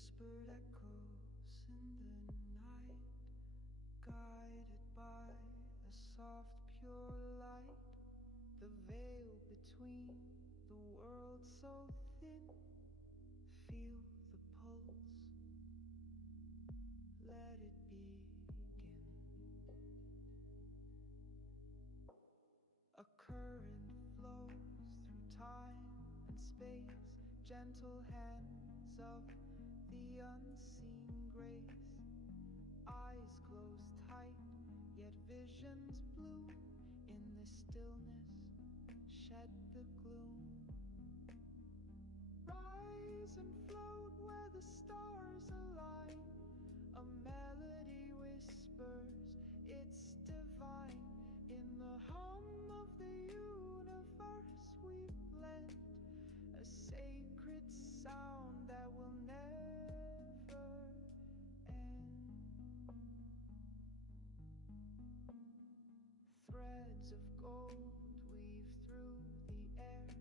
whispered echoes in the night, guided by a soft pure light. The veil between the worlds so thin, feel the pulse, let it begin. A current flows through time and space, gentle hands of the unseen grace. Eyes closed tight, yet visions bloom in the stillness, shed the gloom. Rise and float where the stars align. A melody whispers, it's divine. In the hum of the universe we blend, a sacred sound that will never end. Threads of gold weave through the air,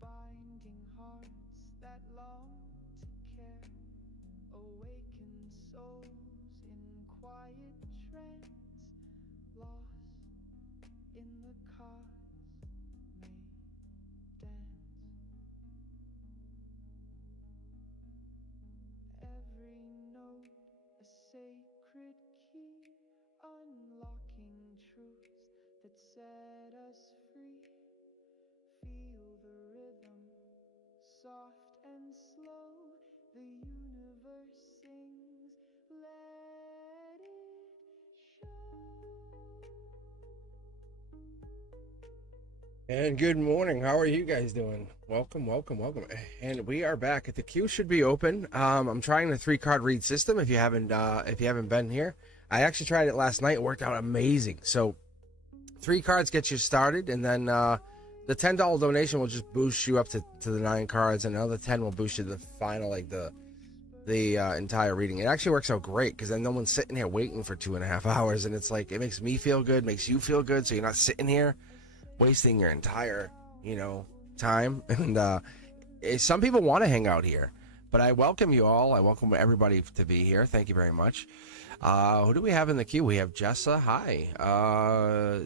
binding hearts that long to care. Awakened souls in quiet trance, lost in the cosmic dance. Every note a sacred key, unlocking truths that set us free. Feel the rhythm, soft and slow, the universe sings, let it show. And good morning. How are you guys doing? Welcome. And we are back. The queue should be open. I'm trying the 3-card read system. If you haven't been here, I actually tried it last night. It worked out amazing. So 3 cards get you started, and then the $10 donation will just boost you up to the 9 cards, and another 10 will boost you to the final, like the entire reading. It actually works out great because then no one's sitting here waiting for 2.5 hours, and it's like it makes me feel good, makes you feel good, so you're not sitting here wasting your entire time. And some people want to hang out here, but I welcome you all. I welcome everybody to be here. Thank you very much. Who do we have in the queue? We have Jessa. Hi.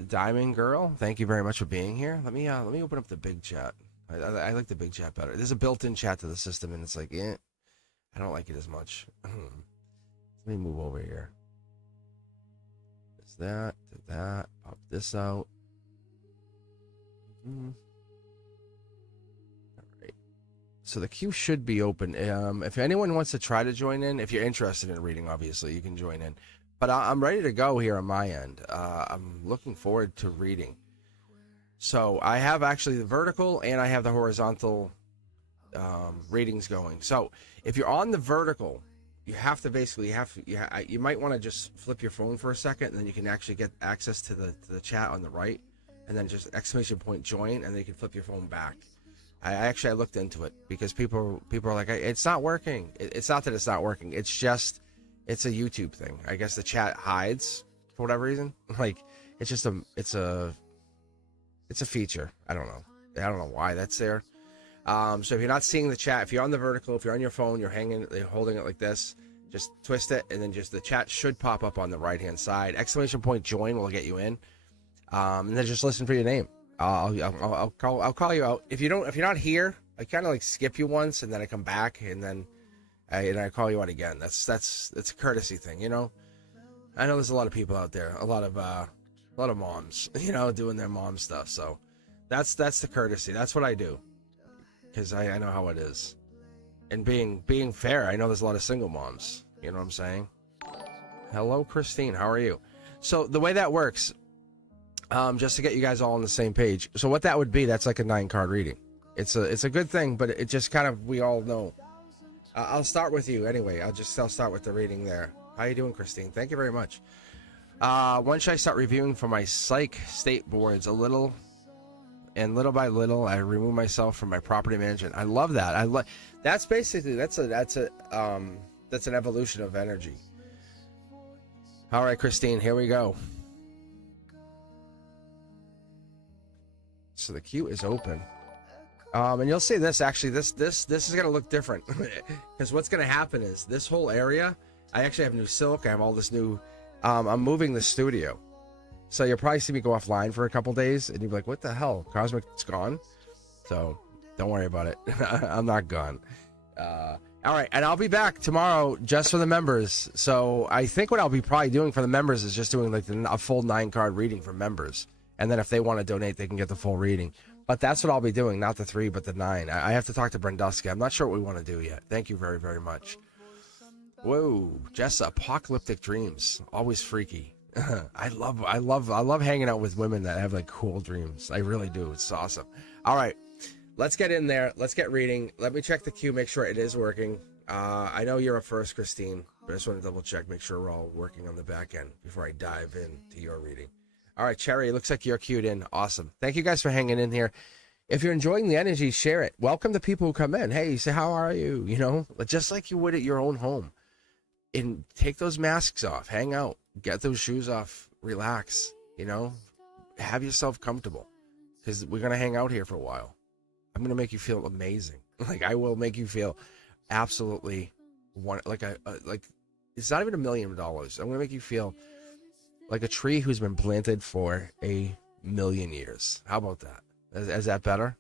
Diamond Girl. Thank you very much for being here. Let me open up the big chat. I like the big chat better. There's a built-in chat to the system, and it's like, I don't like it as much. Let me move over here. There's that. Do that. Pop this out. All right. So the queue should be open. If anyone wants to try to join in, if you're interested in reading, obviously you can join in. But I'm ready to go here on my end. I'm looking forward to reading. So I have actually the vertical and I have the horizontal readings going. So if you're on the vertical, you have to basically you might want to just flip your phone for a second, and then you can actually get access to the chat on the right. And then just !join, and then you can flip your phone back. I looked into it because people are like, it's not working. It's not that it's not working. It's a YouTube thing. I guess the chat hides for whatever reason. Like it's a feature. I don't know why that's there. So if you're not seeing the chat, if you're on the vertical, if you're on your phone, you're holding it like this, just twist it, and then just the chat should pop up on the right hand side. !join will get you in. And then just listen for your name. I'll call you out. If you're not here, I kind of like skip you once, and then I come back, and then I call you out again. That's a courtesy thing, I know there's a lot of people out there, a lot of moms, doing their mom stuff. So that's the courtesy. That's what I do, because I know how it is. And being fair, I know there's a lot of single moms. You know what I'm saying? Hello, Christine. How are you? So the way that works. Just to get you guys all on the same page. So what that would be, that's like a 9-card reading. It's a good thing, but it just kind of, we all know. I'll start with you anyway. I'll start with the reading there. How you doing, Christine? Thank you very much. When should I start reviewing for my psych state boards? Little by little, I remove myself from my property management. I love that. That's basically, that's an evolution of energy. All right, Christine, here we go. So the queue is open. And you'll see this actually. This is gonna look different because what's gonna happen is this whole area. I actually have new silk. I have all this new. I'm moving the studio, so you'll probably see me go offline for a couple days, and you'll be like, "What the hell? Cosmic's gone." So don't worry about it. I'm not gone. All right, and I'll be back tomorrow just for the members. So I think what I'll be probably doing for the members is just doing like a full 9-card reading for members, and then if they want to donate, they can get the full reading. But that's what I'll be doing, not the 3, but the 9. I have to talk to Brenduska. I'm not sure what we want to do yet. Thank you very, very much. Whoa, Jess, apocalyptic dreams, always freaky. I love hanging out with women that have like cool dreams. I really do. It's awesome. All right. Let's get in there. Let's get reading. Let me check the queue, make sure it is working. I know you're up first, Christine, but I just want to double check, make sure we're all working on the back end before I dive into your reading. All right, Cherry, looks like you're queued in. Awesome. Thank you guys for hanging in here. If you're enjoying the energy, share it. Welcome to people who come in. Hey, you say, how are you? You know, just like you would at your own home. And take those masks off, hang out, get those shoes off, relax, you know, have yourself comfortable because we're going to hang out here for a while. I'm going to make you feel amazing. Like I will make you feel absolutely like it's not even $1 million. I'm going to make you feel like a tree who's been planted for 1,000,000 years. How about that? Is that better?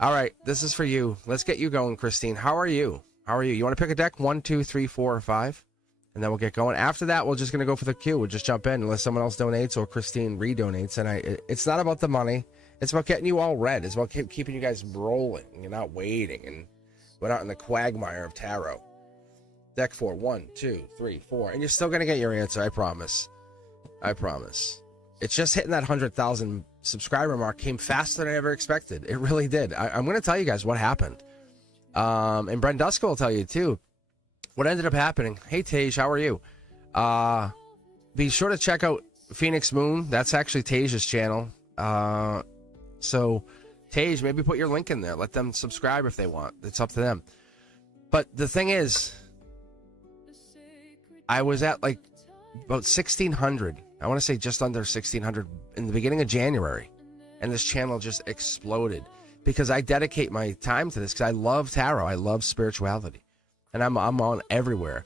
All right. This is for you. Let's get you going, Christine. How are you? How are you? You want to pick a deck? 1, 2, 3, 4, or 5? And then we'll get going. After that, we're just going to go for the queue. We'll just jump in unless someone else donates or Christine redonates. And it's not about the money. It's about getting you all read. It's about keeping you guys rolling. You're not waiting. And we're not in the quagmire of tarot. Deck 4. 1, 2, 3, 4. And you're still going to get your answer. I promise. I promise. It's just hitting that 100,000 subscriber mark came faster than I ever expected. It really did. I'm going to tell you guys what happened. And Brenduska will tell you, too, what ended up happening. Hey, Tej, how are you? Be sure to check out Phoenix Moon. That's actually Tej's channel. So, Tej, maybe put your link in there. Let them subscribe if they want. It's up to them. But the thing is, I was at like about 1,600. I want to say just under 1,600 in the beginning of January. And this channel just exploded because I dedicate my time to this because I love tarot. I love spirituality. And I'm on everywhere.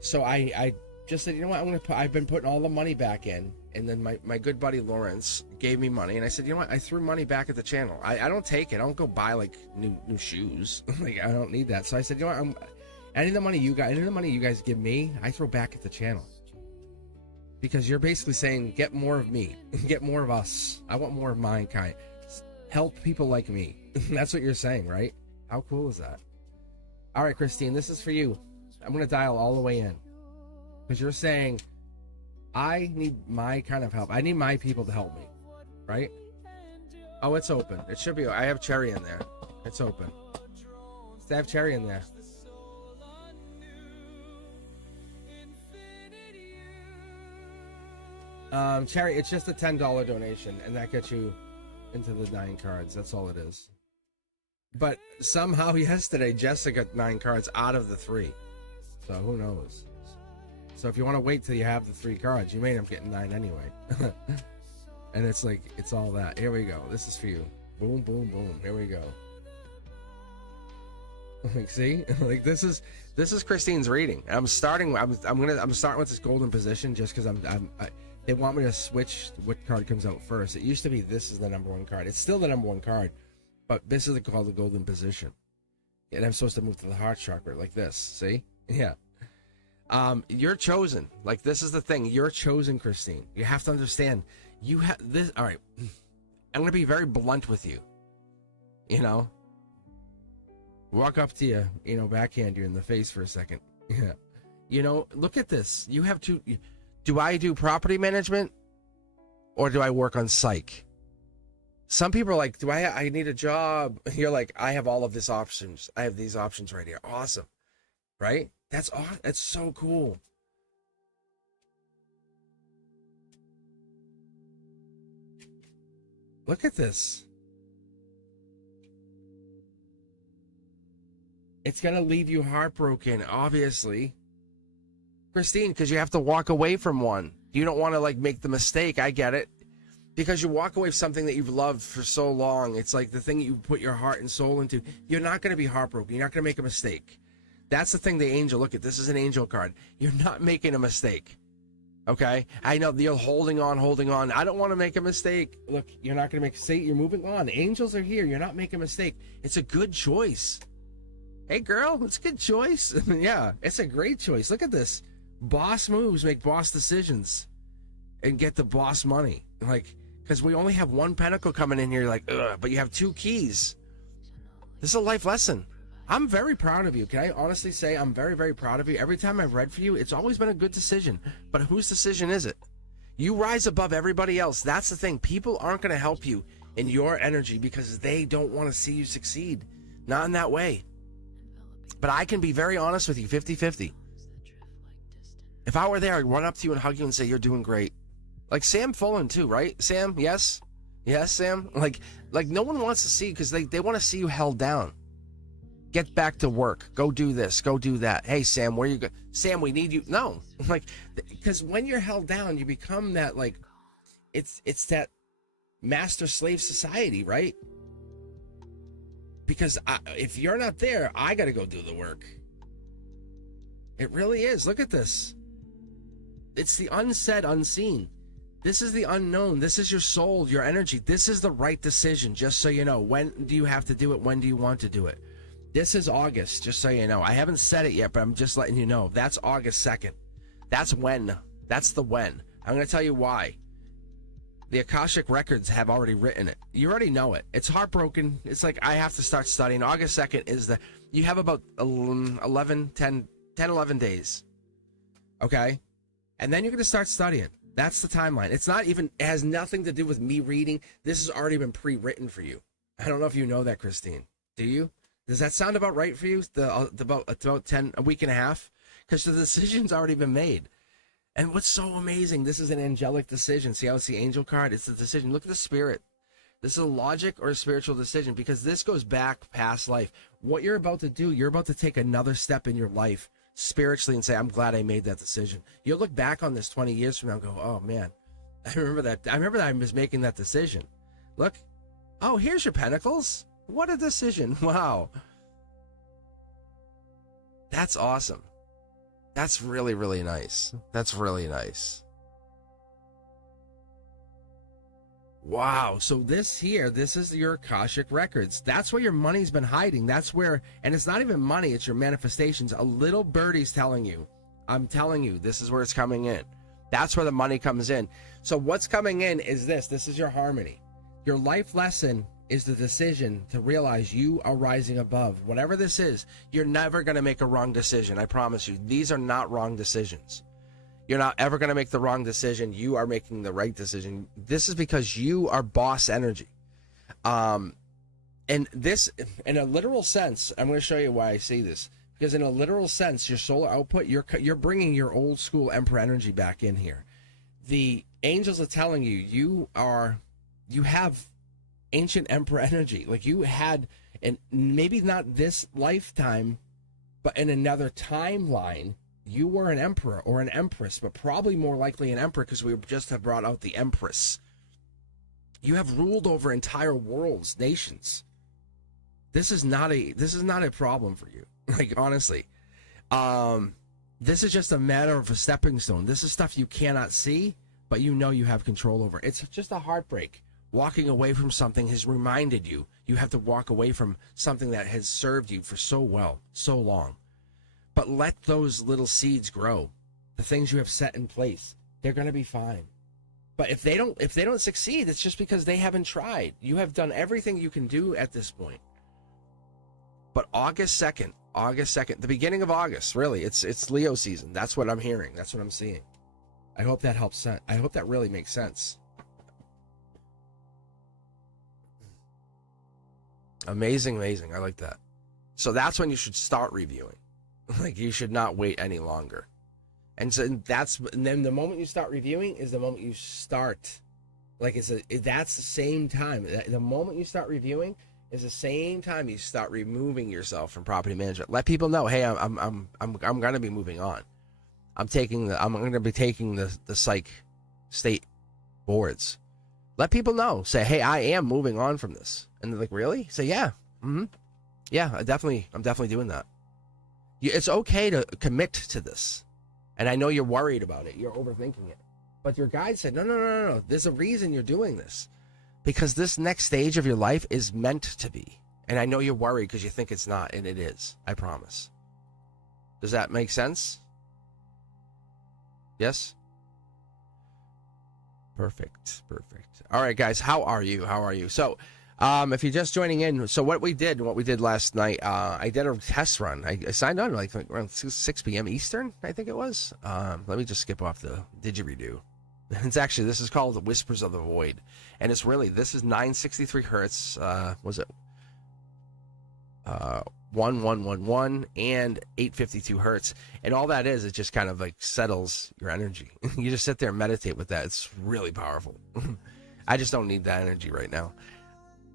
So I just said, you know what, I've been putting all the money back in. And then my good buddy Lawrence gave me money, and I said, you know what, I threw money back at the channel. I don't take it. I don't go buy like new shoes. Like I don't need that. So I said, you know what, any of the money you guys give me, I throw back at the channel. Because you're basically saying, get more of me, get more of us. I want more of mankind. Help people like me. That's what you're saying, right? How cool is that? All right, Christine, this is for you. I'm going to dial all the way in. Because you're saying, I need my kind of help. I need my people to help me. Right? Oh, it's open. It should be. I have Cherry in there. It's open. I have Cherry in there. Cherry, it's just a $10 donation, and that gets you into the 9 cards. That's all it is. But somehow yesterday, Jessica got 9 cards out of the 3. So who knows? So if you want to wait till you have the 3 cards, you may end up getting 9 anyway. And it's like, it's all that. Here we go. This is for you. Boom, boom, boom. Here we go. Like, see? Like this is Christine's reading. I'm starting with this golden position just because they want me to switch what card comes out first. It used to be this is the number 1 card. It's still the number 1 card, but this is called the golden position. And I'm supposed to move to the heart chakra like this. See? Yeah. You're chosen. Like this is the thing. You're chosen, Christine. You have to understand. You have this. All right. I'm gonna be very blunt with you. You know. Walk up to you. You know, backhand you in the face for a second. Yeah. You know, look at this. You have to. Do I do property management, or do I work on psych? Some people are like, do I need a job? You're like, I have all of these options. I have these options right here. Awesome. Right? That's awesome. That's so cool. Look at this. It's going to leave you heartbroken, obviously. Christine, because you have to walk away from one. You don't want to like make the mistake. I get it. because you walk away from something that you've loved for so long. It's like the thing you put your heart and soul into. You're not going to be heartbroken. You're not going to make a mistake. That's the thing the angel, look at, this is an angel card. You're not making a mistake. Okay? I know you're holding on. I don't want to make a mistake. Look, you're not going to make a mistake. You're moving on. Angels are here. You're not making a mistake. It's a good choice. Hey, girl, it's a good choice. Yeah, it's a great choice. Look at this. Boss moves make boss decisions and get the boss money. Like, because we only have one pentacle coming in here, like, ugh, but you have two keys. This is a life lesson. I'm very proud of you. Can I honestly say I'm very, very proud of you? Every time I've read for you, it's always been a good decision. But whose decision is it? You rise above everybody else. That's the thing. People aren't going to help you in your energy because they don't want to see you succeed. Not in that way. But I can be very honest with you, 50-50. If I were there, I'd run up to you and hug you and say, you're doing great. Like Sam Fullen too, right? Sam, yes? Yes, Sam? Like no one wants to see, because they want to see you held down. Get back to work. Go do this. Go do that. Hey, Sam, where you go? Sam, we need you. No. Like, because when you're held down, you become that, like, it's that master-slave society, right? Because if you're not there, I got to go do the work. It really is. Look at this. It's the unsaid, unseen. This is the unknown. This is your soul, your energy. This is the right decision, just so you know. When do you have to do it? When do you want to do it? This is August, just so you know. I haven't said it yet, but I'm just letting you know. That's August 2nd. That's when. That's the when. I'm going to tell you why. The Akashic Records have already written it. You already know it. It's heartbroken. It's like I have to start studying. August 2nd is the... You have about 11 days. Okay? And then you're going to start studying. That's the timeline. It's not even... It has nothing to do with me reading. This has already been pre-written for you. I don't know if you know that, Christine. Do you? Does that sound about right for you? About 10, a week and a half? Because the decision's already been made. And what's so amazing, this is an angelic decision. See how it's the angel card? It's the decision. Look at the spirit. This is a logic or a spiritual decision, because this goes back past life. What you're about to do, you're about to take another step in your life spiritually and say, I'm glad I made that decision. You'll look back on this 20 years from now and go, oh man, I remember that I was making that decision. Look, oh, here's your pentacles. What a decision. Wow. That's awesome. That's really, really nice. That's really nice. Wow. So this is your Akashic Records. That's where your money's been hiding. That's where, and it's not even money, it's your manifestations. A little birdie's telling you, I'm telling you, this is where it's coming in. That's where the money comes in. So what's coming in is this. This is your harmony. Your life lesson is the decision to realize you are rising above. Whatever this is, you're never going to make a wrong decision. I promise you. These are not wrong decisions. You're not ever going to make the wrong decision. You are making the right decision. This is because you are boss energy. And this, in a literal sense, I'm going to show you why I say this. Because in a literal sense, your solar output, you're bringing your old school emperor energy back in here. The angels are telling you, you have ancient emperor energy. Like you had, and maybe not this lifetime, but in another timeline, you were an emperor or an empress, but probably more likely an emperor, because we just have brought out the empress. You have ruled over entire worlds, nations. This is not a problem for you. Like, honestly, this is just a matter of a stepping stone. This is stuff you cannot see, but you know you have control over. It's just a heartbreak. Walking away from something has reminded you have to walk away from something that has served you for so well, so long. But let those little seeds grow. The things you have set in place, they're going to be fine. But if they don't succeed, it's just because they haven't tried. You have done everything you can do at this point. But August 2nd, the beginning of August, really, it's Leo season. That's what I'm hearing. That's what I'm seeing. I hope that helps. I hope that really makes sense. Amazing. I like that. So that's when you should start reviewing. Like, you should not wait any longer. And so and then the moment you start reviewing is the moment you start. Like, that's the same time. The moment you start reviewing is the same time you start removing yourself from property management. Let people know, hey, I'm going to be moving on. I'm going to be taking the psych state boards. Let people know. Say, hey, I am moving on from this. And they're like, really? Say, yeah. Yeah, I'm definitely doing that. It's okay to commit to this. And I know you're worried about it. You're overthinking it. But your guide said, no. There's a reason you're doing this. Because this next stage of your life is meant to be. And I know you're worried because you think it's not, and it is. I promise. Does that make sense? Yes? Perfect. All right, guys, how are you? So, if you're just joining in, so what we did last night, I did a test run. I signed on like around 6 p.m. Eastern, I think it was. Let me just skip off the didgeridoo. This is called Whispers of the Void. And this is 963 hertz. Was it 1111 and 852 hertz, and all that is, it just kind of like settles your energy. You just sit there and meditate with that. It's really powerful. I just don't need that energy right now.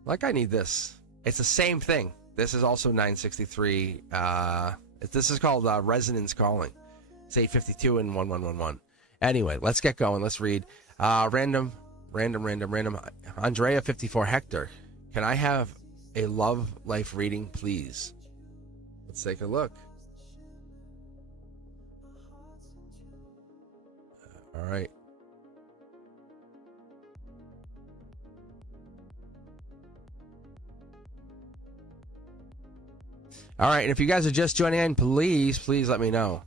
Like, I need this. It's the same thing. This is also 963. This is called Resonance Calling. It's 852 and 1111. Anyway, let's get going. Let's read. Random. Andrea 54 Hector. Can I have a love life reading, please? Let's take a look. All right. All right, and if you guys are just joining in, please let me know.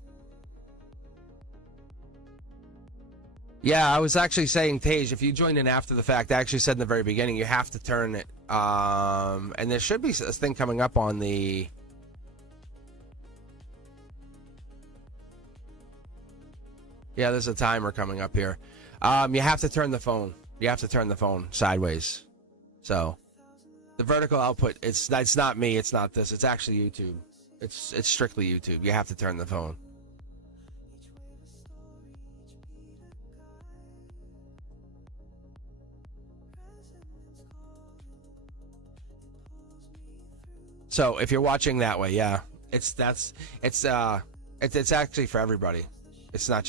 Yeah, I was actually saying, Tage, if you joined in after the fact, I actually said in the very beginning, you have to turn it. And there should be a thing coming up on the... Yeah, there's a timer coming up here. You have to turn the phone. You have to turn the phone sideways. So, the vertical output, it's not me, it's not this. It's actually YouTube. It's strictly YouTube. You have to turn the phone. So if you're watching that way, yeah, it's actually for everybody. It's not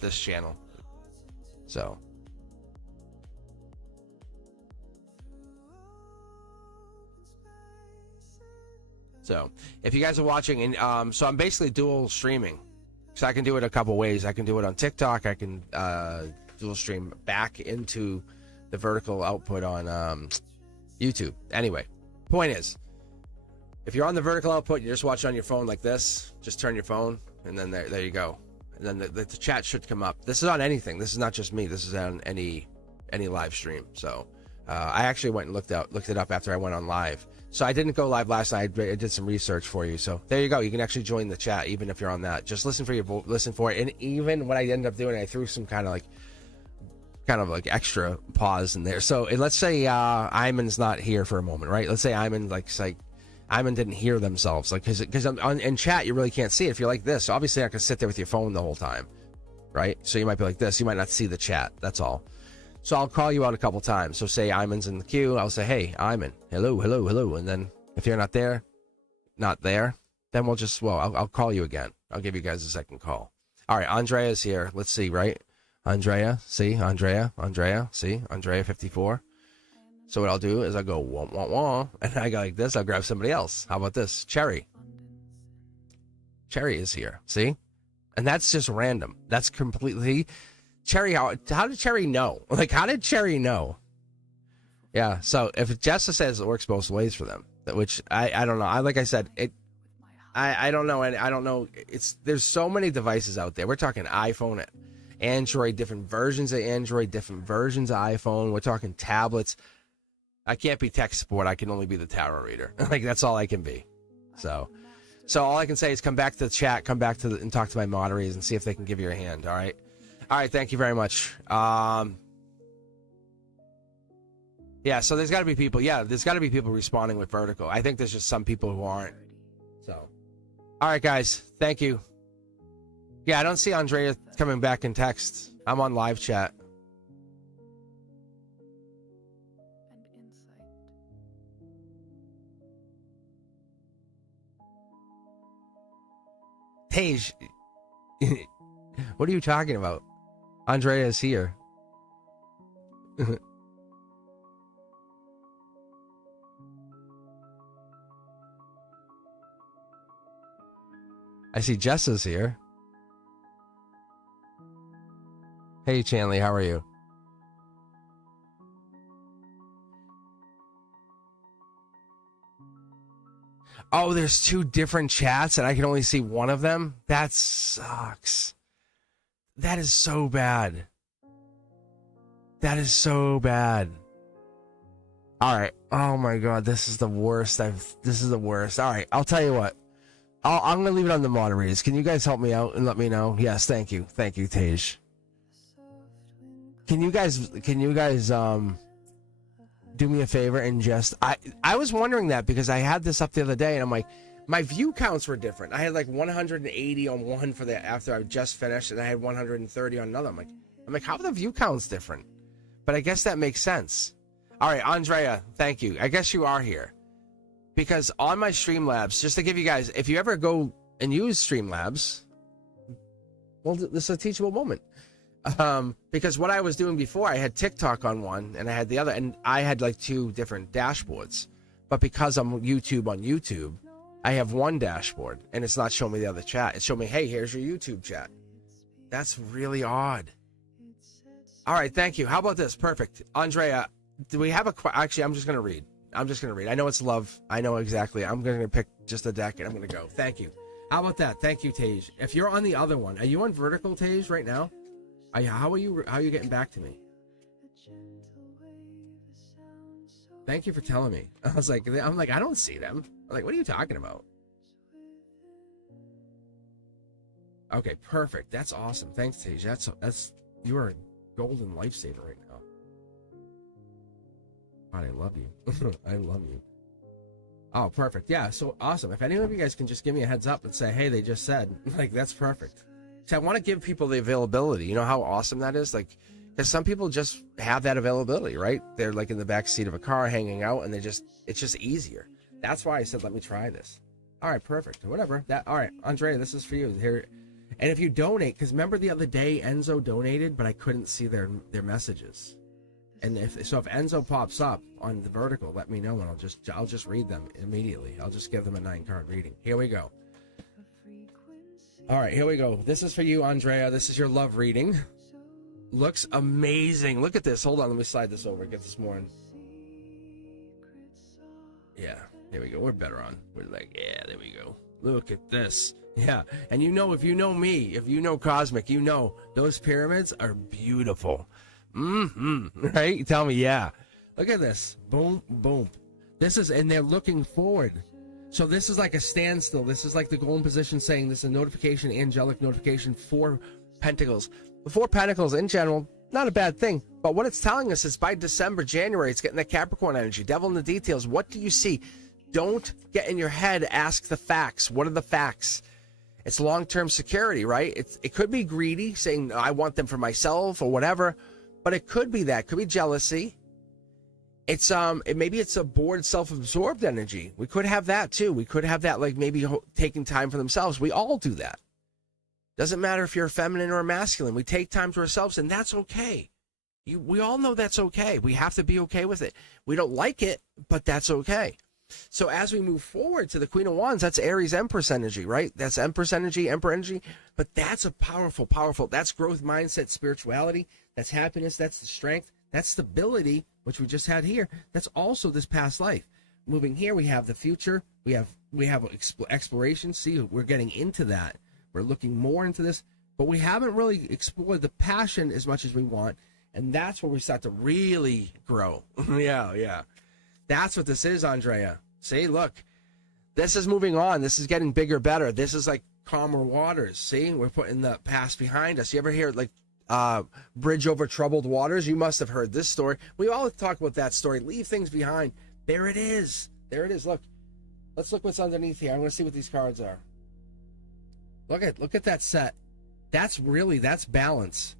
this channel. So if you guys are watching, and so I'm basically dual streaming, so I can do it a couple ways. I can do it on TikTok. I can dual stream back into the vertical output on YouTube. Anyway, point is, if you're on the vertical output, you just watch it on your phone like this. Just turn your phone, and then there you go. And then the chat should come up. This is on anything. This is not just me. This is on any live stream. So I actually went and looked it up after I went on live. So I didn't go live last night. I did some research for you. So there you go. You can actually join the chat even if you're on that. Just listen for it. And even what I ended up doing, I threw some kind of like extra pause in there. So let's say Iman's not here for a moment, right? Let's say Iman Iman didn't hear themselves, like, because in chat you really can't see it if you're like this. So obviously I can sit there with your phone the whole time, right? So you might be like this. You might not see the chat. That's all. So I'll call you out a couple times. So say Iman's in the queue. I'll say, hey, Iman, hello. And then if you're not there, then I'll call you again. I'll give you guys a second call. All right, Andrea's here. Let's see, right? Andrea, see? Andrea, see? Andrea 54. So what I'll do is I'll go, wah, wah, wah, and I go like this. I'll grab somebody else. How about this? Cherry. Cherry is here. See? And that's just random. That's completely... Cherry, how did Cherry know? Like, how did Cherry know? Yeah, so if Jessa says it works both ways for them, which I don't know. Like I said, I don't know. And I don't know. There's so many devices out there. We're talking iPhone, Android, different versions of Android, different versions of iPhone. We're talking tablets. I can't be tech support. I can only be the tarot reader. Like, that's all I can be. So all I can say is come back to the chat, and talk to my moderators and see if they can give you a hand. All right. Thank you very much. Yeah. So there's got to be people. Yeah, there's got to be people responding with vertical. I think there's just some people who aren't. So, all right, guys. Thank you. Yeah, I don't see Andrea coming back in text. I'm on live chat. Tage, what are you talking about? Andrea is here. I see Jess is here. Hey, Chanley, how are you? Oh, there's two different chats and I can only see one of them? That sucks. That is so bad. That is so bad. All right. Oh my God, this is the worst. This is the worst. All right, I'll tell you what. I'm gonna leave it on the moderators. Can you guys help me out and let me know? Yes, thank you, Tej. Can you guys do me a favor and just I was wondering that because I had this up the other day and I'm like, my view counts were different. I had like 180 on one for the after I just finished and I had 130 on another. I'm like, how are the view counts different? But I guess that makes sense. All right, Andrea, thank you. I guess you are here. Because on my Streamlabs, just to give you guys, if you ever go and use Streamlabs, well, this is a teachable moment. Because what I was doing before, I had TikTok on one and I had the other, and I had like two different dashboards. But because I'm YouTube on YouTube, I have one dashboard and it's not showing me the other chat. It's showing me, hey, here's your YouTube chat. That's really odd. All right, thank you. How about this? Perfect. Andrea, do we have actually, I'm just going to read. I know it's love. I know exactly. I'm going to pick just a deck and I'm going to go. Thank you. How about that? Thank you, Tej. If you're on the other one, are you on vertical, Tej, right now? How are you getting back to me? Thank you for telling me. I'm like, I don't see them. I'm like, what are you talking about? Okay, perfect. That's awesome. Thanks, Tej. That's you are a golden lifesaver right now. God, I love you. I love you. Oh, perfect. Yeah, so awesome. If any of you guys can just give me a heads up and say, hey, they just said, like, that's perfect. So I want to give people the availability. You know how awesome that is? Like, because some people just have that availability, right? They're like in the back seat of a car hanging out and it's just easier. That's why I said, let me try this. All right, perfect. Whatever. All right, Andrea, this is for you. Here. And if you donate, because remember the other day Enzo donated, but I couldn't see their messages. And if Enzo pops up on the vertical, let me know and I'll just read them immediately. I'll just give them a 9-card reading. Here we go. All right, here we go. This is for you, Andrea. This is your love reading. Looks amazing. Look at this. Hold on, let me slide this over. Get this more in. Yeah, here we go. We're better on. We're like, yeah, there we go. Look at this. Yeah, and if you know me, if you know Cosmic, you know those pyramids are beautiful. Right? You tell me, yeah. Look at this. Boom, boom. And they're looking forward. So this is like a standstill. This is like the golden position saying this is a notification, angelic notification for Pentacles. The 4 Pentacles in general, not a bad thing. But what it's telling us is by December, January, it's getting that Capricorn energy. Devil in the details. What do you see? Don't get in your head. Ask the facts. What are the facts? It's long-term security, right? It could be greedy, saying I want them for myself or whatever. But it could be that. It could be jealousy. Maybe it's a bored, self-absorbed energy. We could have that too. We could have that, like maybe taking time for themselves. We all do that. Doesn't matter if you're feminine or masculine. We take time to ourselves, and that's okay. We all know that's okay. We have to be okay with it. We don't like it, but that's okay. So as we move forward to the Queen of Wands, that's Aries Empress energy, right? That's Empress energy, Emperor energy. But that's a powerful, that's growth mindset, spirituality. That's happiness. That's the strength. That's stability, which we just had here. That's also this past life. Moving here, we have the future. We have exploration. See, we're getting into that. We're looking more into this, but we haven't really explored the passion as much as we want, and that's where we start to really grow. Yeah. That's what this is, Andrea. See, look, this is moving on. This is getting bigger, better. This is like calmer waters. See, we're putting the past behind us. You ever hear like bridge over troubled waters? You must have heard this story. We all talk about that story. Leave things behind. There it is. Look, let's look what's underneath here. I want to see what these cards are. Look at that set. That's balance,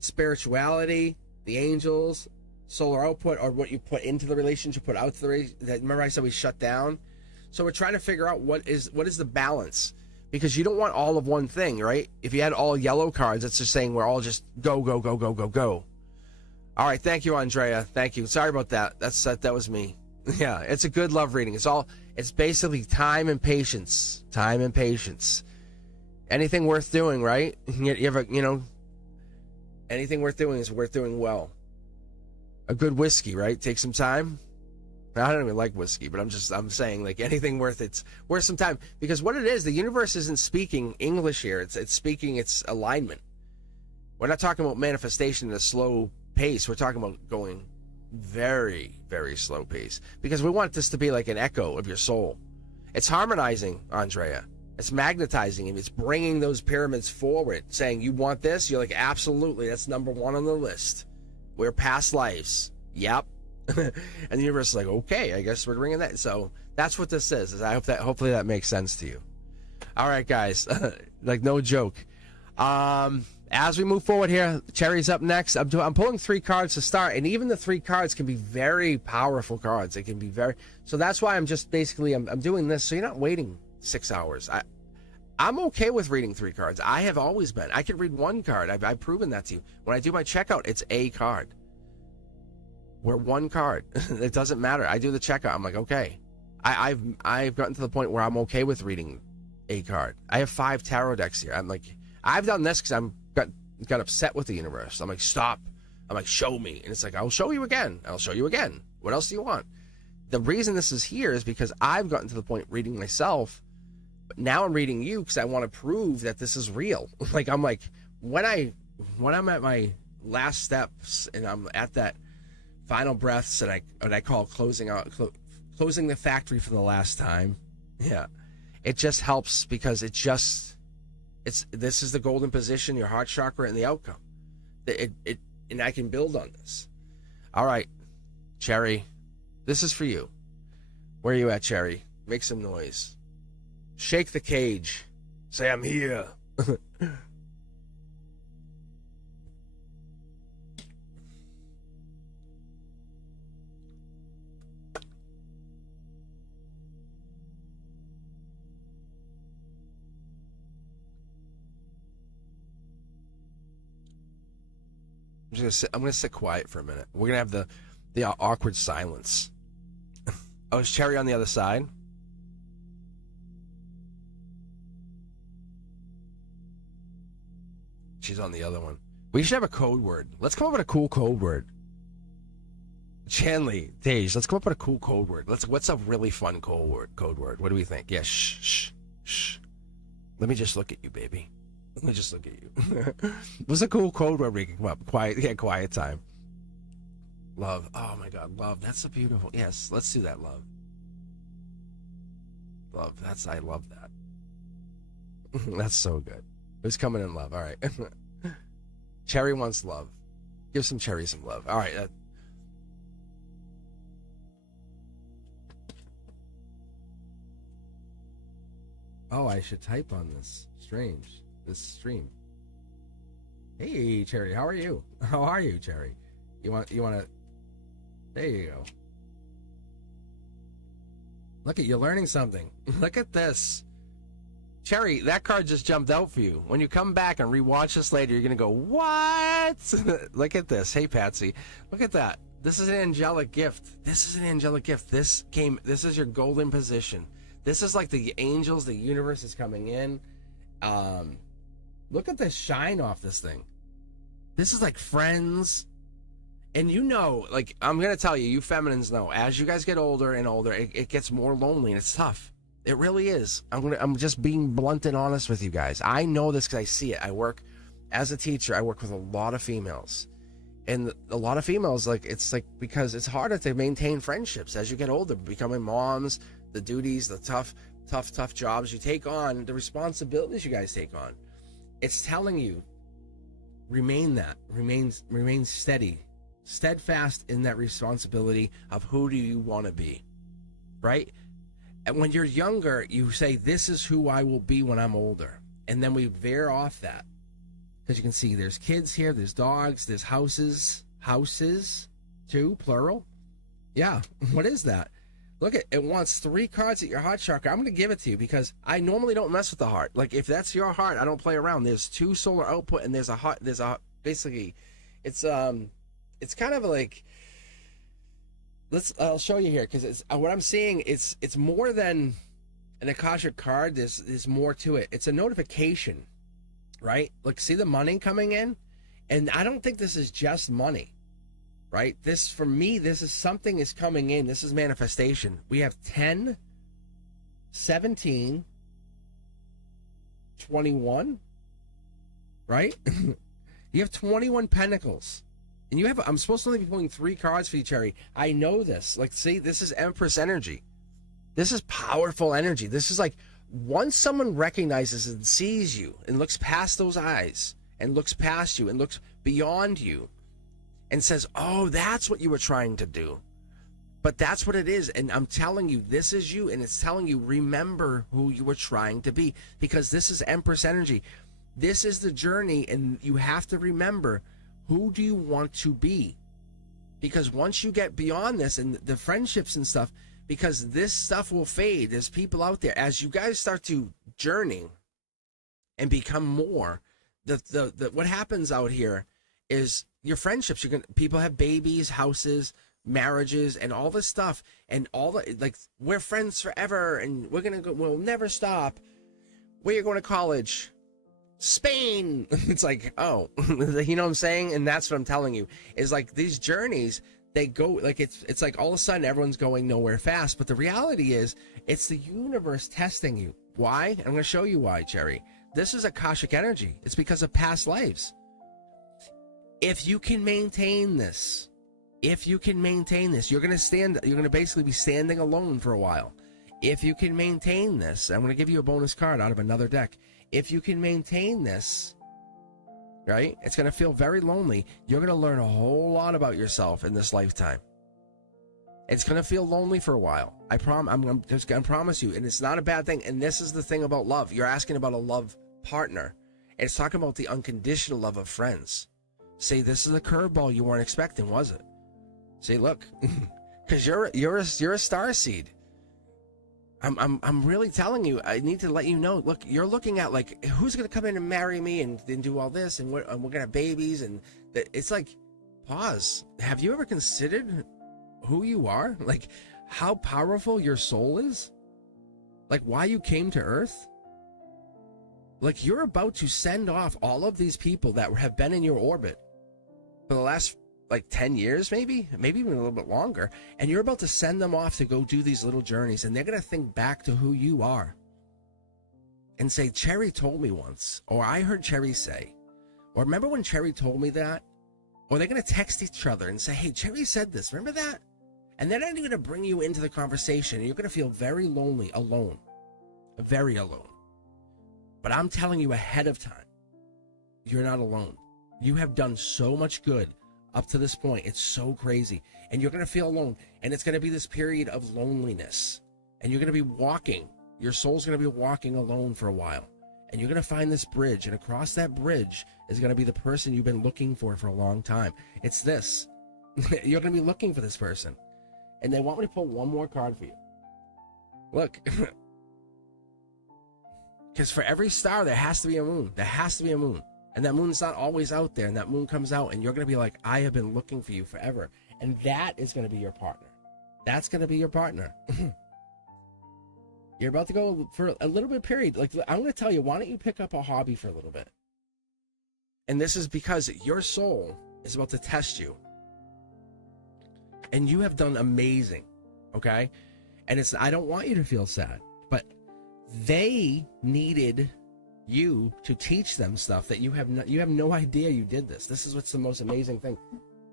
spirituality, the angels, solar output, or what you put into the relationship, put out to the relationship. Remember I said we shut down. So we're trying to figure out what is the balance. Because you don't want all of one thing, right? If you had all yellow cards, it's just saying we're all just go. All right, thank you, Andrea. Thank you. Sorry about that. That was me. Yeah, it's a good love reading. It's basically time and patience. Anything worth doing, right? You ever, anything worth doing is worth doing well. A good whiskey, right? Take some time. I don't even like whiskey, but I'm saying, like, anything worth some time. Because what it is, the universe isn't speaking English here. It's speaking its alignment. We're not talking about manifestation at a slow pace. We're talking about going very, very slow pace. Because we want this to be like an echo of your soul. It's harmonizing, Andrea. It's magnetizing him. It's bringing those pyramids forward, saying, you want this? You're like, absolutely. That's number one on the list. We're past lives. Yep. And the universe is like, okay, I guess we're bringing that. So that's what this is. Hopefully that makes sense to you. All right, guys. Like, no joke. As we move forward here, Cherry's up next. I'm pulling 3 cards to start, and even the 3 cards can be very powerful cards. They can be so that's why I'm just basically I'm doing this, so you're not waiting 6 hours. I'm okay with reading 3 cards. I have always been. I can read 1 card. I've proven that to you. When I do my checkout, it's a card. We're 1 card. It doesn't matter. I do the checkout. I'm like, okay. I've gotten to the point where I'm okay with reading a card. I have 5 tarot decks here. I'm like, I've done this because I'm got upset with the universe. I'm like, stop. I'm like, show me. And it's like, I'll show you again. I'll show you again. What else do you want? The reason this is here is because I've gotten to the point reading myself, but now I'm reading you because I want to prove that this is real. Like, I'm like, when I'm at my last steps and I'm at that final breaths and I call closing the factory for the last time. Yeah. It just helps because this is the golden position, your heart chakra, and the outcome. And I can build on this. All right, Cherry, this is for you. Where are you at, Cherry? Make some noise. Shake the cage. Say, I'm here. I'm gonna sit quiet for a minute. We're gonna have the awkward silence. Oh, is Cherry on the other side? She's on the other one. We should have a code word. Let's come up with a cool code word. Chanley, Tage, let's come up with a cool code word. What's a really fun code word? What do we think? Yeah, shh. Let me just look at you, baby. Let me just look at you. What's a cool code word we can come up? Quiet time. Love. Oh my God, love. That's so beautiful. Yes, let's do that, love. Love. I love that. That's so good. Who's coming in love? All right. Cherry wants love. Give some Cherry some love. All right. Oh, I should type on this. Strange. This stream. Hey, Cherry, how are you? How are you, Cherry? You want to? There you go. Look at you learning something. Look at this. Cherry, that card just jumped out for you. When you come back and rewatch this later, you're going to go, what? Look at this. Hey, Patsy. Look at that. This is an angelic gift. This is your golden position. This is like the angels, the universe is coming in. Look at the shine off this thing. This is like Friends. And like, I'm going to tell you, you feminines know, as you guys get older and older, it gets more lonely and it's tough. It really is. I'm just being blunt and honest with you guys. I know this because I see it. I work as a teacher. I work with a lot of females. And a lot of females, it's because it's harder to maintain friendships as you get older, becoming moms, the duties, the tough jobs you take on, the responsibilities you guys take on. It's telling you, remain steadfast in that responsibility of who do you want to be, right? And when you're younger, you say, this is who I will be when I'm older. And then we veer off that. Because you can see there's kids here, there's dogs, there's houses too, plural. Yeah, what is that? Look, it wants 3 cards at your heart chakra. I'm going to give it to you because I normally don't mess with the heart. Like, if that's your heart, I don't play around. There's 2 solar output and basically, it's kind of like, I'll show you here because what I'm seeing, it's more than An Akashic card, there's more to it. It's a notification, right? Look, see the money coming in? And I don't think this is just money, right? This, for me, this is something is coming in. This is manifestation. We have 10, 17, 21, right? You have 21 pentacles. And you have, I'm supposed to only be pulling 3 cards for you, Cherry. I know this. Like, see, this is Empress energy. This is powerful energy. This is like, once someone recognizes and sees you and looks past those eyes and looks past you and looks beyond you and says, oh, that's what you were trying to do. But that's what it is. And I'm telling you, this is you. And it's telling you, remember who you were trying to be. Because this is Empress energy. This is the journey. And you have to remember, who do you want to be? Because once you get beyond this and the friendships and stuff, because this stuff will fade. There's people out there. As you guys start to journey and become more, what happens out here is your friendships. People have babies, houses, marriages, and all this stuff, and all the, like, we're friends forever, and we'll never stop. Where you going to college? Spain. It's like, oh, you know what I'm saying? And that's what I'm telling you, is like these journeys, they go, like, it's like all of a sudden everyone's going nowhere fast. But the reality is, it's the universe testing you. Why? I'm going to show you why, Cherry. This is Akashic energy. It's because of past lives. If you can maintain this, you're going to basically be standing alone for a while. If you can maintain this, I'm going to give you a bonus card out of another deck. If you can maintain this, right, it's going to feel very lonely. You're going to learn a whole lot about yourself in this lifetime. It's going to feel lonely for a while. I'm just going to promise you. And it's not a bad thing. And this is the thing about love. You're asking about a love partner. It's talking about the unconditional love of friends. Say, this is a curveball you weren't expecting, was it? Say, look, because you're a starseed. I'm really telling you, I need to let you know, look, you're looking at, like, who's going to come in and marry me and then do all this, and we're going to have babies, and it's like, pause. Have you ever considered who you are? Like, how powerful your soul is? Like, why you came to Earth? Like, you're about to send off all of these people that have been in your orbit for the last, like, 10 years, maybe even a little bit longer. And you're about to send them off to go do these little journeys. And they're going to think back to who you are and say, Cherry told me once, or I heard Cherry say, or remember when Cherry told me that? Or they're going to text each other and say, hey, Cherry said this. Remember that? And they're not even going to bring you into the conversation. And you're going to feel very lonely, alone, very alone. But I'm telling you ahead of time, you're not alone. You have done so much good up to this point. It's so crazy. And you're going to feel alone. And it's going to be this period of loneliness. And you're going to be walking. Your soul's going to be walking alone for a while. And you're going to find this bridge. And across that bridge is going to be the person you've been looking for a long time. It's this. You're going to be looking for this person. And they want me to pull one more card for you. Look. Because for every star, there has to be a moon. There has to be a moon. And that moon's not always out there. And that moon comes out, and you're going to be like, I have been looking for you forever. And that is going to be your partner. That's going to be your partner. You're about to go for a little bit period. Like, I'm going to tell you, why don't you pick up a hobby for a little bit? And this is because your soul is about to test you. And you have done amazing. Okay? And I don't want you to feel sad. But they needed you to teach them stuff that you have no idea you did this. This is what's the most amazing thing.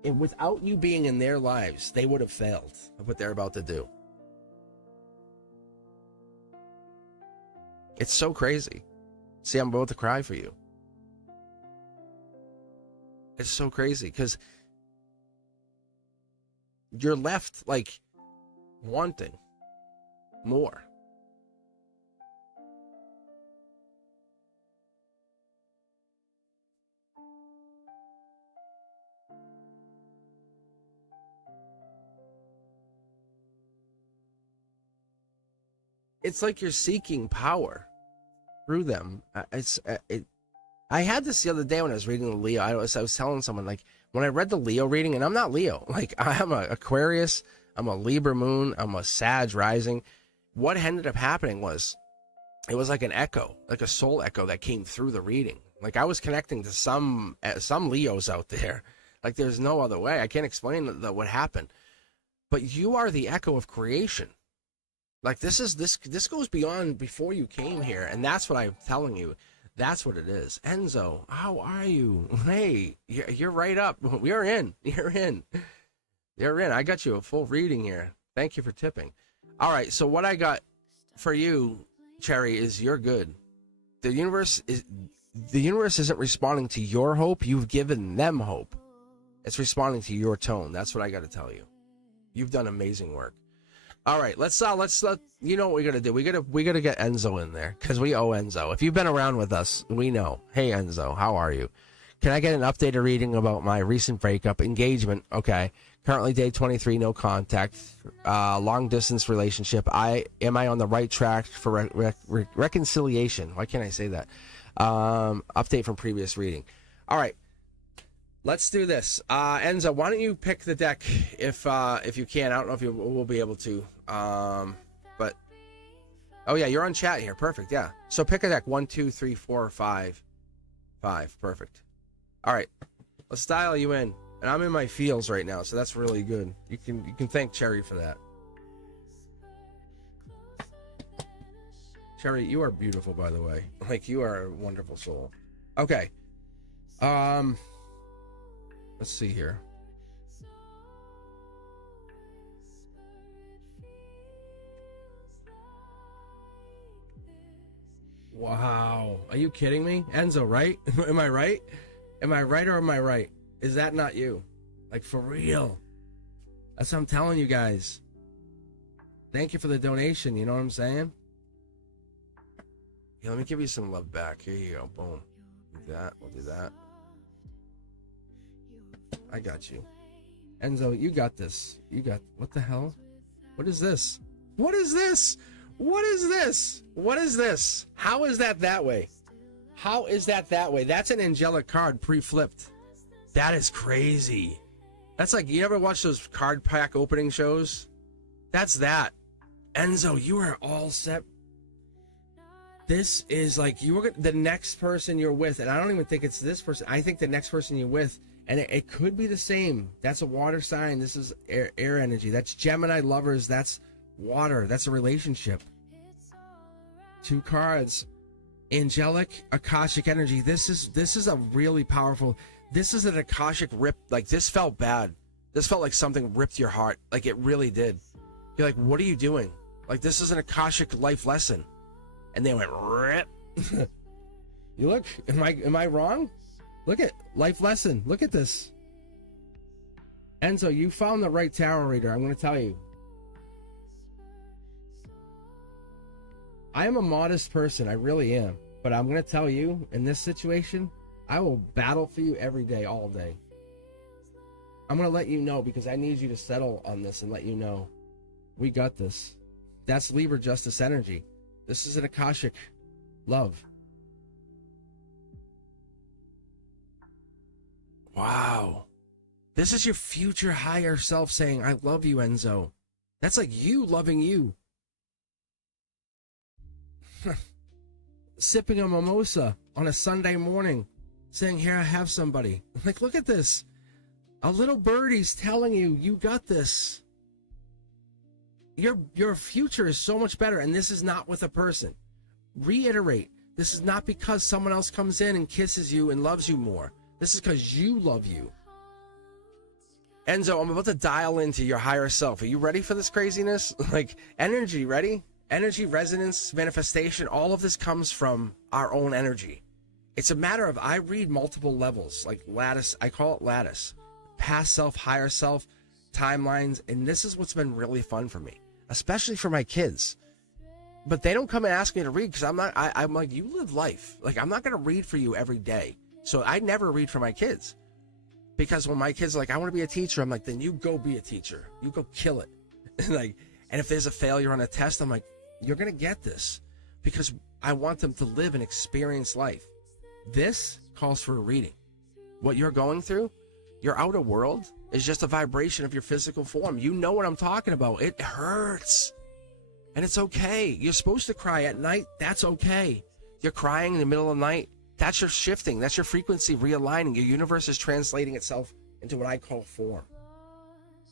And without you being in their lives, they would have failed at what they're about to do. It's so crazy. See, I'm about to cry for you. It's so crazy because you're left, like, wanting more. It's like you're seeking power through them. I had this the other day when I was reading the Leo. I was telling someone, like, when I read the Leo reading, and I'm not Leo. Like, I'm a Aquarius, I'm a Libra moon, I'm a Sag rising. what ended up happening was it was like an echo, like a soul echo that came through the reading. Like I was connecting to some Leos out there. Like there's no other way. I can't explain what happened. But you are the echo of creation. Like this goes beyond before you came here, and that's what I'm telling you. That's what it is. Enzo, how are you? Hey, you're right up. You're in. You're in. You're in. I got you a full reading here. Thank you for tipping. All right, so what I got for you, Cherry, is you're good. The universe isn't responding to your hope. You've given them hope. It's responding to your tone. That's what I got to tell you. You've done amazing work. All right, let's you know what we gotta do. We gotta get Enzo in there because we owe Enzo. If you've been around with us, we know. Hey Enzo, how are you? Can I get an updated reading about my recent breakup engagement? Okay, currently day 23, no contact, long distance relationship. Am I on the right track for reconciliation? Why can't I say that? Update from previous reading. All right. Let's do this. Enzo, why don't you pick the deck if you can? I don't know if you will be able to. But oh yeah, you're on chat here. Perfect. Yeah. So pick a deck. 1, 2, 3, 4, 5. 5. Perfect. All right. Let's dial you in. And I'm in my feels right now, so that's really good. You can thank Cherry for that. Cherry, you are beautiful, by the way. Like you are a wonderful soul. Okay. Let's see here. Wow. Are you kidding me? Enzo, right? Am I right? Am I right or am I right? Is that not you? Like for real. That's what I'm telling you guys. Thank you for the donation. You know what I'm saying? Yeah, let me give you some love back. Here you go. Boom. Do that. We'll do that. I got you. Enzo, you got this. You got... What the hell? What is this? What is this? What is this? What is this? How is that way? How is that way? That's an angelic card pre-flipped. That is crazy. That's like... You ever watch those card pack opening shows? That's that. Enzo, you are all set. This is like... the next person you're with, and I don't even think it's this person. I think the next person you're with... And it could be the same. That's a water sign. This is air energy. That's Gemini lovers. That's water. That's a relationship. 2 cards. Angelic, Akashic energy. This is a really powerful... This is an Akashic rip. Like, this felt bad. This felt like something ripped your heart. Like, it really did. You're like, what are you doing? Like, this is an Akashic life lesson. And they went, rip. You look, am I wrong? Look at life lesson. Look at this. Enzo, you found the right tarot reader. I'm going to tell you. I am a modest person. I really am. But I'm going to tell you, in this situation, I will battle for you every day, all day. I'm going to let you know because I need you to settle on this and let you know. We got this. That's Libra justice energy. This is an Akashic love. Wow. This is your future higher self saying, I love you, Enzo. That's like you loving you. Sipping a mimosa on a Sunday morning, saying, here, I have somebody. Like, look at this. A little birdie's telling you, you got this. Your future is so much better, and this is not with a person. Reiterate, this is not because someone else comes in and kisses you and loves you more. This is because you love you. Enzo, I'm about to dial into your higher self. Are you ready for this craziness? Like, energy, ready? Energy, resonance, manifestation, all of this comes from our own energy. It's a matter of, I read multiple levels, like lattice. I call it lattice. Past self, higher self, timelines, and this is what's been really fun for me, especially for my kids. But they don't come and ask me to read because I'm like, you live life. Like, I'm not going to read for you every day. So I never read for my kids. Because when my kids are like, I want to be a teacher, I'm like, then you go be a teacher. You go kill it. Like, and if there's a failure on a test, I'm like, you're going to get this. Because I want them to live and experience life. This calls for a reading. What you're going through, your outer world, is just a vibration of your physical form. You know what I'm talking about. It hurts. And it's okay. You're supposed to cry at night. That's okay. You're crying in the middle of the night. That's your shifting. That's your frequency realigning. Your universe is translating itself into what I call form.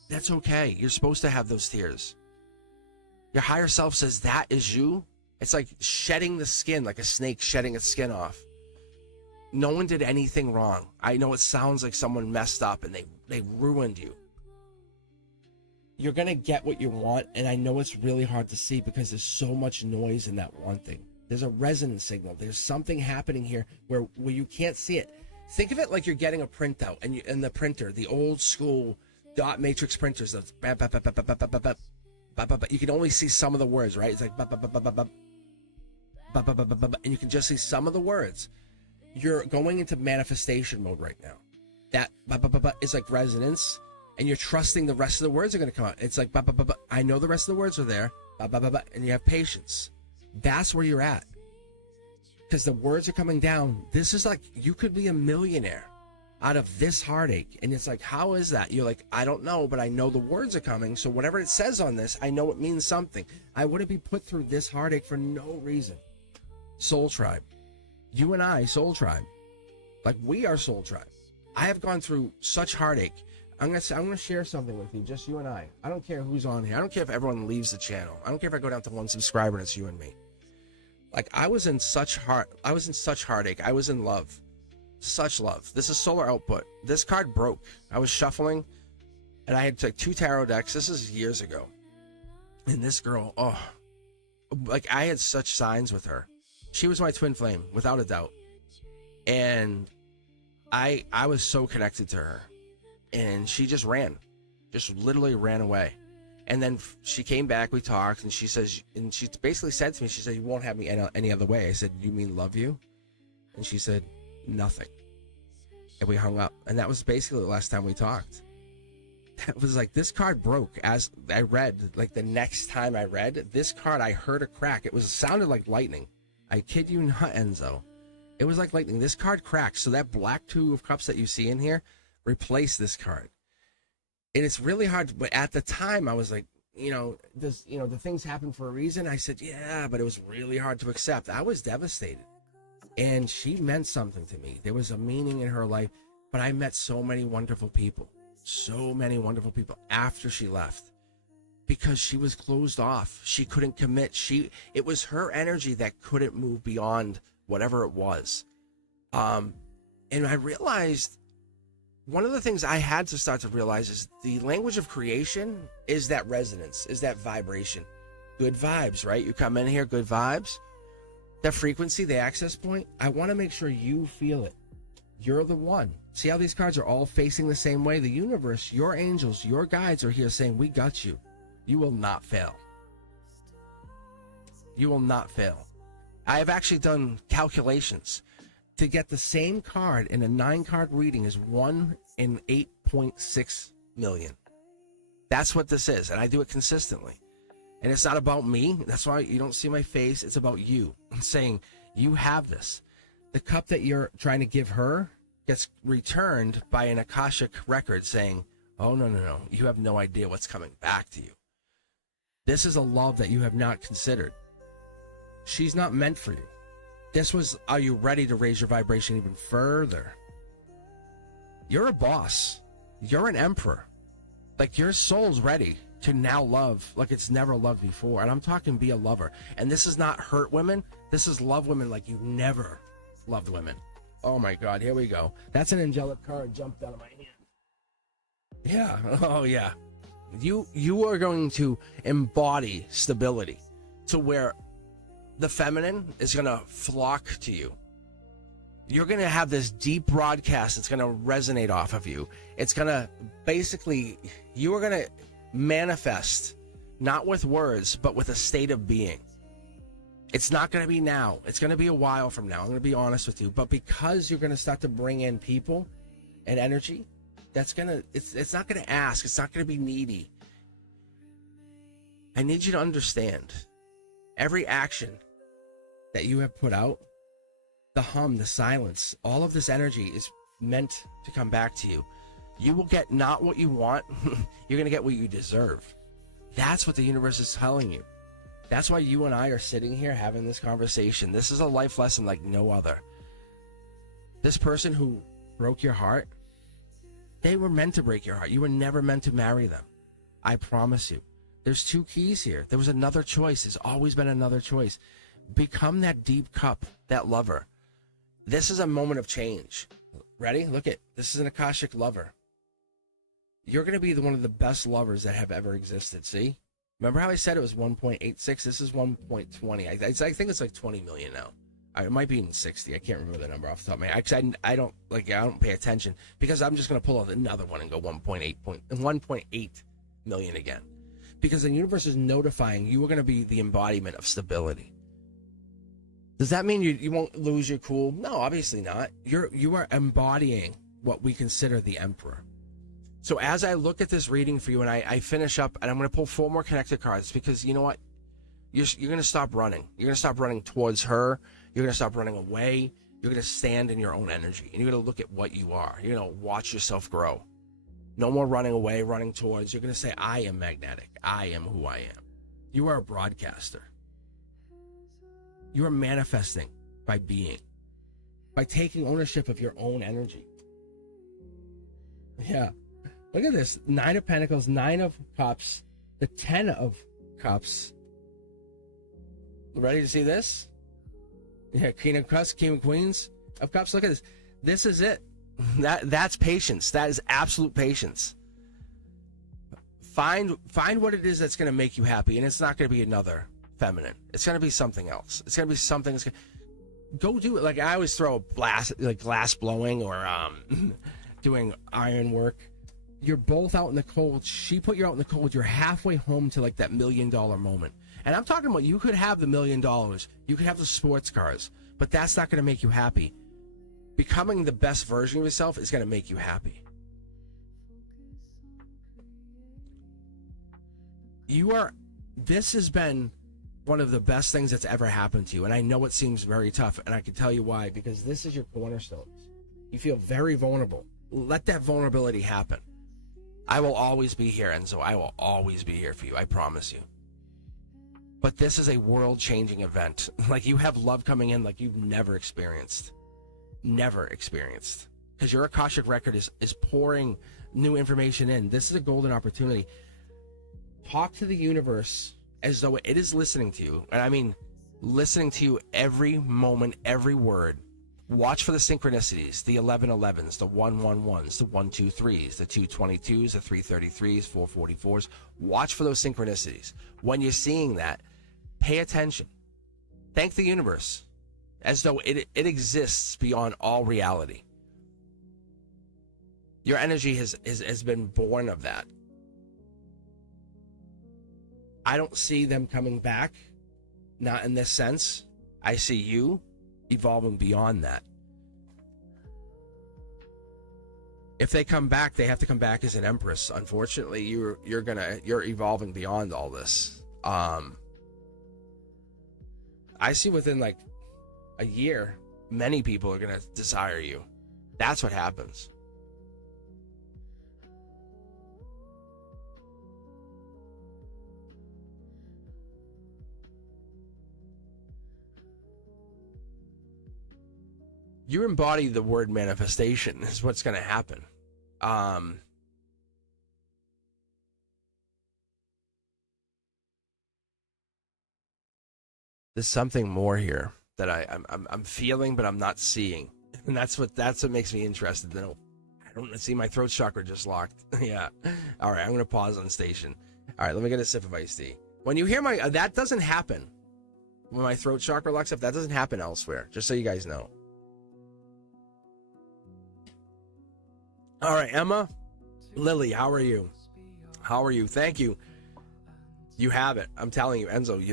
That's okay. You're supposed to have those tears. Your higher self says that is you. It's like shedding the skin, like a snake shedding its skin off. No one did anything wrong. I know it sounds like someone messed up and they ruined you. You're going to get what you want, and I know it's really hard to see because there's so much noise in that one thing. There's a resonance signal. There's something happening here where you can't see it. Think of it like you're getting a printout, and the printer, the old school dot matrix printers, that's you can only see some of the words, right? It's like and you can just see some of the words. You're going into manifestation mode right now. That is like resonance, and you're trusting the rest of the words are going to come out. It's like I know the rest of the words are there, and you have patience. That's where you're at, because the words are coming down. This is like you could be a millionaire out of this heartache, and it's like, how is that? You're like, I don't know, but I know the words are coming, so whatever it says on this, I know it means something. I wouldn't be put through this heartache for no reason. Soul Tribe, you and I, Soul Tribe, like we are Soul Tribe. I have gone through such heartache. I'm gonna share something with you, just you and I. I don't care who's on here. I don't care if everyone leaves the channel. I don't care if I go down to 1 subscriber and it's you and me. Like I was in such heartache. I was in love. Such love. This is solar output. This card broke. I was shuffling and I had like 2 tarot decks. This is years ago. And this girl, like I had such signs with her. She was my twin flame, without a doubt. And I was so connected to her. And she just literally ran away. And then she came back, we talked, and she basically said to me, she said, you won't have me any other way. I said, you mean love you? And she said, nothing. And we hung up. And that was basically the last time we talked. That was like, this card broke. As I read, like the next time I read, this card, I heard a crack. It sounded like lightning. I kid you not, Enzo. It was like lightning. This card cracked. So that black 2 of cups that you see in here replaced this card. And it's really hard. But at the time, I was like, the things happen for a reason. I said, yeah, but it was really hard to accept. I was devastated. And she meant something to me. There was a meaning in her life. But I met so many wonderful people after she left, because she was closed off. She couldn't commit. It was her energy that couldn't move beyond whatever it was. And I realized one of the things I had to start to realize is the language of creation is that resonance, is that vibration. Good vibes, right? You come in here, good vibes. That frequency, the access point, I want to make sure you feel it. You're the one. See how these cards are all facing the same way? The universe, your angels, your guides are here saying, we got you. You will not fail. You will not fail. I have actually done calculations. To get the same card in a 9-card reading is 1 in 8.6 million. That's what this is, and I do it consistently. And it's not about me. That's why you don't see my face. It's about you. I'm saying, you have this. The cup that you're trying to give her gets returned by an Akashic record saying, oh, no. You have no idea what's coming back to you. This is a love that you have not considered. She's not meant for you. This was, are you ready to raise your vibration even further? You're a boss. You're an emperor. Like, your soul's ready to now love like it's never loved before. And I'm talking be a lover. And this is not hurt women. This is love women like you never loved women. Oh my God, here we go. That's an angelic card jumped out of my hand. Yeah, oh yeah. You are going to embody stability to where the feminine is going to flock to you. You're going to have this deep broadcast that's going to resonate off of you. It's going to basically, you are going to manifest, not with words, but with a state of being. It's not going to be now. It's going to be a while from now. I'm going to be honest with you. But because you're going to start to bring in people and energy, that's going to, it's not going to ask. It's not going to be needy. I need you to understand every action that you have put out, the hum, the silence, all of this energy is meant to come back to you. You will get not what you want. You're going to get what you deserve. That's what the universe is telling you. That's why you and I are sitting here having this conversation. This is a life lesson like no other. This person who broke your heart, they were meant to break your heart. You were never meant to marry them. I promise you. There's two keys here. There was another choice. There's always been another choice. Become that deep cup, that lover. This is a moment of change. Ready? Look at this is an Akashic lover. You're going to be one of the best lovers that have ever existed. See? Remember how I said it was 1.86? This is 1.20. I think it's like 20 million now. It might be even 60. I can't remember the number off the top of my head. I don't pay attention because I'm just going to pull out another one and go 1.8 million again. Because the universe is notifying you are going to be the embodiment of stability. Does that mean you won't lose your cool? No, obviously not. You are embodying what we consider the emperor. So as I look at this reading for you and I finish up, and I'm going to pull 4 more connected cards because you know what? You're going to stop running. You're going to stop running towards her. You're going to stop running away. You're going to stand in your own energy. And you're going to look at what you are. You're going to watch yourself grow. No more running away, running towards. You're going to say, I am magnetic. I am who I am. You are a broadcaster. You are manifesting by being. By taking ownership of your own energy. Yeah. Look at this. 9 of Pentacles, 9 of Cups, the 10 of Cups. Ready to see this? Yeah, King of Cups, King of Queens of Cups. Look at this. This is it. That's patience. That is absolute patience. Find what it is that's going to make you happy, and it's not going to be another feminine. It's going to be something else. It's going to be something that's going to... Go do it. Like I always throw glass blowing or doing iron work. You're both out in the cold. She put you out in the cold. You're halfway home to like that $1 million moment. And I'm talking about you could have the $1 million. You could have the sports cars, but that's not going to make you happy. Becoming the best version of yourself is going to make you happy. This has been one of the best things that's ever happened to you. And I know it seems very tough, and I can tell you why, because this is your cornerstones. You feel very vulnerable. Let that vulnerability happen. I will always be here, Enzo. I will always be here for you. I promise you. But this is a world-changing event. Like you have love coming in like you've never experienced. Never experienced. Because your Akashic record is pouring new information in. This is a golden opportunity. Talk to the universe as though it is listening to you. And I mean, listening to you every moment, every word. Watch for the synchronicities, the 1111s, the 111s, the 123s, the 222s, the 333s, 444s. Watch for those synchronicities. When you're seeing that, pay attention. Thank the universe as though it exists beyond all reality. Your energy has been born of that. I don't see them coming back, not in this sense. I see you evolving beyond that. If they come back, they have to come back as an empress. Unfortunately, you're evolving beyond all this. I see within like a year, many people are gonna desire you. That's what happens. You embody the word manifestation is what's going to happen. There's something more here that I'm feeling, but I'm not seeing, and that's what makes me interested. I don't see my throat chakra just locked. Yeah. All right, I'm going to pause on station. All right, let me get a sip of iced tea. When you hear that doesn't happen when my throat chakra locks up. That doesn't happen elsewhere. Just so you guys know. All right, Emma, Lily, how are you? How are you? Thank you. You have it. I'm telling you, Enzo,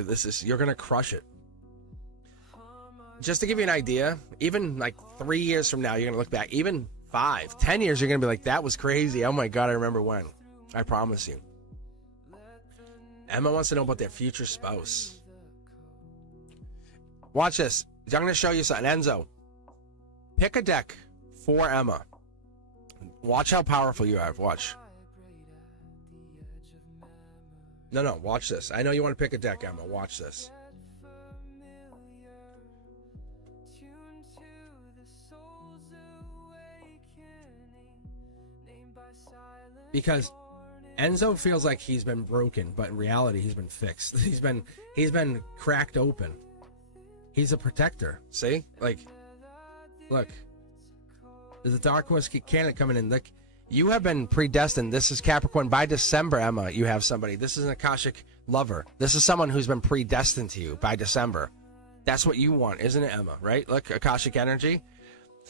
you're gonna crush it. Just to give you an idea, even like 3 years from now, you're gonna look back. Even 5, 10 years, you're gonna be like, "That was crazy." Oh my God, I remember when. I promise you. Emma wants to know about their future spouse. Watch this. I'm gonna show you something, Enzo. Pick a deck for Emma. Watch how powerful you are. Watch. No, watch this. I know you want to pick a deck, Emma. Watch this. Because Enzo feels like he's been broken, but in reality he's been fixed. He's been cracked open. He's a protector. See? Like, look. There's a Dark Horse candidate coming in. Look, you have been predestined. This is Capricorn. By December, Emma, you have somebody. This is an Akashic lover. This is someone who's been predestined to you by December. That's what you want, isn't it, Emma? Right? Look, Akashic energy.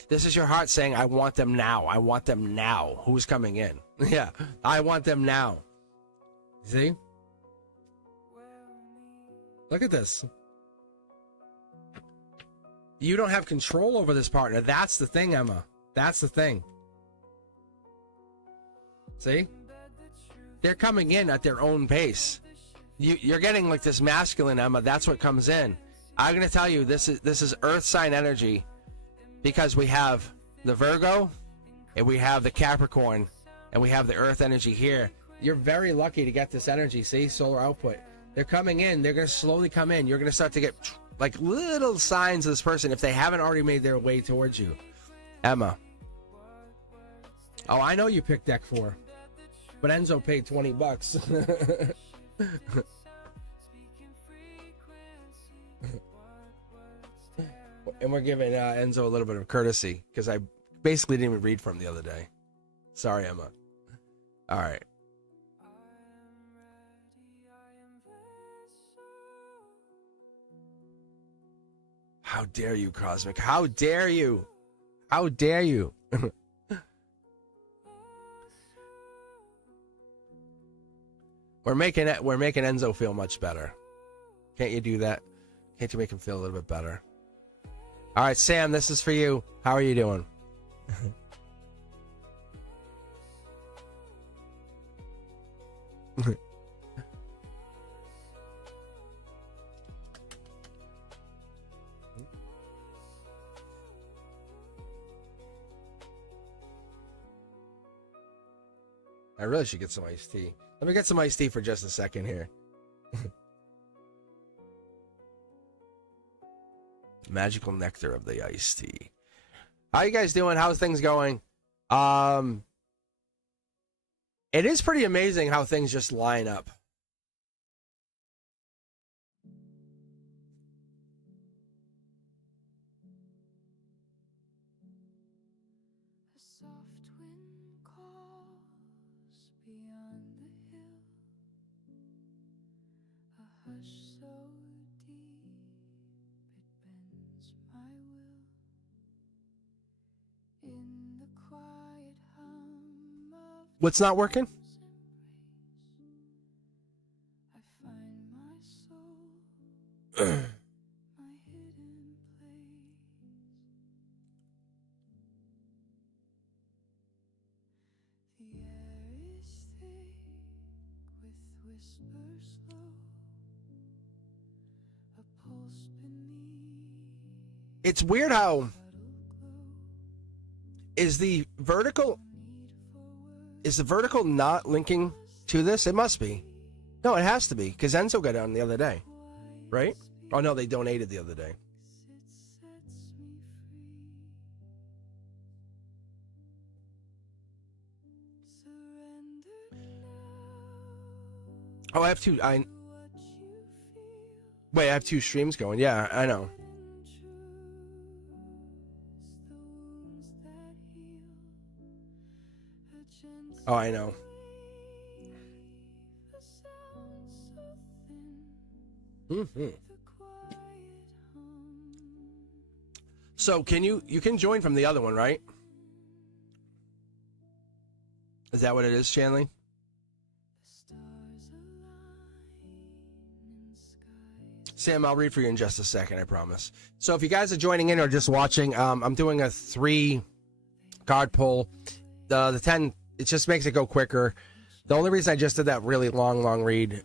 This is your heart saying, I want them now. I want them now. Who's coming in? Yeah, I want them now. See? Look at this. You don't have control over this partner. That's the thing, Emma. That's the thing. See? They're coming in at their own pace. You're getting like this masculine, Emma. That's what comes in. I'm going to tell you, this is earth sign energy, because we have the Virgo and we have the Capricorn and we have the earth energy here. You're very lucky to get this energy. See? Solar output. They're coming in. They're going to slowly come in. You're going to start to get like little signs of this person if they haven't already made their way towards you. Emma. Oh, I know you picked deck 4. But Enzo paid $20. And we're giving Enzo a little bit of courtesy because I basically didn't even read from the other day. Sorry, Emma. All right. How dare you, Cosmic? How dare you? How dare you? We're making Enzo feel much better. Can't you do that? Can't you make him feel a little bit better? All right, Sam, this is for you. How are you doing? I really should get some iced tea. Let me get some iced tea for just a second here. Magical nectar of the iced tea. How you guys doing? How's things going? It is pretty amazing how things just line up. A soft wind calls beyond the hill, a hush so deep it bends my will. In the quiet hum of What's not working? I find my soul, my hidden place. The air is thick with whispers slow, a pulse beneath It's weird how subtle glow. is the vertical Need for words is the vertical not linking to this? It must be. No, it has to be because Enzo got it on the other day, right? Oh no, they donated the other day. it sets me free. Surrender now Oh, I have two. what you feel. Wait, I have 2 streams going. Yeah, I know. Oh, I know. Mm-hmm. So you can join from the other one, right? Is that what it is, Shanley? Sam, I'll read for you in just a second, I promise. So if you guys are joining in or just watching, I'm doing a 3 card pull. The 10, it just makes it go quicker. The only reason I just did that really long read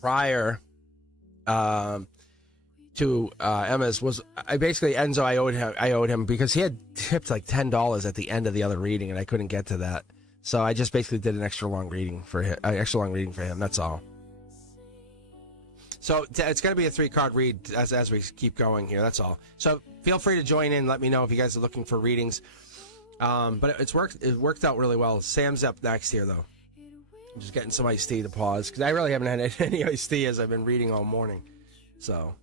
prior to Emma's was I basically Enzo I owed him because he had tipped like $10 at the end of the other reading and I couldn't get to that. So I just basically did an extra long reading for him. That's all. So it's going to be a 3-card read as we keep going here. That's all. So feel free to join in. Let me know if you guys are looking for readings. But it worked out really well. Sam's up next here, though. I'm just getting some iced tea to pause because I really haven't had any iced tea as I've been reading all morning. So.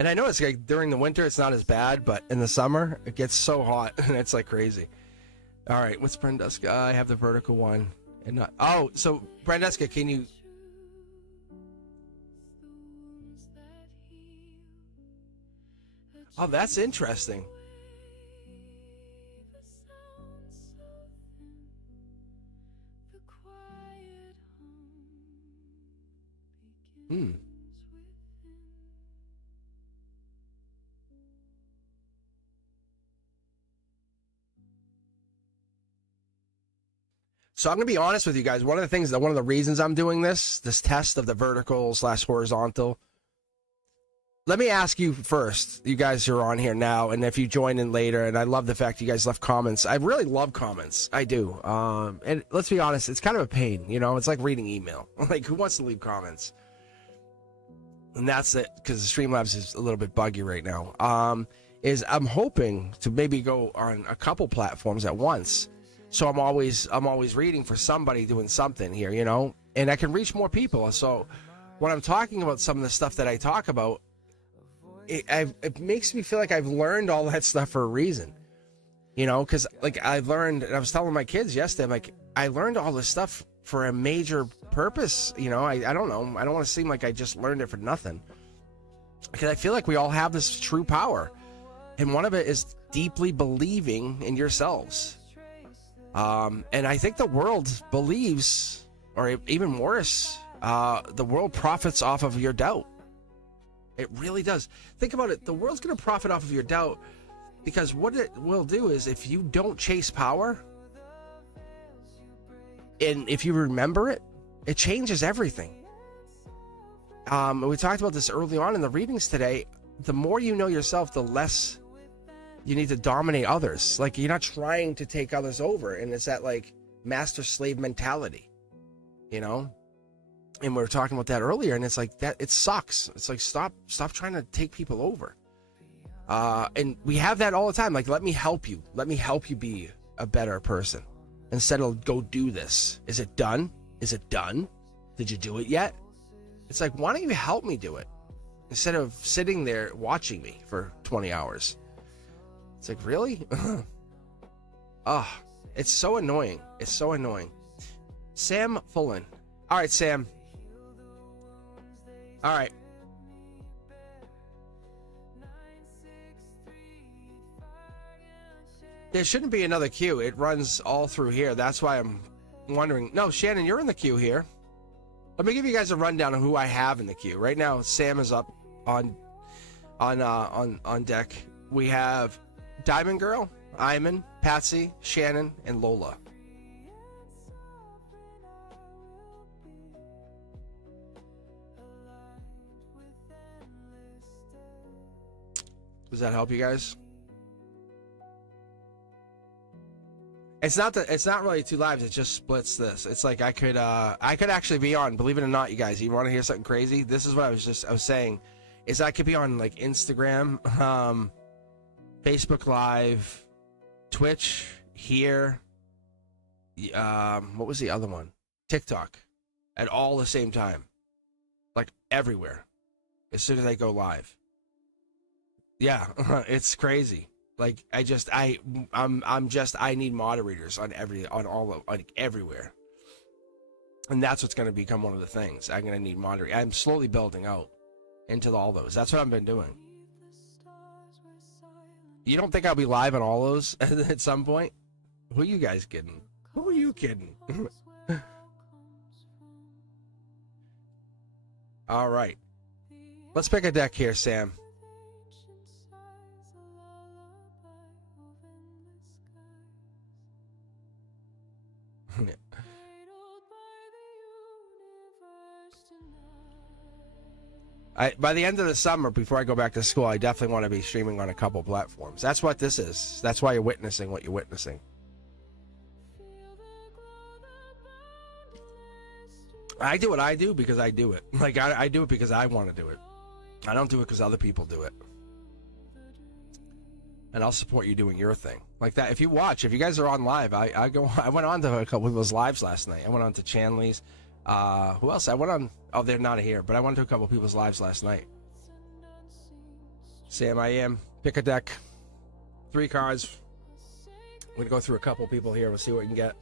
And I know it's like during the winter it's not as bad, but in the summer it gets so hot and it's like crazy. All right, what's Brenduska? I have the vertical one and not. Oh, so Brenduska, can you? Oh, that's interesting. Hmm. So I'm going to be honest with you guys. One of the reasons I'm doing this test of the vertical/horizontal. Let me ask you first, you guys who are on here now, and if you join in later, and I love the fact you guys left comments. I really love comments. I do. And let's be honest, it's kind of a pain, you know? It's like reading email. Like, who wants to leave comments? And that's it, because the Streamlabs is a little bit buggy right now. I'm hoping to maybe go on a couple platforms at once. So I'm always reading for somebody doing something here, you know? And I can reach more people. So when I'm talking about some of the stuff that I talk about, it makes me feel like I've learned all that stuff for a reason, you know, because like I've learned, and I was telling my kids yesterday, I'm like, I learned all this stuff for a major purpose, you know. I don't know, I don't want to seem like I just learned it for nothing, because I feel like we all have this true power, and one of it is deeply believing in yourselves, and I think the world believes, or even worse, the world profits off of your doubt. It really does. Think about it. The world's going to profit off of your doubt, because what it will do is, if you don't chase power, and if you remember it, it changes everything. We talked about this early on in the readings today. The more you know yourself, the less you need to dominate others. Like, you're not trying to take others over, and it's that like master-slave mentality, you know? And we were talking about that earlier, and it's like that. It sucks. It's like, stop trying to take people over. And we have that all the time. Like, let me help you. Let me help you be a better person, instead of go do this. Is it done? Is it done? Did you do it yet? It's like, why don't you help me do it, instead of sitting there watching me for 20 hours? It's like, really? It's so annoying. It's so annoying. Sam Fullen. All right, Sam. All right. There shouldn't be another queue. It runs all through here. That's why I'm wondering. No, Shannon, you're in the queue here. Let me give you guys a rundown of who I have in the queue. Right now, Sam is up on deck. We have Diamond Girl, Iman, Patsy, Shannon, and Lola. Does that help you guys? It's not really two lives. It just splits this. It's like I could actually be on. Believe it or not, you guys. You want to hear something crazy? This is what I was saying, is I could be on like Instagram, Facebook Live, Twitch, here. What was the other one? TikTok, at all the same time, like everywhere. As soon as I go live. Yeah, it's crazy. Like, I need moderators on everywhere. And that's what's going to become one of the things. I'm going to need moderators. I'm slowly building out into all those. That's what I've been doing. You don't think I'll be live on all those at some point? Who are you guys kidding? Who are you kidding? All right. Let's pick a deck here, Sam. By the end of the summer, before I go back to school, I definitely want to be streaming on a couple platforms. That's what this is. That's why you're witnessing what you're witnessing. I do what I do because I do it. Like, I do it because I want to do it. I don't do it because other people do it. And I'll support you doing your thing. Like that. If you guys are on live, I went on to a couple of people's lives last night. I went on to Chanley's. Who else? I went on, oh, they're not here, but I went to a couple of people's lives last night. Sam, I am. Pick a deck. 3 cards. I'm going to go through a couple of people here. We'll see what we can get.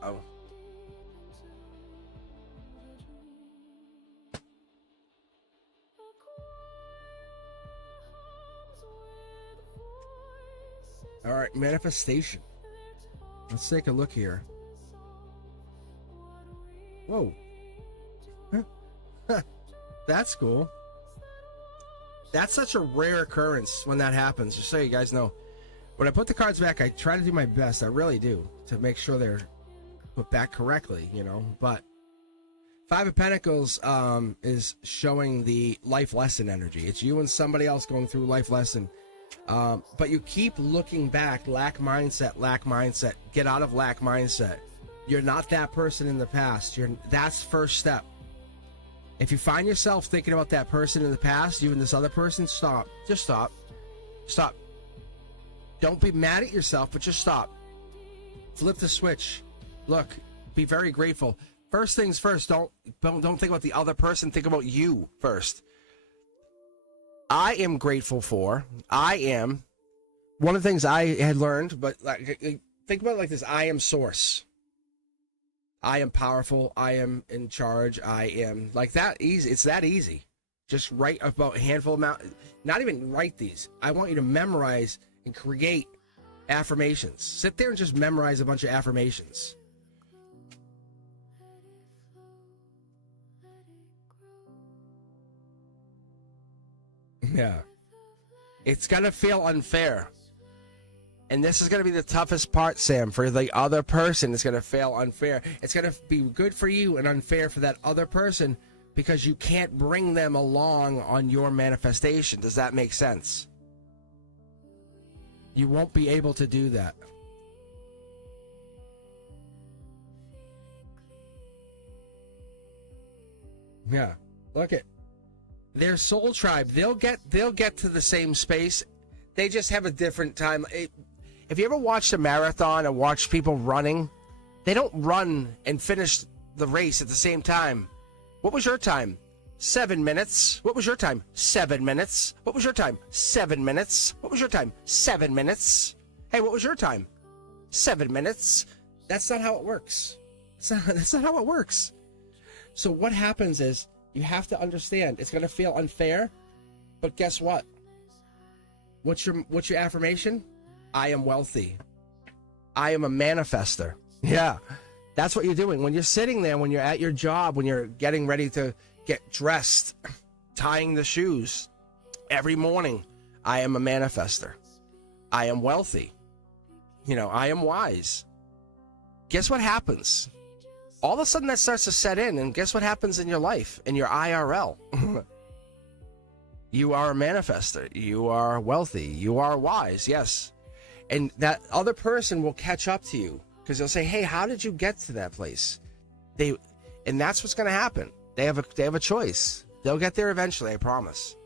Oh. All right, manifestation. Let's take a look here. Whoa. That's cool. That's such a rare occurrence when that happens, just so you guys know. When I put the cards back, I try to do my best. I really do, to make sure they're put back correctly, you know. But 5 of Pentacles is showing the life lesson energy. It's you and somebody else going through life lesson. But you keep looking back. Lack mindset. Get out of lack mindset. You're not that person in the past. That's first step. If you find yourself thinking about that person in the past, you and this other person, stop. Just stop. Stop. Don't be mad at yourself, but just stop. Flip the switch. Look, be very grateful. First things first, don't think about the other person, think about you first. I am grateful for, one of the things I had learned, but like, think about it like this: I am source. I am powerful. I am in charge. I am like that easy. It's that easy. Just write about a handful amount. Not even write these. I want you to memorize and create affirmations. Sit there and just memorize a bunch of affirmations. Yeah. It's going to feel unfair. And this is going to be the toughest part, Sam. For the other person, it's going to feel unfair. It's going to be good for you and unfair for that other person because you can't bring them along on your manifestation. Does that make sense? You won't be able to do that. Yeah. Look at their soul tribe. They'll get to the same space. They just have a different time. If you ever watched a marathon or watched people running, they don't run and finish the race at the same time. What was your time? 7 minutes. What was your time? 7 minutes. What was your time? 7 minutes. What was your time? 7 minutes. Hey, what was your time? 7 minutes. That's not how it works. That's not how it works. So what happens is you have to understand it's going to feel unfair, but guess what? What's your affirmation? I am wealthy. I am a manifester. Yeah. That's what you're doing. When you're sitting there, when you're at your job, when you're getting ready to get dressed, tying the shoes, every morning, I am a manifester. I am wealthy. You know, I am wise. Guess what happens? All of a sudden that starts to set in, and guess what happens in your life, in your IRL? You are a manifester. You are wealthy. You are wise, yes. And that other person will catch up to you because they'll say, hey, how did you get to that place? And that's what's going to happen. They have a choice. They'll get there eventually, I promise.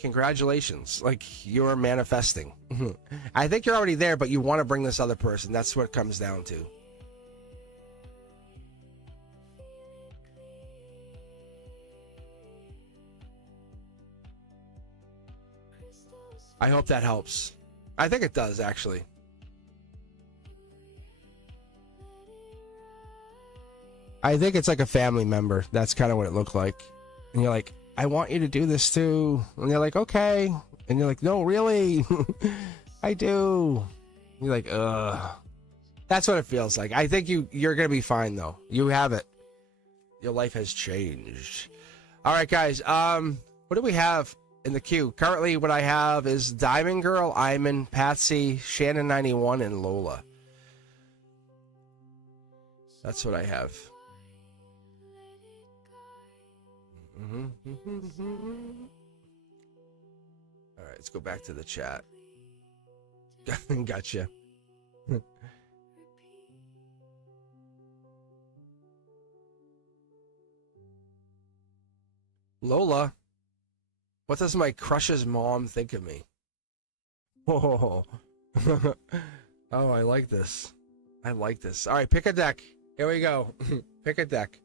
Congratulations. Like, you're manifesting. I think you're already there, but you want to bring this other person. That's what it comes down to. I hope that helps. I think it does, actually. I think it's like a family member. That's kind of what it looked like. And you're like, I want you to do this too. And they're like, okay. And you're like, no, really? I do. You're like, ugh. That's what it feels like. I think you're going to be fine, though. You have it. Your life has changed. All right, guys. What do we have in the queue? Currently, what I have is Diamond Girl, Iman, Patsy, Shannon 91, and Lola. That's what I have. All right, let's go back to the chat. Gotcha. Lola, what does my crush's mom think of me? Oh, oh, I like this. I like this. All right, pick a deck. Here we go. Pick a deck.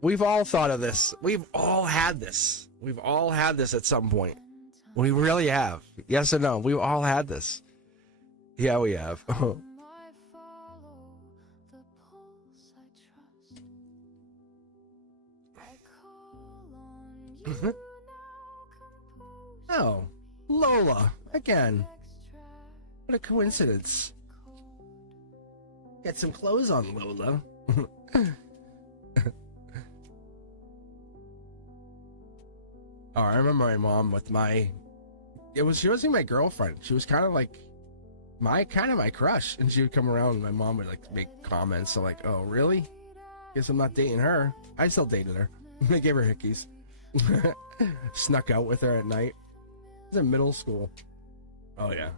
We've all thought of this. We've all had this. We've all had this at some point. We really have. Yes or no? We've all had this. Yeah, we have. Oh, Lola again. What a coincidence. Get some clothes on, Lola. Oh, I remember my mom with she wasn't my girlfriend. She was kind of like my crush, and she would come around and my mom would like make comments. So like, oh really? Guess I'm not dating her. I still dated her. I gave her hickeys. Snuck out with her at night. I was in middle school. Oh yeah.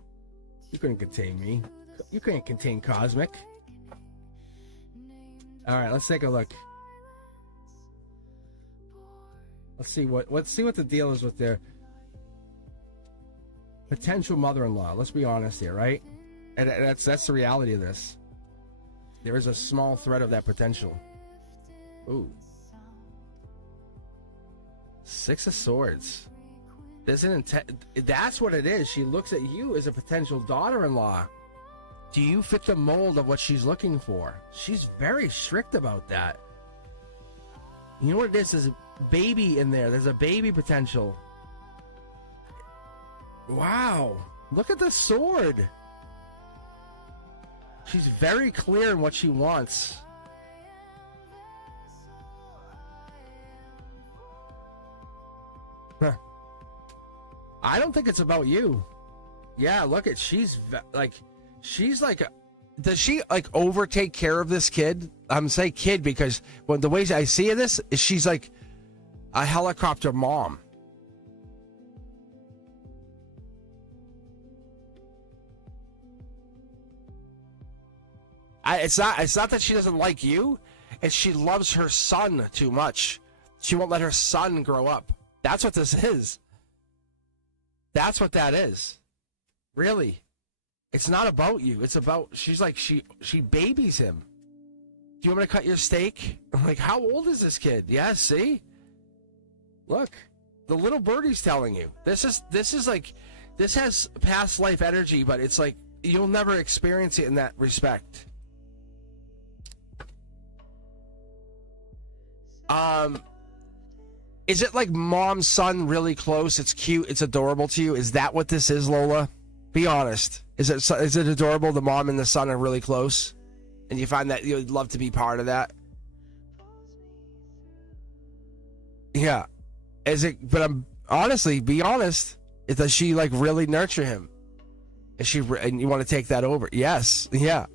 You couldn't contain me. You couldn't contain Cosmic. Alright, let's take a look. Let's see what the deal is with their potential mother-in-law. Let's be honest here, right? And that's the reality of this. There is a small thread of that potential. Ooh. Six of Swords. That's what it is. She looks at you as a potential daughter-in-law. Do you fit the mold of what she's looking for? She's very strict about that. You know what it is? There's a baby in there. There's a baby potential. Wow. Look at the sword. She's very clear in what she wants. Huh. I don't think it's about you. Yeah, look at she's like does she like overtake care of this kid? I'm saying kid because when the way I see this is she's like a helicopter mom. It's not that she doesn't like you, it's she loves her son too much. She won't let her son grow up. That's what this is. That's what that is. Really. It's not about you. It's about she's like she babies him. Do you want me to cut your steak? I'm like, how old is this kid? Yeah, see? Look. The little birdie's telling you. This is like this has past life energy, but it's like you'll never experience it in that respect. Is it like mom, son really close? It's cute, it's adorable to you. Is that what this is, Lola? Be honest. Is it adorable? The mom and the son are really close, and you find that you'd love to be part of that. Yeah. Is it? But I'm honestly, be honest. Does she like really nurture him? Is she? And you want to take that over? Yes. Yeah.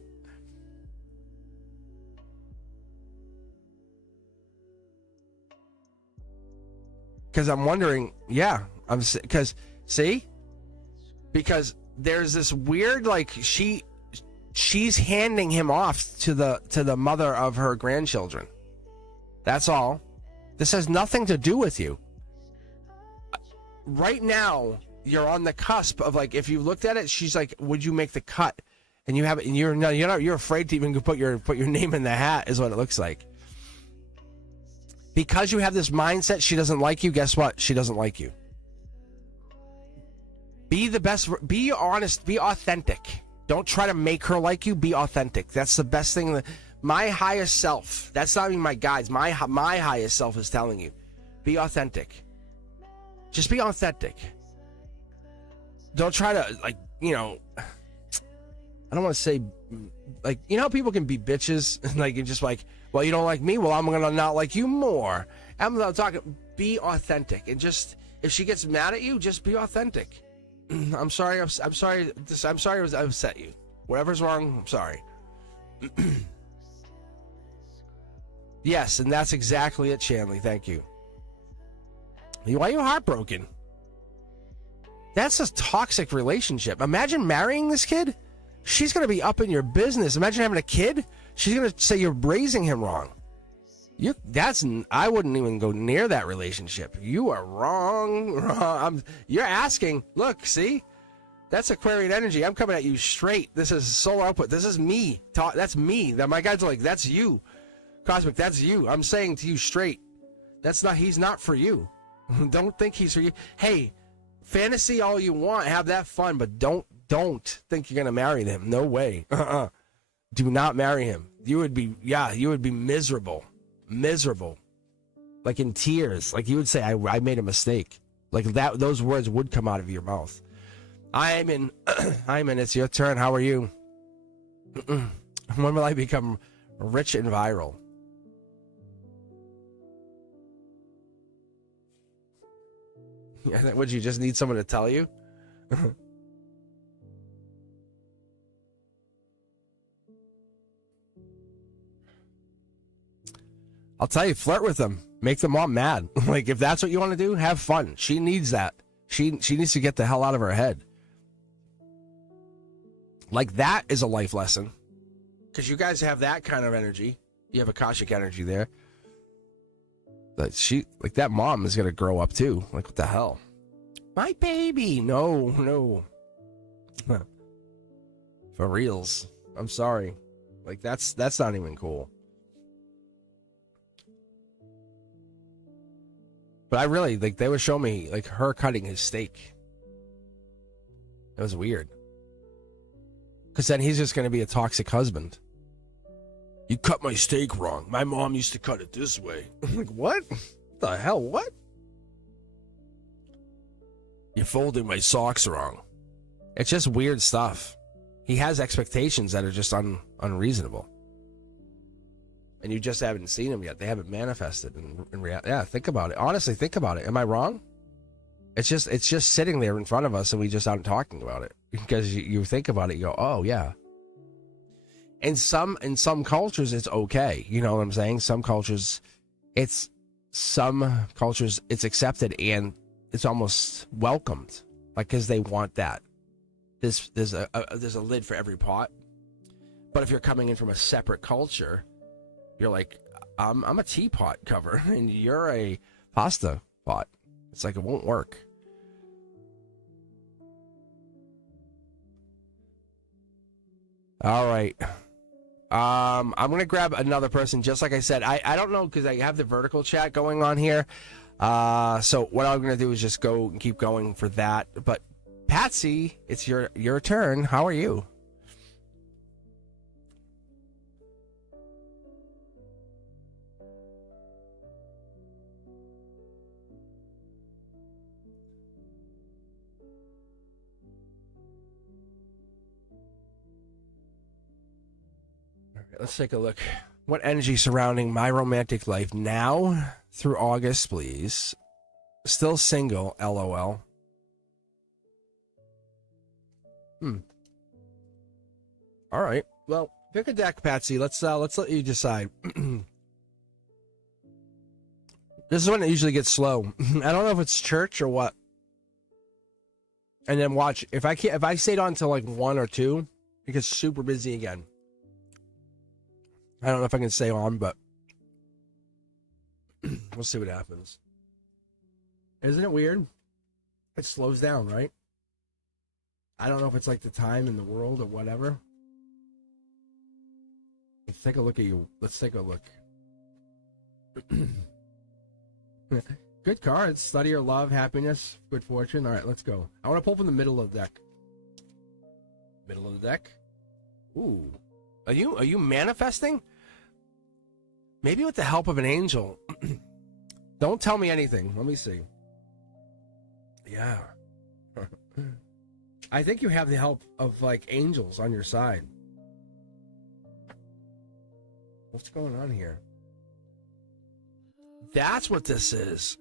Because I'm wondering, yeah, because there's this weird like she's handing him off to the mother of her grandchildren. That's all. This has nothing to do with you. Right now, you're on the cusp of like if you looked at it, she's like, would you make the cut? And you have it, and you're afraid to even put your name in the hat, is what it looks like. Because you have this mindset, she doesn't like you. Guess what? She doesn't like you. Be the best. Be honest. Be authentic. Don't try to make her like you. Be authentic. That's the best thing. My highest self, that's not even my guides. My highest self is telling you, be authentic. Just be authentic. Don't try to, like, you know, I don't want to say, like, you know how people can be bitches? Like, you're just like, well, you don't like me? Well, I'm going to not like you more. I'm not talking, be authentic. And just, if she gets mad at you, just be authentic. I'm sorry. I'm sorry. I'm sorry I upset you. Whatever's wrong, I'm sorry. Yes, and that's exactly it, Shanley. Thank you. Why are you heartbroken? That's a toxic relationship. Imagine marrying this kid. She's going to be up in your business. Imagine having a kid. She's going to say you're raising him wrong. I wouldn't even go near that relationship. You are wrong. You're asking. Look, see? That's Aquarian energy. I'm coming at you straight. This is solar output. This is me. That's me. My guys are like, that's you. Cosmic, that's you. I'm saying to you straight. He's not for you. Don't think he's for you. Hey, fantasy all you want. Have that fun, but don't think you're going to marry him. No way. Do not marry him. You would be miserable. Miserable. Like in tears. Like you would say, I made a mistake. Like that, those words would come out of your mouth. Hyman, it's your turn. How are you? When will I become rich and viral? Would you just need someone to tell you? I'll tell you, flirt with them. Make them all mad. Like, if that's what you want to do, have fun. She needs that. She needs to get the hell out of her head. Like, that is a life lesson. Because you guys have that kind of energy. You have Akashic energy there. But that mom is going to grow up too. Like, what the hell? My baby. No. For reals. I'm sorry. Like, that's not even cool. But I really, like, they would show me, like, her cutting his steak. It was weird. Because then he's just going to be a toxic husband. You cut my steak wrong. My mom used to cut it this way. I'm like, what? What the hell? What? You folded my socks wrong. It's just weird stuff. He has expectations that are just unreasonable. And you just haven't seen them yet. They haven't manifested in reality. Yeah, think about it. Honestly, think about it. Am I wrong? It's just sitting there in front of us and we just aren't talking about it. Because you think about it, you go, oh, yeah. In some cultures, it's okay. You know what I'm saying? Some cultures, it's accepted and it's almost welcomed. Like, because they want that. There's a lid for every pot. But if you're coming in from a separate culture, you're like, I'm a teapot cover and you're a pasta pot. It's like, it won't work. All right. I'm going to grab another person. Just like I said, I don't know, because I have the vertical chat going on here. So what I'm going to do is just go and keep going for that. But Patsy, it's your turn. How are you? Let's take a look. What energy surrounding my romantic life now through August, please? Still single, LOL. All right. Well, pick a deck, Patsy. Let's let you decide. This is when it usually gets slow. I don't know if it's church or what. And then watch. If I stayed on till like 1 or 2, it gets super busy again. I don't know if I can stay on, but we'll see what happens. Isn't it weird? It slows down, right? I don't know if it's like the time in the world or whatever. Let's take a look at you. Let's take a look. Good cards. Study or love, happiness, good fortune. All right, let's go. I want to pull from the middle of the deck. Middle of the deck. Ooh. Are you manifesting? Maybe with the help of an angel. Don't tell me anything. Let me see. Yeah. I think you have the help of like angels on your side. What's going on here? That's what this is.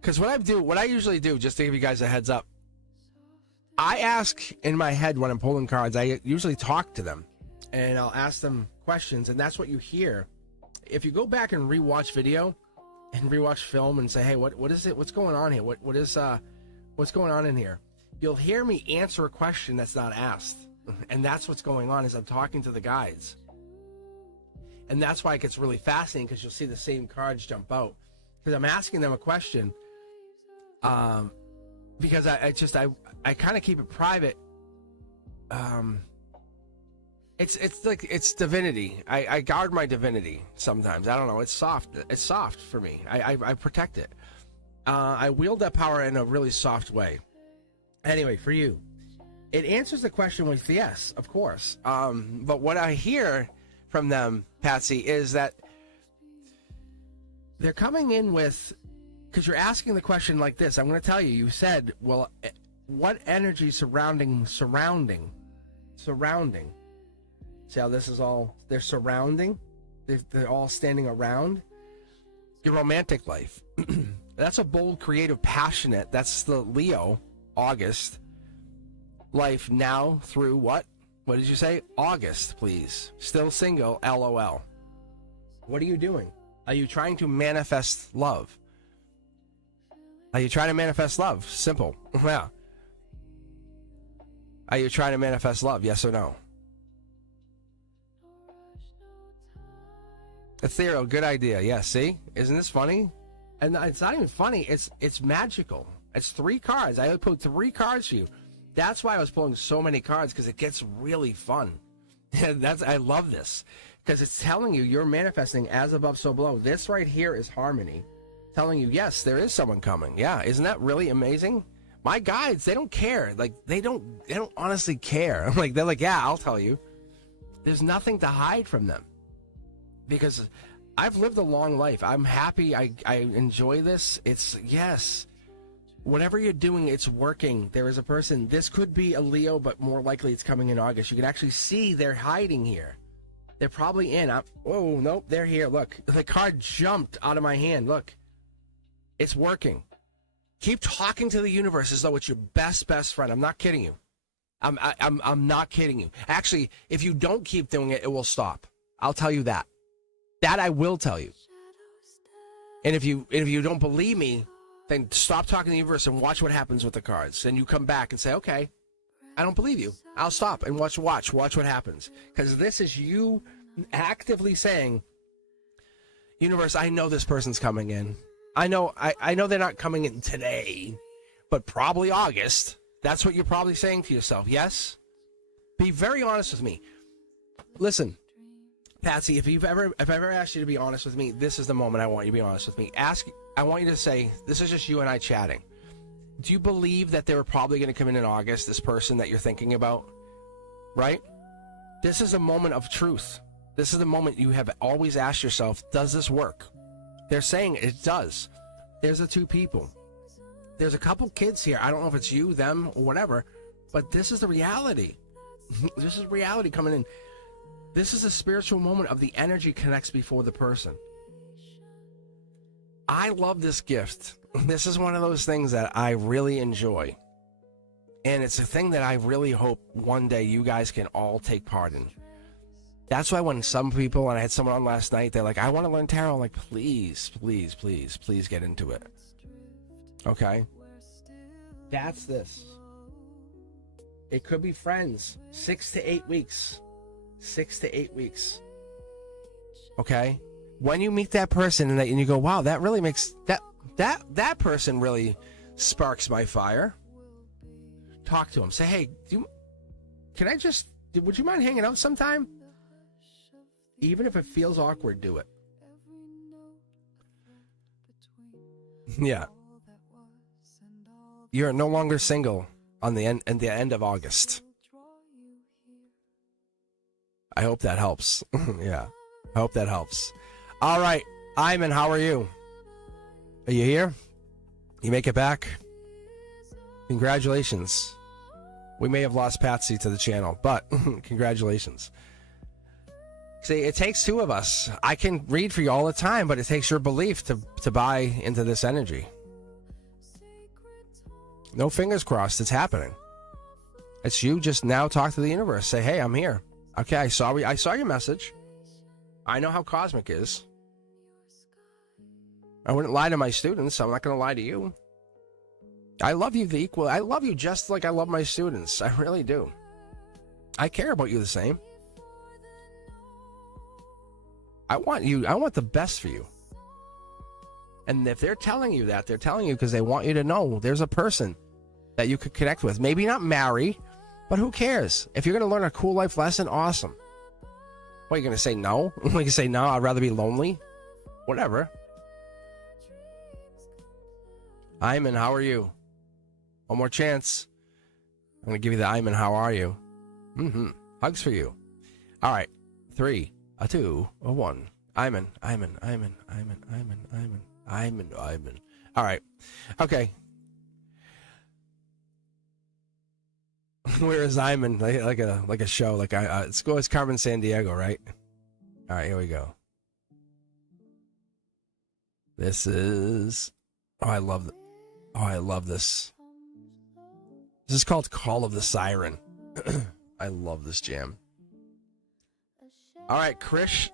Because what I usually do, just to give you guys a heads up, I ask in my head when I'm pulling cards, I usually talk to them and I'll ask them questions, and that's what you hear. If you go back and rewatch video and rewatch film and say, hey, what is it? What's going on here? What's going on in here? You'll hear me answer a question that's not asked. And that's what's going on, is I'm talking to the guides. And that's why it gets really fascinating, because you'll see the same cards jump out. Because I'm asking them a question. Because I kind of keep it private. It's divinity. I guard my divinity sometimes. I don't know. It's soft. It's soft for me. I protect it. I wield that power in a really soft way. Anyway, for you, it answers the question with yes, of course. But what I hear from them, Patsy, is that they're coming in with, because you're asking the question like this. I'm going to tell you. You said, well, what energy surrounding? See how this is all, they're surrounding? They're all standing around? Your romantic life. That's a bold, creative, passionate. That's the Leo, August. Life now through what? What did you say? August, please. Still single, LOL. What are you doing? Are you trying to manifest love? Are you trying to manifest love? Simple. Yeah. Are you trying to manifest love? Yes or no? Ethereal, good idea. Yeah, see? Isn't this funny? And it's not even funny. It's magical. It's 3 cards. I put 3 cards for you. That's why I was pulling so many cards, because it gets really fun. I love this, because it's telling you you're manifesting as above, so below. This right here is harmony, telling you, yes, there is someone coming. Yeah, isn't that really amazing? My guides, they don't care. Like, they don't honestly care. They're like, yeah, I'll tell you. There's nothing to hide from them, because I've lived a long life. I'm happy. I enjoy this. It's, yes, whatever you're doing, it's working. There is a person. This could be a Leo, but more likely it's coming in August. You can actually see they're hiding here. They're probably in. Oh, nope, they're here. Look, the card jumped out of my hand. Look, it's working. Keep talking to the universe as though it's your best friend. I'm not kidding you. I'm not kidding you. Actually, if you don't keep doing it, it will stop. I'll tell you that. That I will tell you. And if you don't believe me, then stop talking to the universe and watch what happens with the cards. And you come back and say, okay, I don't believe you. I'll stop and watch what happens. Because this is you actively saying, universe, I know this person's coming in. I know they're not coming in today, but probably August. That's what you're probably saying to yourself. Yes? Be very honest with me. Listen, Patsy, if I've ever asked you to be honest with me, this is the moment I want you to be honest with me. I want you to say, this is just you and I chatting. Do you believe that they were probably going to come in August, this person that you're thinking about? Right? This is a moment of truth. This is the moment you have always asked yourself, does this work? They're saying it does. There's the 2 people. There's a couple kids here. I don't know if it's you, them, or whatever, but this is the reality. This is reality coming in. This is a spiritual moment of the energy connects before the person. I love this gift. This is one of those things that I really enjoy. And it's a thing that I really hope one day you guys can all take part in. That's why when some people, and I had someone on last night, they're like, I want to learn tarot. I'm like, please get into it. Okay? That's this. It could be friends. 6 to 8 weeks. 6 to 8 weeks. Okay? When you meet that person and you go, wow, that really makes that person really sparks my fire. Talk to him. Say, hey, would you mind hanging out sometime? Even if it feels awkward, do it. Yeah. You're no longer single on the end of August. I hope that helps. Yeah, I hope that helps. All right, Iman, how are you? Are you here? You make it back? Congratulations. We may have lost Patsy to the channel, but congratulations. See, it takes two of us. I can read for you all the time, but it takes your belief to buy into this energy. No fingers crossed, it's happening. It's you just now talk to the universe. Say, hey, I'm here. Okay, I saw your message. I know how cosmic is. I wouldn't lie to my students, so I'm not going to lie to you. I love you I love you just like I love my students. I really do. I care about you the same. I want the best for you. And if they're telling you that, they're telling you because they want you to know there's a person that you could connect with. Maybe not marry, but who cares? If you're going to learn a cool life lesson, awesome. What, are you going to say no? You can say no, I'd rather be lonely? Whatever. Iman, how are you? One more chance. I'm going to give you the Iman, how are you? Hugs for you. All right. 3, 2, 1. Iman. All right. Okay. Where is Iman? Like a show. It's Carmen Sandiego, right? All right, here we go. This is. Oh, I love this. This is called Call of the Siren. I love this jam. All right, Chris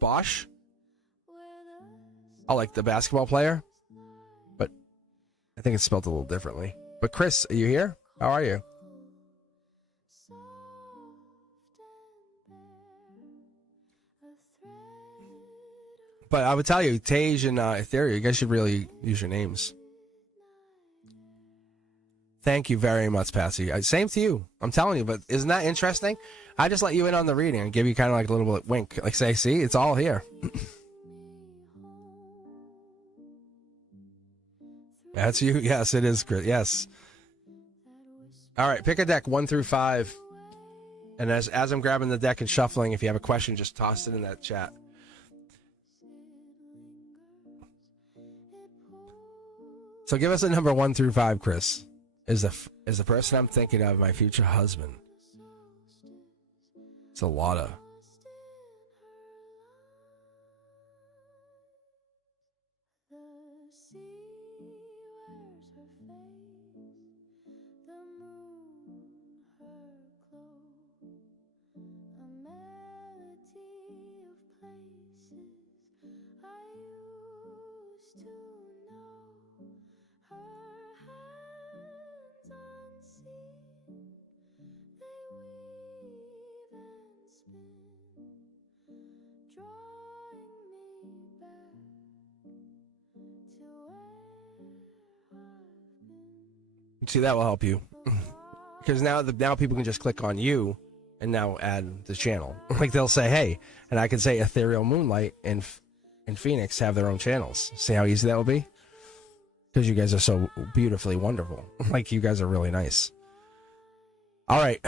Bosch. I like the basketball player, but I think it's spelled a little differently. But Chris, are you here? How are you? But I would tell you, Tej and Ethereal, you guys should really use your names. Thank you very much, Patsy. Same to you. I'm telling you, but isn't that interesting? I just let you in on the reading and give you kind of like a little bit wink. Like say, see, it's all here. That's you. Yes, it is, Chris. Yes. All right, pick a deck 1 through 5. And as I'm grabbing the deck and shuffling, if you have a question, just toss it in that chat. So give us a number 1 through 5, Chris. Is the person I'm thinking of my future husband? It's a lot of. See, that will help you. Because now people can just click on you and now add the channel. Like they'll say, hey, and I can say Ethereal Moonlight and Phoenix have their own channels. See how easy that will be? Because you guys are so beautifully wonderful. Like you guys are really nice. All right.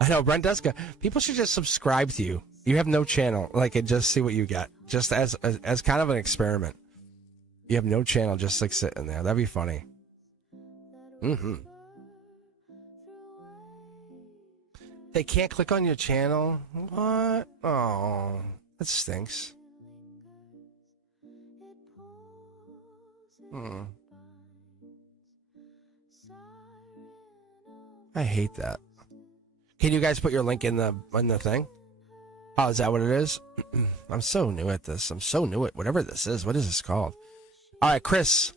I know, Brent Deska. People should just subscribe to you. You have no channel. Like, and just see what you get. Just as kind of an experiment. You have no channel, just like sitting there. That'd be funny. They can't click on your channel? What? Oh, that stinks. I hate that. Can you guys put your link in the thing? Oh, is that what it is? I'm so new at this. I'm so new at whatever this is. What is this called? All right, Chris.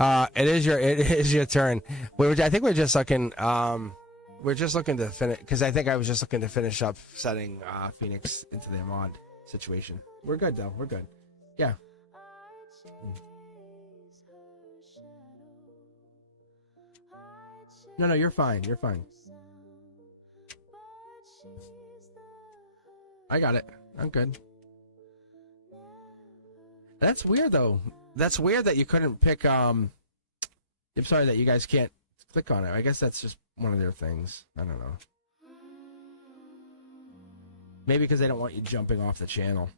It is your turn. I think we're just looking. We're just looking to finish because I think I was just looking to finish up setting Phoenix into their mod situation. We're good though. We're good. Yeah. No, you're fine. You're fine. I got it. I'm good. That's weird though. That's weird that you couldn't pick. I'm sorry that you guys can't click on it. I guess that's just one of their things. I don't know. Maybe because they don't want you jumping off the channel.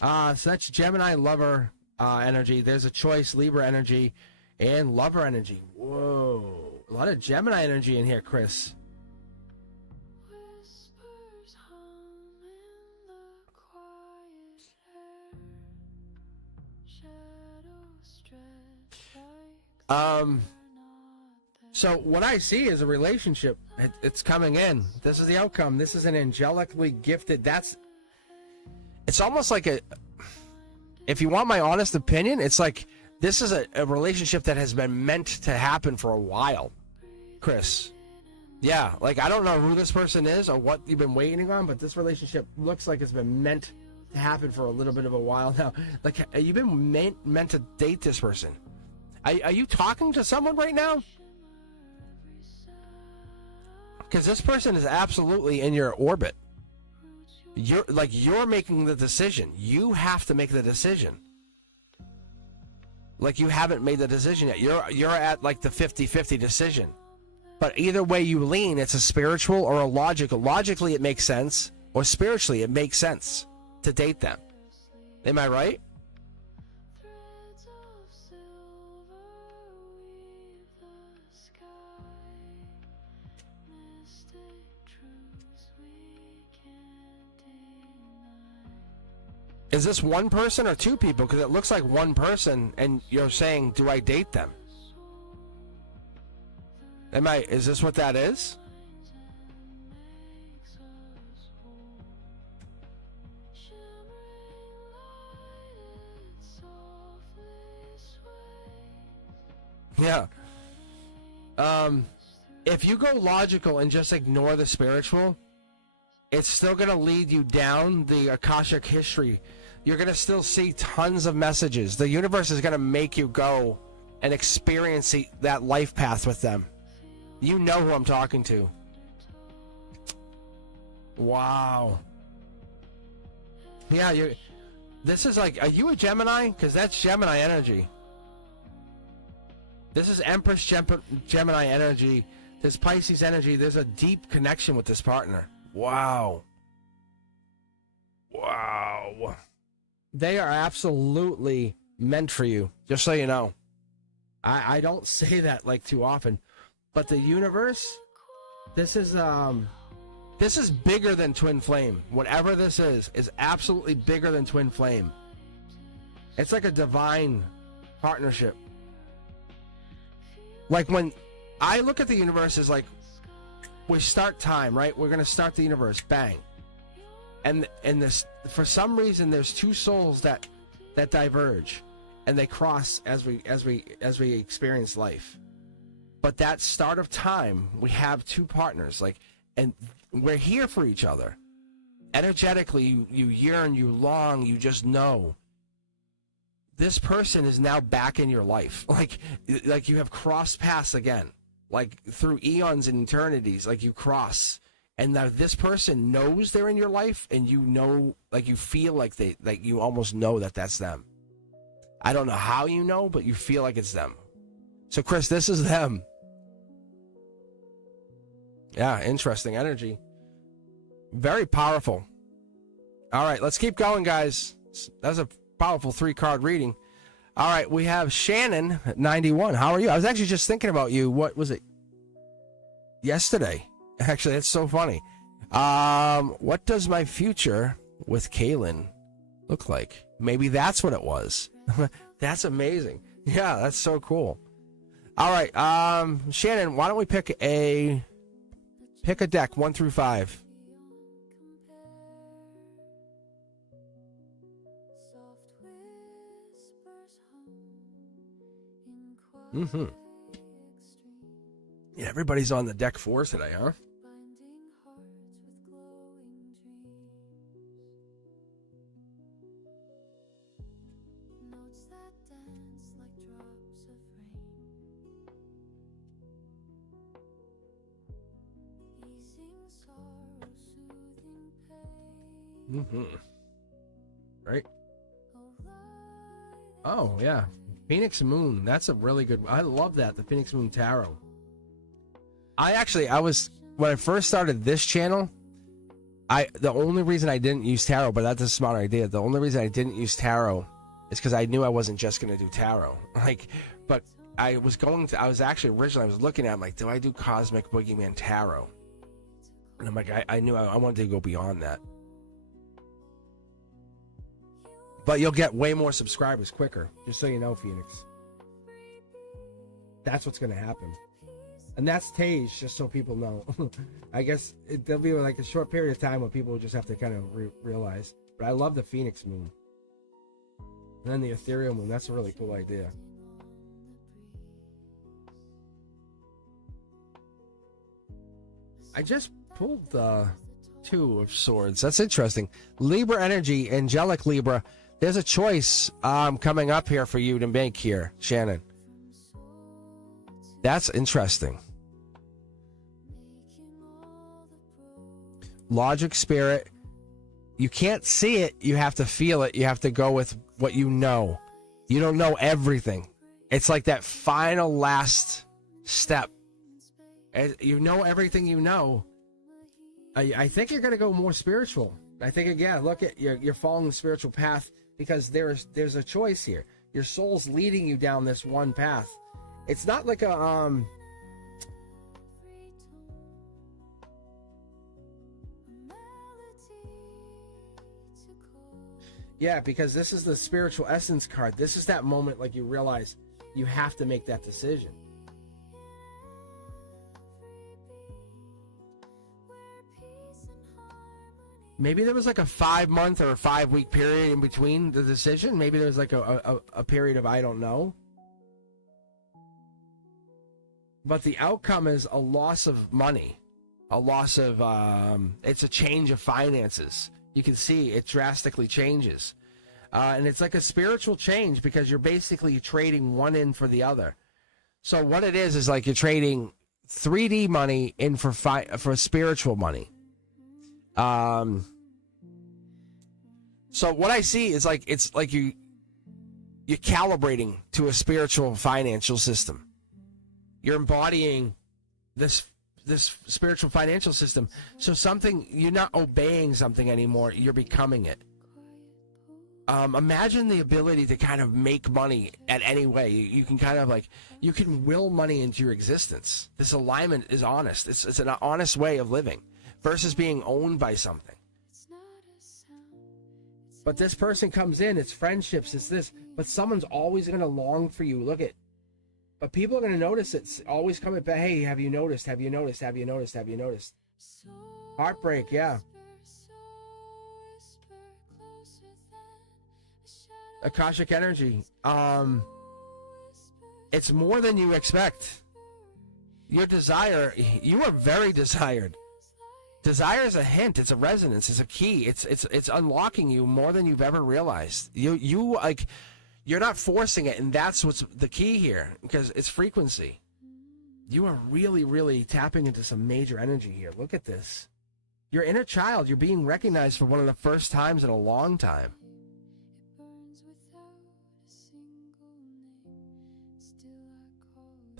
So that's Gemini lover energy. There's a choice, Libra energy, and lover energy. Whoa. A lot of Gemini energy in here, Chris. Whispers hum in the quiet air. Shadows stretch like So what I see is a relationship. It's coming in. This is the outcome. This is an angelically gifted. It's almost like if you want my honest opinion, it's like this is a relationship that has been meant to happen for a while, Chris. Yeah, like I don't know who this person is or what you've been waiting on, but this relationship looks like it's been meant to happen for a little bit of a while now. Like you've been meant to date this person. Are you talking to someone right now? Because this person is absolutely in your orbit. You're making the decision. You have to make the decision. Like you haven't made the decision yet. You're at like the 50-50 decision. But either way you lean, it's a spiritual or a logical. Logically it makes sense, or spiritually it makes sense to date them. Am I right? threads of silver weave the sky. Mystic truths we can't deny. Is this one person or two people? Because it looks like one person, and you're saying, do I date them? Is this what that is? Yeah. If you go logical and just ignore the spiritual, it's still going to lead you down the Akashic history. You're going to still see tons of messages. The universe is going to make you go and experience that life path with them. You know who I'm talking to. Wow. Yeah, this is like, are you a Gemini? Because that's Gemini energy. This is Empress Gemini energy. There's Pisces energy. There's a deep connection with this partner. Wow. Wow. They are absolutely meant for you, just so you know. I don't say that like too often. But the universe, this is bigger than twin flame. Whatever this is absolutely bigger than twin flame. It's like a divine partnership. Like when I look at the universe as like, we start time, right? We're gonna start the universe, bang. And this, for some reason, there's two souls that diverge, and they cross as we experience life. But that start of time, we have two partners, and we're here for each other. Energetically, you yearn, you long, you just know. This person is now back in your life. Like you have crossed paths again. Like through eons and eternities, like you cross. And now this person knows they're in your life, and you know, like you feel like you almost know that that's them. I don't know how you know, but you feel like it's them. So Chris, this is them. Yeah, interesting energy. Very powerful. All right, let's keep going, guys. That's a powerful 3-card reading. All right, we have Shannon, 91. How are you? I was actually just thinking about you. What was it? Yesterday. Actually, that's so funny. What does my future with Kaylin look like? Maybe that's what it was. That's amazing. Yeah, that's so cool. All right, Shannon, why don't we pick a deck 1 through 5. Mm-hmm. Yeah, everybody's on the deck 4 today, huh? Mm-hmm. Right? Oh yeah, Phoenix Moon. That's a really good. I love that, the Phoenix Moon Tarot. I was when I first started this channel. The only reason I didn't use tarot, but that's a smart idea. The only reason I didn't use tarot is because I knew I wasn't just going to do tarot. But I was actually originally I was looking at it, I'm like, do I do Cosmic Boogeyman Tarot? And I'm like, I knew I wanted to go beyond that. But you'll get way more subscribers quicker, just so you know, Phoenix. That's what's going to happen. And that's Tage, just so people know. I guess there'll be like a short period of time where people will just have to kind of realize. But I love the Phoenix Moon. And then the Ethereal Moon, that's a really cool idea. I just pulled the Two of Swords. That's interesting. Libra energy, angelic Libra. There's a choice coming up here for you to make here, Shannon. That's interesting. Logic, spirit. You can't see it. You have to feel it. You have to go with what you know. You don't know everything. It's like that final last step. You know everything you know. I think you're going to go more spiritual. I think, again, look at you're following the spiritual path because there's a choice here. Your soul's leading you down this one path. It's not like a yeah, because this is the spiritual essence card. This is that moment like you realize you have to make that decision. Maybe there was like a 5-month or a 5-week period in between the decision. Maybe there was like a period of I don't know. But the outcome is a loss of money, a loss of, it's a change of finances. You can see it drastically changes. And it's like a spiritual change because you're basically trading one in for the other. So what it is like you're trading 3D money in for spiritual money. So what I see is like, it's like you're calibrating to a spiritual financial system. You're embodying this spiritual financial system. So you're not obeying something anymore. You're becoming it. Imagine the ability to kind of make money at any way. You can kind of you can will money into your existence. This alignment is honest. It's an honest way of living versus being owned by something. But this person comes in, it's friendships, it's this. But someone's always going to long for you. Look at. But people are going to notice it. It's always coming back. Hey, have you noticed? Have you noticed? Have you noticed? Have you noticed? Heartbreak, yeah. Akashic energy. It's more than you expect. Your desire, you are very desired. Desire is a hint. It's a resonance. It's a key. It's unlocking you more than you've ever realized. You're not forcing it, and that's what's the key here, because it's frequency. You are really, really tapping into some major energy here. Look at this. Your inner child, you're being recognized for one of the first times in a long time.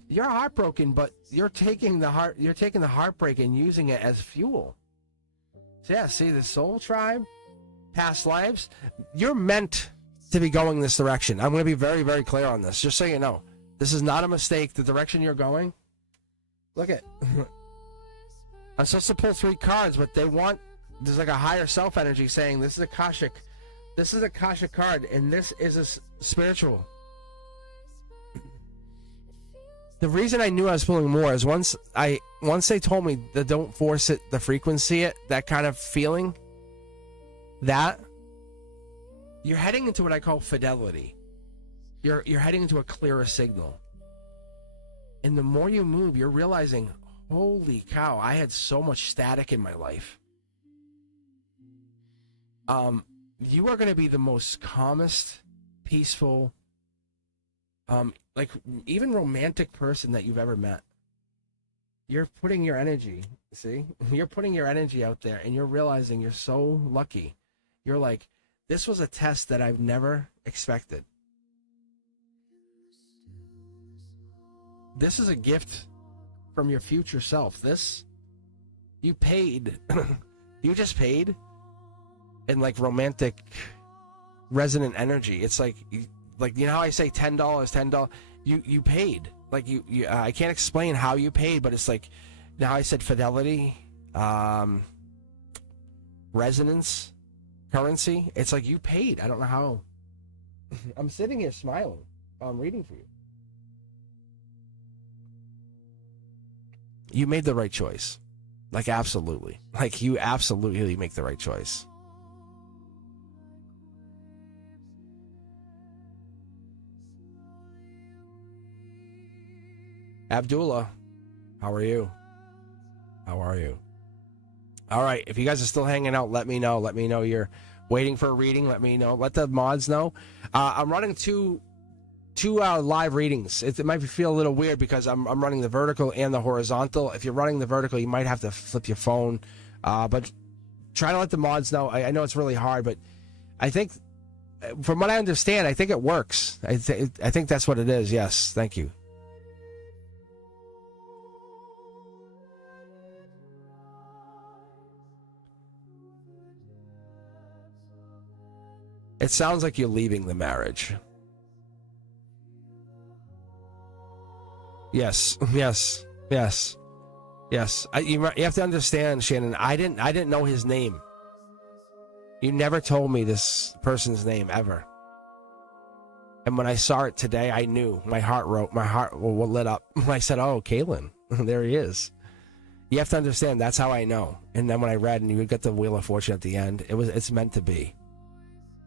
You're heartbroken, but you're taking the heartbreak and using it as fuel. So yeah, see the soul tribe, past lives. You're meant to be going this direction. I'm going to be very, very clear on this, just so you know. This is not a mistake. The direction you're going. Look at. I'm supposed to pull 3 cards, but there's like a higher self energy saying this is Akashic. This is Akashic card, and this is a spiritual. The reason I knew I was pulling more is once they told me that don't force it, the frequency it, that kind of feeling, that you're heading into what I call fidelity. You're heading into a clearer signal. And the more you move, you're realizing, holy cow, I had so much static in my life. You are going to be the most calmest, peaceful, like even romantic person that you've ever met. You're putting your energy, see? You're putting your energy out there and you're realizing you're so lucky. You're like, this was a test that I've never expected. This is a gift from your future self. This, you paid. You just paid in like romantic resonant energy. It's like you know how I say $10. You paid. Like you I can't explain how you paid, but it's like now I said fidelity, resonance, currency. It's like you paid. I don't know how. I'm sitting here smiling while I'm reading for you. You made the right choice. Like, absolutely. Like, you absolutely make the right choice. Abdullah, how are you? How are you? All right, if you guys are still hanging out, let me know. Let me know you're waiting for a reading. Let me know. Let the mods know. I'm running two live readings. It might feel a little weird because I'm running the vertical and the horizontal. If you're running the vertical, you might have to flip your phone. But try to let the mods know. I know it's really hard, but I think, from what I understand, I think it works. I think that's what it is. Yes, thank you. It sounds like you're leaving the marriage. Yes. You have to understand, Shannon. I didn't know his name. You never told me this person's name ever. And when I saw it today, I knew. My heart lit up. I said, "Oh, Kaylin, there he is." You have to understand. That's how I know. And then when I read, and you got the Wheel of Fortune at the end, it's meant to be.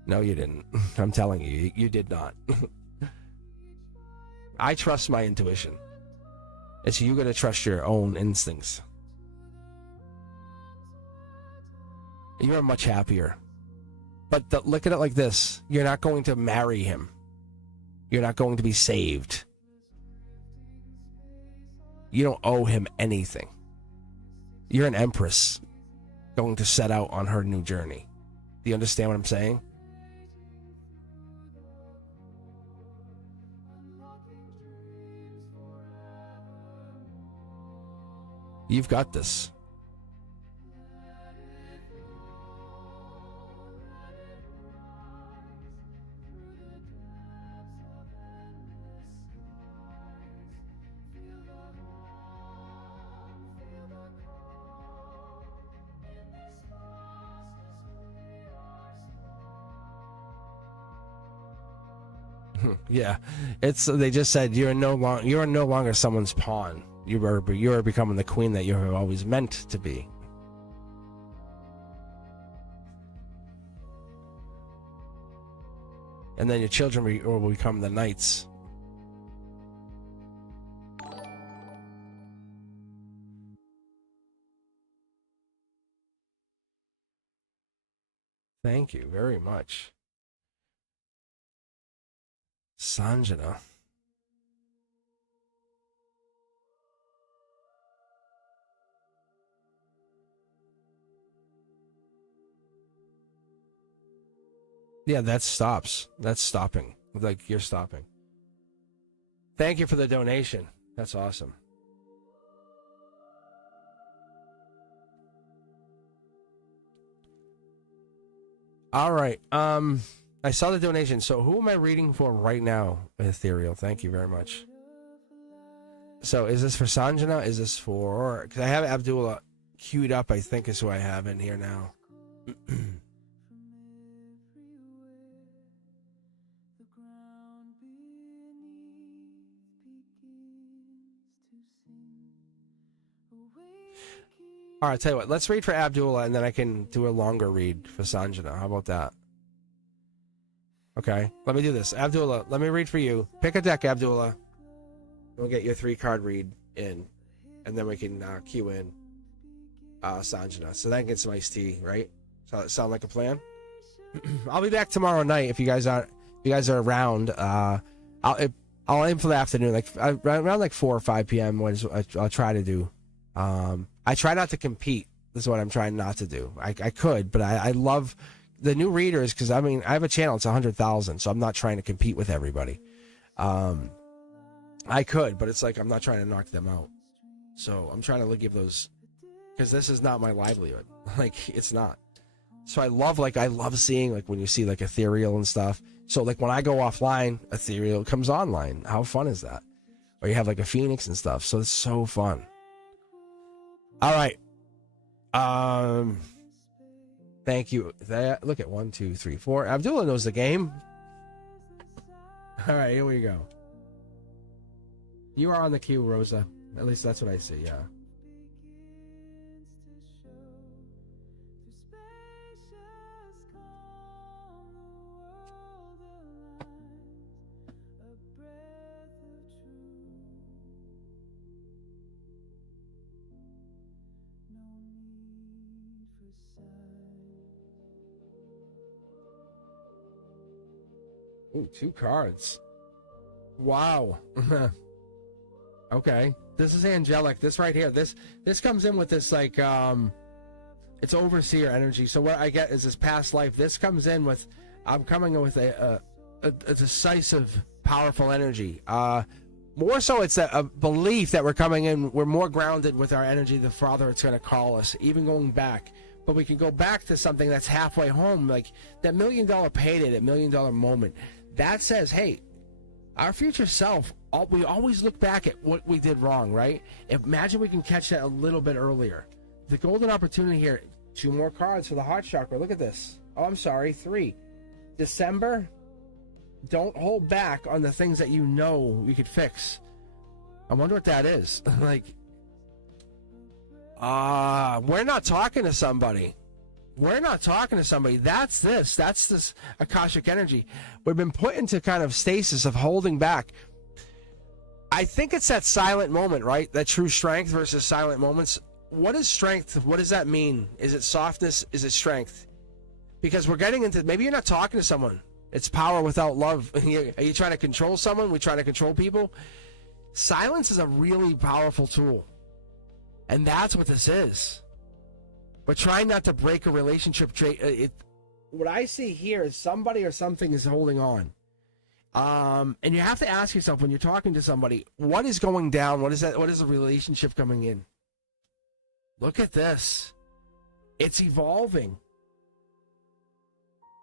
No, you didn't. I'm telling you, you did not. I trust my intuition. It's you got to trust your own instincts. You're much happier. But look at it like this. You're not going to marry him. You're not going to be saved. You don't owe him anything. You're an empress going to set out on her new journey. Do you understand what I'm saying? You've got this. Yeah, they just said you're no longer someone's pawn. You are becoming the queen that you have always meant to be. And then your children will become the knights. Thank you very much, Sanjana. Yeah, that stops. That's stopping. Like, you're stopping. Thank you for the donation. That's awesome. All right. I saw the donation. So who am I reading for right now? Ethereal. Thank you very much. So is this for Sanjana? Is this for... Because I have Abdullah queued up, I think is who I have in here now. All right, tell you what. Let's read for Abdullah, and then I can do a longer read for Sanjana. How about that? Okay, let me do this. Abdullah, let me read for you. Pick a deck, Abdullah. We'll get your 3-card read in, and then we can cue in Sanjana. So then get some iced tea, right? Sound like a plan? I'll be back tomorrow night if you guys are around. I'll aim for the afternoon, like around like 4 or 5 p.m. I'll try to do. I try not to compete. This is what I'm trying not to do. I could, but I love the new readers because I have a channel. It's 100,000, so I'm not trying to compete with everybody. I could, but it's like I'm not trying to knock them out. So I'm trying to give those, because this is not my livelihood. Like, it's not. So I love seeing, like, when you see, like, ethereal and stuff. So, like, when I go offline, ethereal comes online. How fun is that? Or you have, like, a phoenix and stuff. So it's so fun. All right. Thank you. Look at 1, 2, 3, 4. Abdullah knows the game. All right, here we go. You are on the queue, Rosa. At least that's what I see, yeah. Ooh, 2 cards. Wow. Okay. This is angelic. This right here. This comes in with this, like, it's overseer energy. So what I get is this past life. This comes in with, I'm coming in with a decisive, powerful energy. More so, it's a belief that we're coming in. We're more grounded with our energy the farther it's going to call us, even going back. But we can go back to something that's halfway home, like that $1 million payday, that $1 million moment. That says, hey, our future self, we always look back at what we did wrong, right? Imagine we can catch that a little bit earlier. The golden opportunity here, 2 more cards for the heart chakra. Look at this. Oh, I'm sorry, 3. December, don't hold back on the things that you know we could fix. I wonder what that is. Like, we're not talking to somebody. We're not talking to somebody. That's this Akashic energy. We've been put into kind of stasis of holding back. I think it's that silent moment, right? That true strength versus silent moments. What is strength? What does that mean? Is it softness? Is it strength? Because we're getting into, maybe you're not talking to someone. It's power without love. Are you trying to control someone? We're trying to control people. Silence is a really powerful tool. And that's what this is. We're trying not to break a relationship. What I see here is somebody or something is holding on. And you have to ask yourself when you're talking to somebody, what is going down? What is that? What is the relationship coming in? Look at this. It's evolving.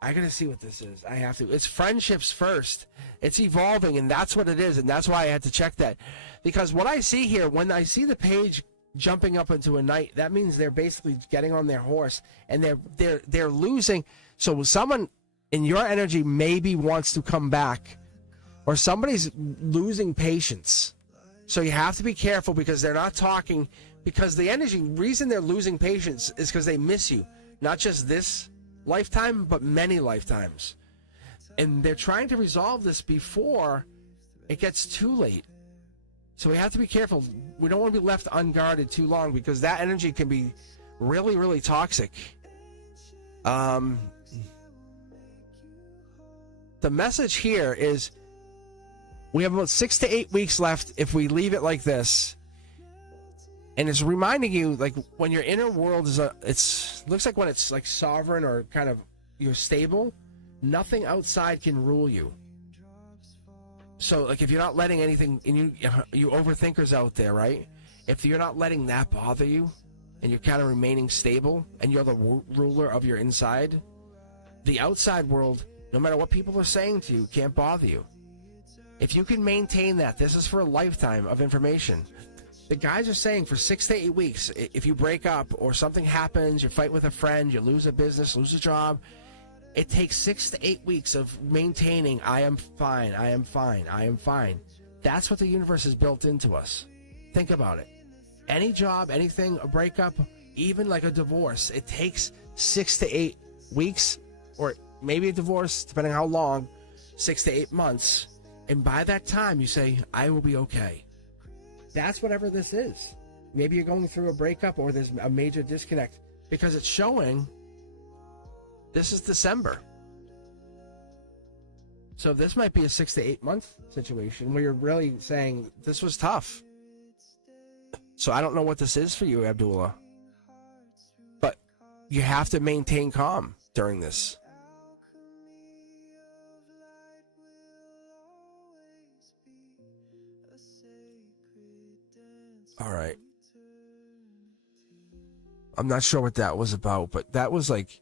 I gotta see what this is. I have to. It's friendships first. It's evolving, and that's what it is, and that's why I had to check that. Because what I see here, when I see the page jumping up into a knight, that means they're basically getting on their horse and they're losing. So someone in your energy maybe wants to come back, or somebody's losing patience. So you have to be careful because they're not talking, because the energy reason they're losing patience is because they miss you, not just this lifetime but many lifetimes, and they're trying to resolve this before it gets too late. So we have to be careful. We don't want to be left unguarded too long, because that energy can be really, really toxic. The message here is we have about 6 to 8 weeks left if we leave it like this. And it's reminding you, like, when your inner world is looks like when it's like sovereign or kind of you're stable, nothing outside can rule you. So, like, if you're not letting anything, and you overthinkers out there, right? If you're not letting that bother you, and you're kind of remaining stable, and you're the ruler of your inside, the outside world, no matter what people are saying to you, can't bother you. If you can maintain that, this is for a lifetime of information. The guys are saying for 6 to 8 weeks, if you break up or something happens, you fight with a friend, you lose a business, lose a job, it takes 6 to 8 weeks of maintaining, I am fine, I am fine, I am fine. That's what the universe has built into us. Think about it. Any job, anything, a breakup, even like a divorce, it takes 6 to 8 weeks, or maybe a divorce, depending how long, 6 to 8 months. And by that time, you say, I will be okay. That's whatever this is. Maybe you're going through a breakup or there's a major disconnect, because it's showing this is December. So this might be a 6 to 8 month situation where you're really saying this was tough. So I don't know what this is for you, Abdullah, but you have to maintain calm during this. All right. I'm not sure what that was about, but that was like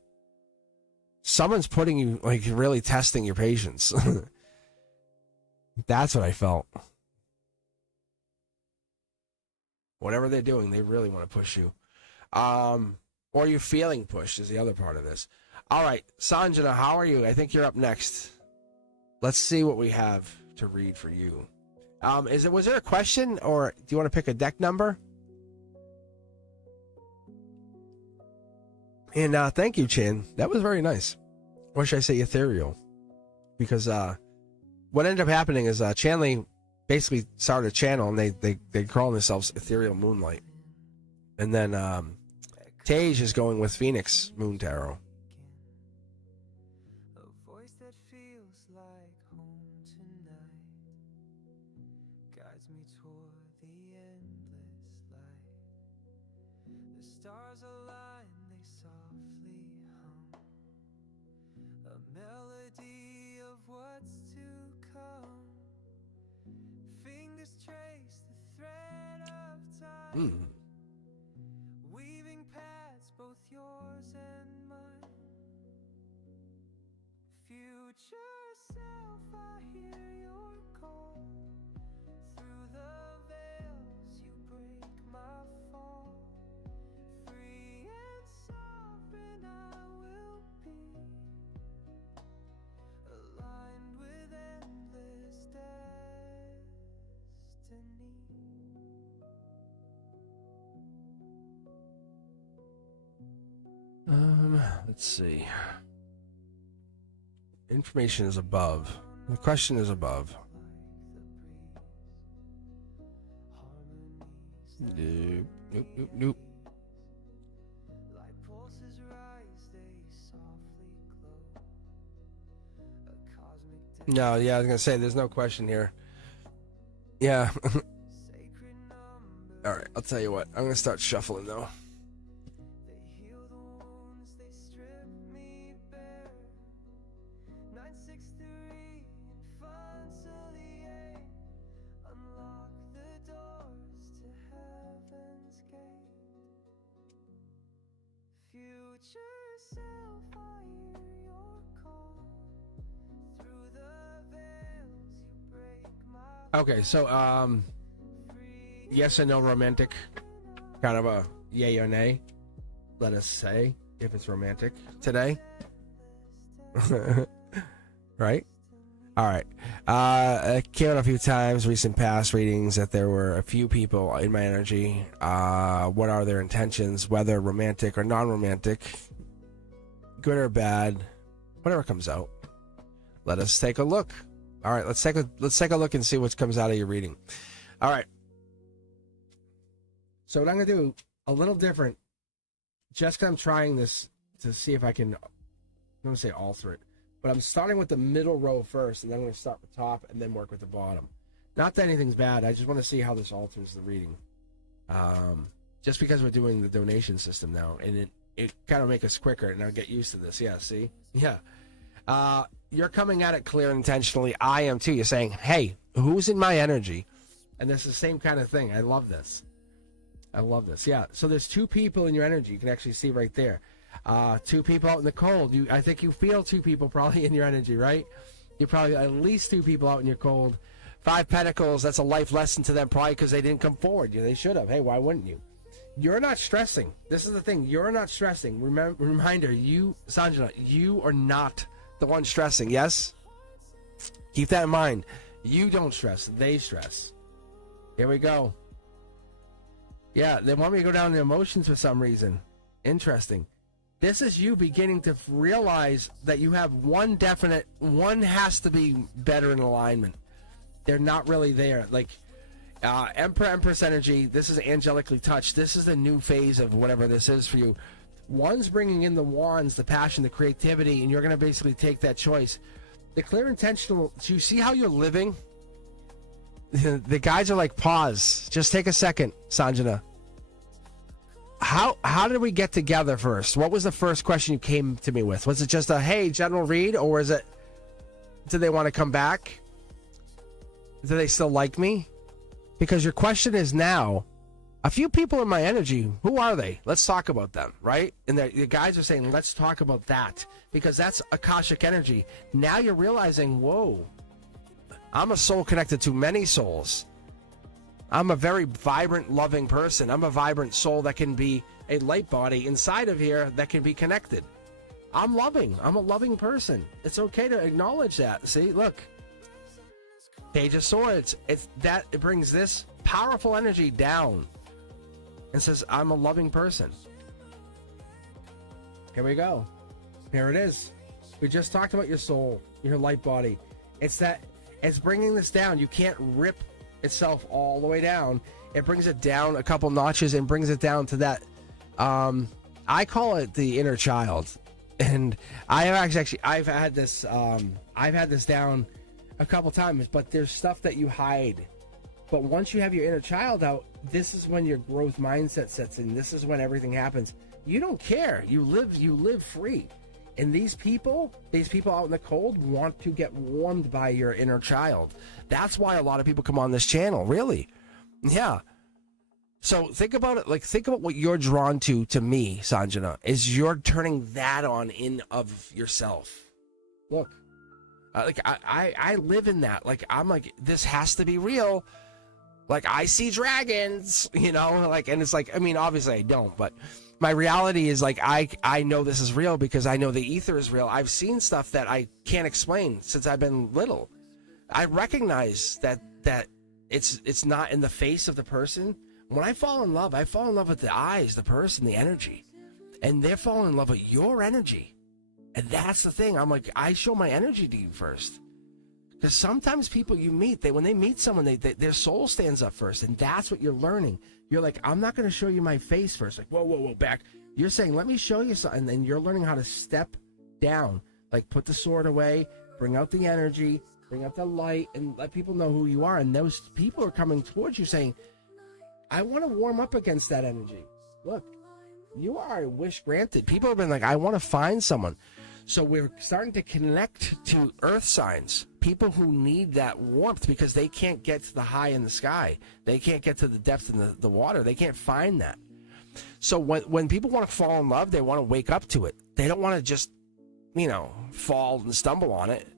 someone's putting you, like, really testing your patience. That's what I felt. Whatever they're doing, they really want to push you. Or you're feeling pushed is the other part of this. All right, Sanjana, how are you? I think you're up next. Let's see what we have to read for you. Was there a question, or do you want to pick a deck number? And thank you, Chan. That was very nice. Or should I say ethereal? Because what ended up happening is Chanley basically started a channel, and they call themselves Ethereal Moonlight. And then Tage is going with Phoenix Moon Tarot. A voice that feels like home tonight guides me toward the endless light. The stars align, they softly hum a melody of what's to come. Fingers trace the thread of time. Weaving paths, both yours and mine. Future self, I hear your call. Through the veils, you break my fall. Free and sovereign, I will be. Aligned with endless destiny. Let's see. Information is above. The question is above. Nope, nope, nope, nope. No, yeah, I was gonna say there's no question here. Yeah. All right, I'll tell you what. I'm gonna start shuffling though. Okay, so yes and no romantic, kind of a yay or nay. Let us say if it's romantic today. Right? All right. It came out a few times, recent past readings, that there were a few people in my energy. What are their intentions, whether romantic or non-romantic, good or bad, whatever comes out. Let us take a look. All right, let's take a look and see what comes out of your reading. All right. So what I'm gonna do a little different, just 'cause I'm trying this to see if I can. I'm gonna say alter it, but I'm starting with the middle row first, and then I'm gonna start with the top and then work with the bottom. Not that anything's bad. I just want to see how this alters the reading. Just because we're doing the donation system now, and it kind of make us quicker, and I'll get used to this. Yeah. See. Yeah. You're coming at it clear intentionally. I am too. You're saying, hey, who's in my energy? And it's the same kind of thing. I love this. Yeah. So there's two people in your energy. You can actually see right there. Two people out in the cold. I think you feel two people probably in your energy, right? You probably at least two people out in your cold. 5 Pentacles. That's a life lesson to them, probably because they didn't come forward. They should have. Hey, why wouldn't you? You're not stressing. This is the thing. You're not stressing. Reminder, you, Sanjana, you are not the one stressing. Yes, keep that in mind. You don't stress, they stress. Here we go. Yeah, they want me to go down the emotions for some reason. Interesting. This is you beginning to realize that you have one has to be better in alignment. They're not really there. Like Empress energy, this is angelically touched. This is the new phase of whatever this is for you. One's bringing in the wands, the passion, the creativity, and you're going to basically take that choice. The clear intentional, do you see how you're living? The guides are like, pause. Just take a second, Sanjana. How did we get together first? What was the first question you came to me with? Was it just a, hey, general read, or is it, do they want to come back? Do they still like me? Because your question is now, A few people in my energy, who are they? Let's talk about them, right? And the guys are saying, let's talk about that, because that's Akashic energy. Now you're realizing, whoa, I'm a soul connected to many souls. I'm a very vibrant, loving person. I'm a vibrant soul that can be a light body inside of here that can be connected. I'm loving. I'm a loving person. It's okay to acknowledge that. See, look. Page of Swords. It brings this powerful energy down and says, I'm a loving person. Here we go. Here it is. We just talked about your soul, your light body. It's bringing this down. You can't rip itself all the way down. It brings it down a couple notches and brings it down to that. I call it the inner child. And I've had this down a couple times, but there's stuff that you hide. But once you have your inner child out, this is when your growth mindset sets in. This is when everything happens. You don't care. You live free. And these people out in the cold want to get warmed by your inner child. That's why a lot of people come on this channel, really. Yeah. So think about it, think about what you're drawn to me, Sanjana, is you're turning that on in of yourself. Look, I live in that. I'm like, this has to be real. I see dragons, and it's obviously I don't, but my reality is I know this is real because I know the ether is real. I've seen stuff that I can't explain since I've been little. I recognize that it's not in the face of the person. When I fall in love with the eyes, the person, the energy, and they're falling in love with your energy. And that's the thing. I'm like, I show my energy to you first. Because sometimes people you meet, when they meet someone, their soul stands up first, and that's what you're learning. You're like, I'm not going to show you my face first. Like, whoa, back. You're saying, let me show you something, and then you're learning how to step down. Put the sword away, bring out the energy, bring out the light, and let people know who you are. And those people are coming towards you saying, I want to warm up against that energy. Look, you are a wish granted. People have been like, I want to find someone. So we're starting to connect to earth signs, people who need that warmth because they can't get to the high in the sky. They can't get to the depth in the water. They can't find that. So when people want to fall in love, they want to wake up to it. They don't want to just, fall and stumble on it.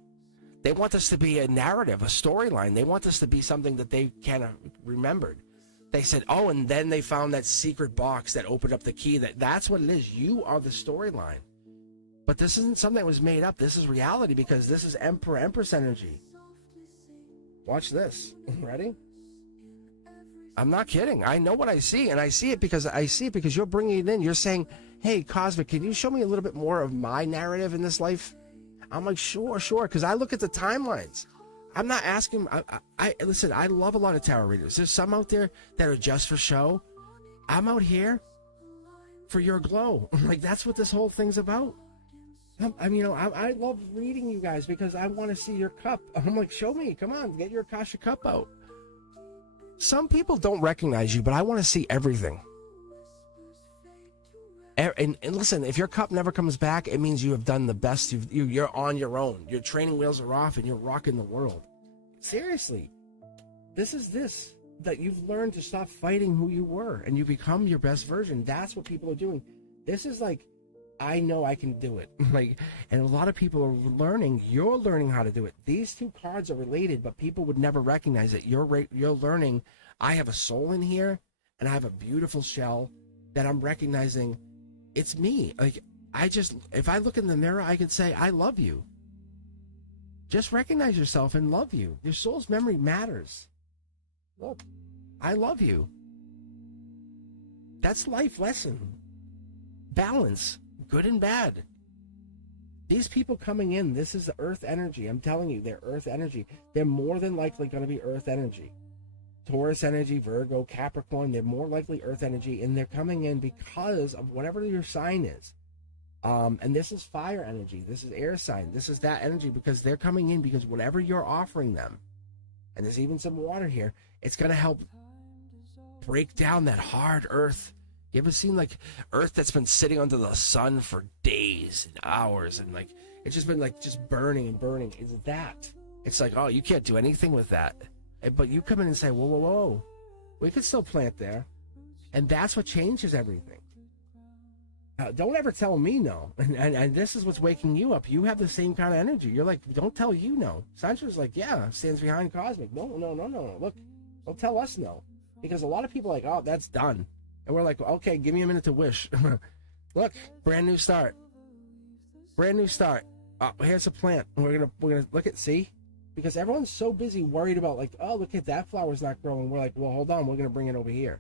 They want this to be a narrative, a storyline. They want this to be something that they kind of remembered. They said, oh, and then they found that secret box that opened up the key. That's what it is. You are the storyline. But this isn't something that was made up. This is reality because this is Emperor, Empress energy. Watch this. Ready? I'm not kidding. I know what I see, and I see it because you're bringing it in. You're saying, hey, Cosmic, can you show me a little bit more of my narrative in this life? I'm like, sure, because I look at the timelines. I'm not asking. Listen, I love a lot of tarot readers. There's some out there that are just for show. I'm out here for your glow. That's what this whole thing's about. I love reading you guys because I want to see your cup. I'm like, show me. Come on, get your Akasha cup out. Some people don't recognize you, but I want to see everything. And listen, if your cup never comes back, it means you have done the best. You're on your own. Your training wheels are off and you're rocking the world. Seriously. This is that you've learned to stop fighting who you were and you become your best version. That's what people are doing. This is I know I can do it. And a lot of people are learning. You're learning how to do it. These two cards are related, but people would never recognize it. You're learning. I have a soul in here and I have a beautiful shell that I'm recognizing. It's me. If I look in the mirror, I can say, I love you. Just recognize yourself and love you. Your soul's memory matters. Look, I love you. That's life lesson. Balance, good and bad. These people coming in, this is earth energy. I'm telling you, they're earth energy. They're more than likely going to be earth energy. Taurus energy, Virgo, Capricorn, they're more likely earth energy, and they're coming in because of whatever your sign is. And this is fire energy. This is air sign. This is that energy because they're coming in because whatever you're offering them, and there's even some water here, it's going to help break down that hard earth. You ever seen earth that's been sitting under the sun for days and hours and it's just been just burning and burning? It's that. It's oh, you can't do anything with that. But you come in and say, whoa, we could still plant there. And that's what changes everything. Don't ever tell me no. And this is what's waking you up. You have the same kind of energy. You're like, don't tell you no. Sancho's like, yeah, stands behind Cosmic. No. Look, don't tell us no. Because a lot of people are like, oh, that's done. And we're like, okay, give me a minute to wish. Look, brand new start. Brand new start. Oh, here's a plant. We're gonna look at, see? Because everyone's so busy worried about like, oh, look at that flower's not growing. We're like, well, hold on, we're gonna bring it over here.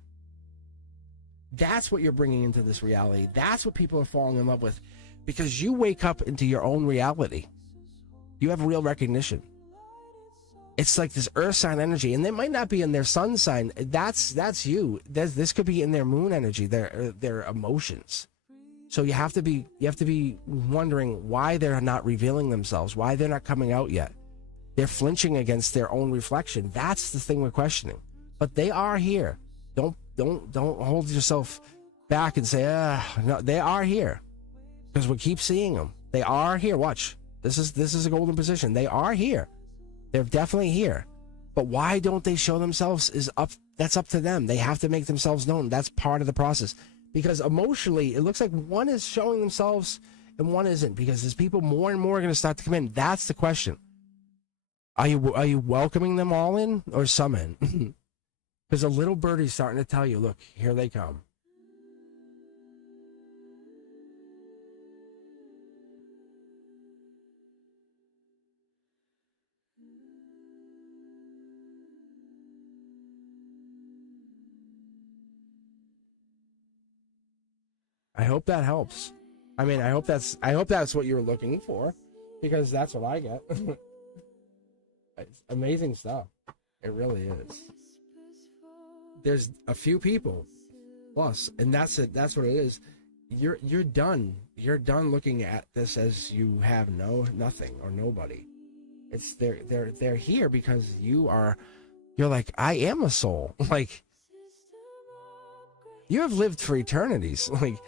That's what you're bringing into this reality. That's what people are falling in love with, because you wake up into your own reality. You have real recognition. It's like this earth sign energy, and they might not be in their sun sign. That's you. This could be in their moon energy, their emotions. So you have to be wondering why they're not revealing themselves, why they're not coming out yet. They're flinching against their own reflection. That's the thing we're questioning. But they are here. Don't hold yourself back and say, no, they are here. Because we keep seeing them. They are here. Watch. This is a golden position. They are here. They're definitely here. But why don't they show themselves that's up to them. They have to make themselves known. That's part of the process. Because emotionally, it looks like one is showing themselves and one isn't. Because there's people more and more going to start to come in. That's the question. Are you welcoming them all in or some in? Because a little birdie's starting to tell you, look, here they come. I hope that helps. I mean, I hope that's what you were looking for, because that's what I get. It's amazing stuff. It really is. There's a few people plus, and that's it. That's what it is. You're done. You're done looking at this as you have nothing or nobody. It's they're here because you're like, I am a soul. Like, you have lived for eternities. Like,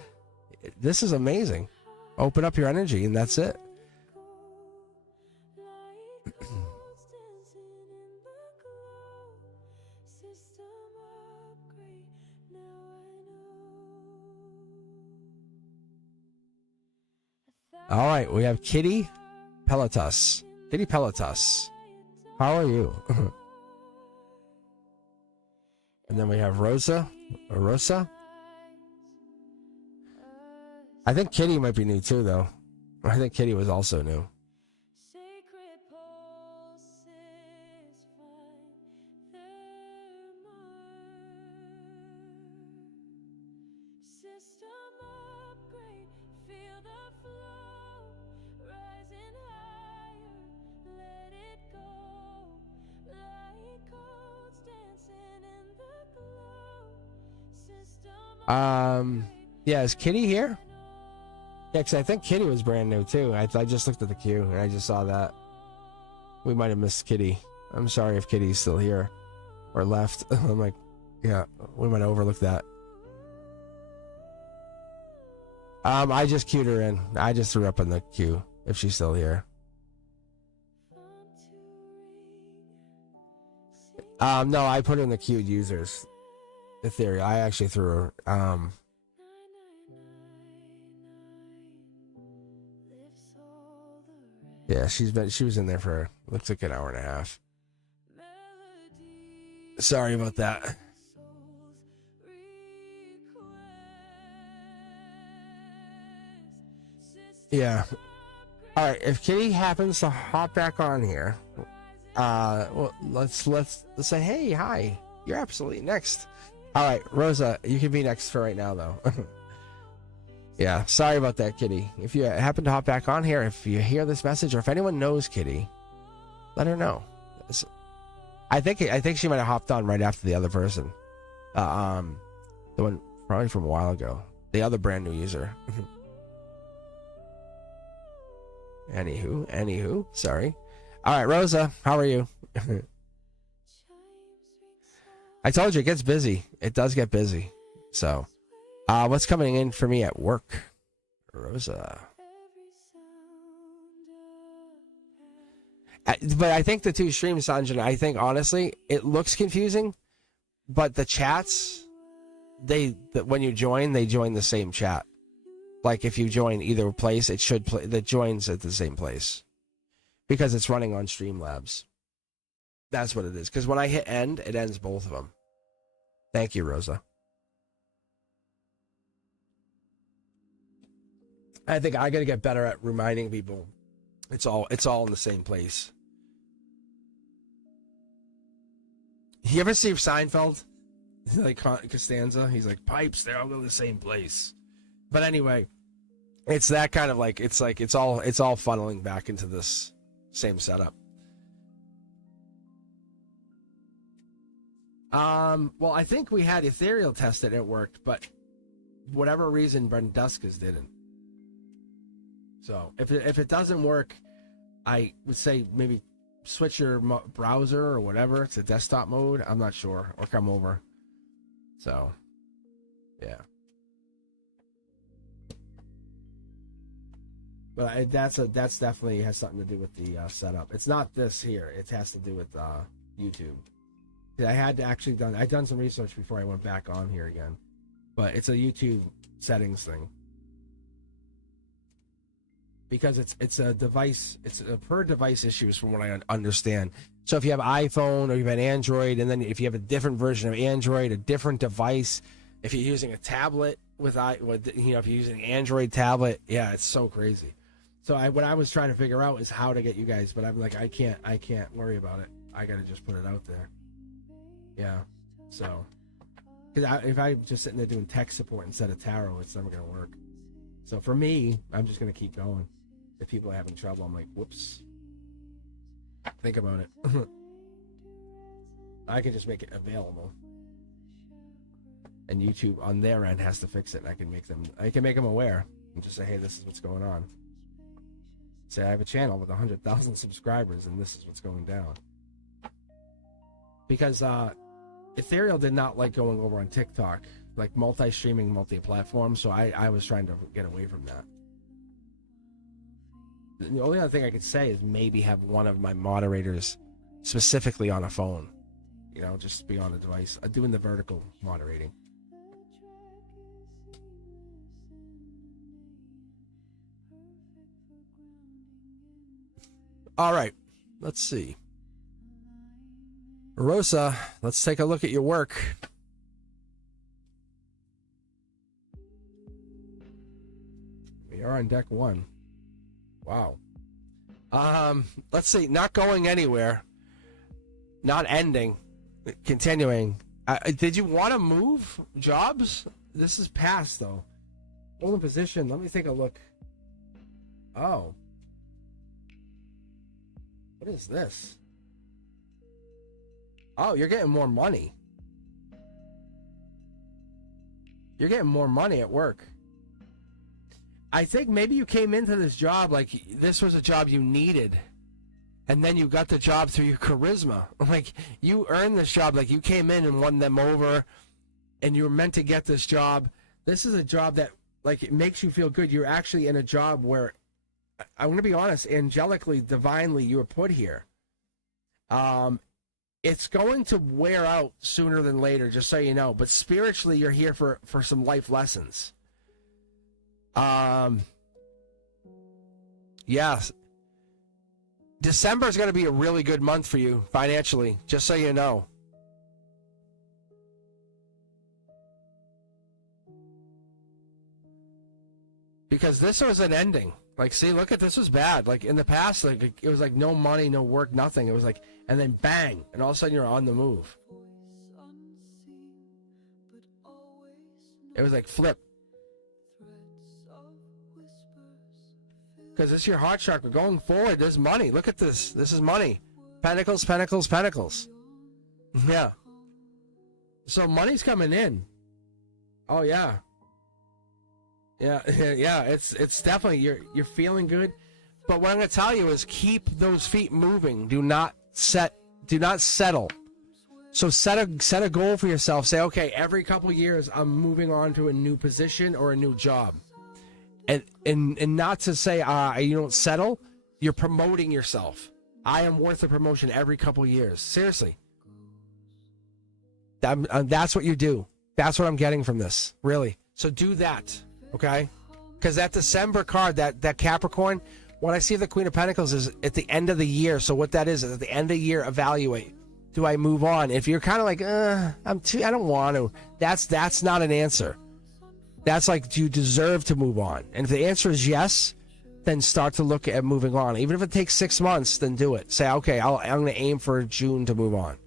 this is amazing. Open up your energy, and that's it. All right, we have Kitty Pelotas. Kitty Pelotas, how are you? And then we have Rosa. I think Kitty might be new too, though. I think Kitty was also new. Yeah, is Kitty here? Yeah, because I think Kitty was brand new too. I just looked at the queue and I just saw that. We might have missed Kitty. I'm sorry if Kitty's still here or left. I'm like, yeah, we might have overlooked that. I just queued her in. I just threw her up in the queue if she's still here. No, I put her in the queued users. The theory. I actually threw her. Yeah, she was in there for looks like an hour and a half. Sorry about that. Yeah. All right. If Kitty happens to hop back on here, well, let's say, hey, hi. You're absolutely next. All right, Rosa, you can be next for right now, though. Yeah, sorry about that, Kitty. If you happen to hop back on here, if you hear this message, or if anyone knows Kitty, let her know. I think she might have hopped on right after the other person. The one probably from a while ago. The other brand new user. Anywho, sorry. All right, Rosa, how are you? I told you it gets busy. It does get busy. So, what's coming in for me at work? Rosa. But I think the two streams, Sanjana, I think honestly, it looks confusing, but the chats, when you join, they join the same chat. Like if you join either place, it should play that joins at the same place because it's running on Streamlabs. That's what it is. Because when I hit end, it ends both of them. Thank you, Rosa. I think I got to get better at reminding people. It's all in the same place. You ever see Seinfeld? Like Costanza, he's like, pipes, they all go to the same place. But anyway, it's that kind of like it's all funneling back into this same setup. Well, I think we had Ethereal tested, it worked, but whatever reason Branduskas didn't. So if it doesn't work, I would say maybe switch your browser or whatever to desktop mode. I'm not sure, or come over. So, yeah. But that's definitely has something to do with the setup. It's not this here. It has to do with YouTube. I had I'd done some research before I went back on here again. But it's a YouTube settings thing. Because it's a device, it's a per device issues from what I understand. So if you have iPhone or you have an Android, and then if you have a different version of Android, a different device, if you're using a tablet if you're using an Android tablet, yeah, it's so crazy. So what I was trying to figure out is how to get you guys, but I'm like, I can't worry about it. I gotta just put it out there. Yeah. So, because if I'm just sitting there doing tech support instead of tarot, it's never gonna work. So for me, I'm just gonna keep going. If people are having trouble, I'm like, whoops. Think about it. I can just make it available, and YouTube on their end has to fix it. And I can make them aware and just say, hey, this is what's going on. Say I have a channel with 100,000 subscribers, and this is what's going down. Because Ethereal did not like going over on TikTok, like multi-streaming, multi-platform. So I was trying to get away from that. The only other thing I could say is maybe have one of my moderators specifically on a phone. Just be on a device, doing the vertical moderating. All right, let's see. Rosa, let's take a look at your work. We are on deck 1. Wow. Let's see. Not going anywhere. Not ending. Continuing. Did you want to move jobs? This is past, though. Hold in position. Let me take a look. Oh. What is this? Oh, you're getting more money. You're getting more money at work. I think maybe you came into this job like this was a job you needed, and then you got the job through your charisma. Like, you earned this job, like you came in and won them over, and you were meant to get this job. This is a job that, like, it makes you feel good. You're actually in a job where, I'm going to be honest, angelically, divinely, you were put here. It's going to wear out sooner than later, just so you know. But spiritually, you're here for some life lessons. Yes. December is going to be a really good month for you financially, just so you know. Because this was an ending. Like, see, look at this was bad. Like, in the past, like, it was like no money, no work, nothing. It was like, and then bang, and all of a sudden you're on the move. It was like flip. Because it's your heart chakra. Going forward, there's money. Look at this. This is money. Pentacles, pentacles, pentacles. Yeah. So money's coming in. Oh, yeah. Yeah, yeah. It's definitely, you're feeling good. But what I'm going to tell you is keep those feet moving. Do not settle. So set a goal for yourself. Say, okay, every couple years I'm moving on to a new position or a new job. And not to say you don't settle. You're promoting yourself. I am worth a promotion every couple years. Seriously. That's what you do. That's what I'm getting from this, really. So do that, okay? Because that December card, that Capricorn, when I see the Queen of Pentacles is at the end of the year. So what that is at the end of the year, evaluate. Do I move on? If you're kind of like, I don't want to. That's not an answer. That's like, do you deserve to move on? And if the answer is yes, then start to look at moving on. Even if it takes 6 months, then do it. Say, okay, I'm going to aim for June to move on.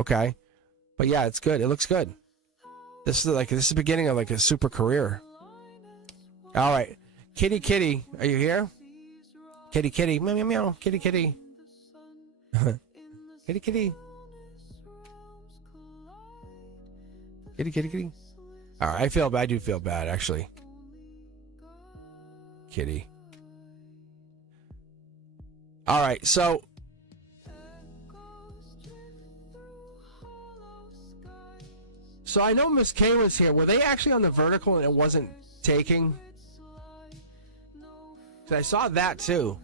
Okay? But yeah, it's good. It looks good. This is the beginning of like a super career. All right. Kitty, kitty, are you here? Kitty, kitty, meow, meow, meow. Kitty, kitty. Kitty, kitty. Kitty, kitty, kitty. All right, I do feel bad, actually. Kitty. All right, so I know Miss K was here. Were they actually on the vertical and it wasn't taking? 'Cause I saw that too.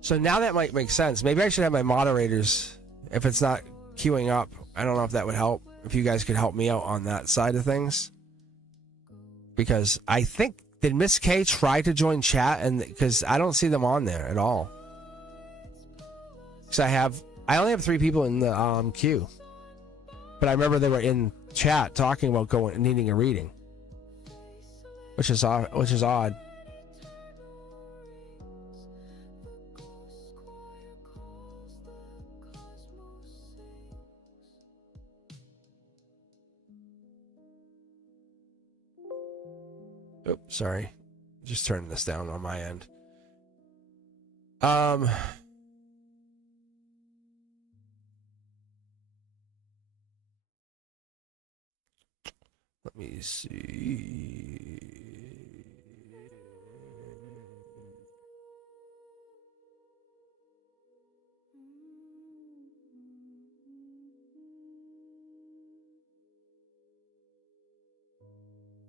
So now that might make sense. Maybe I should have my moderators if it's not queuing up. I don't know if that would help. If you guys could help me out on that side of things. Because I think, did Miss K try to join chat? And because I don't see them on there at all. Because I only have 3 people in the queue. But I remember they were in chat talking about needing a reading. Which is odd. Oops, sorry. Just turning this down on my end. Let me see.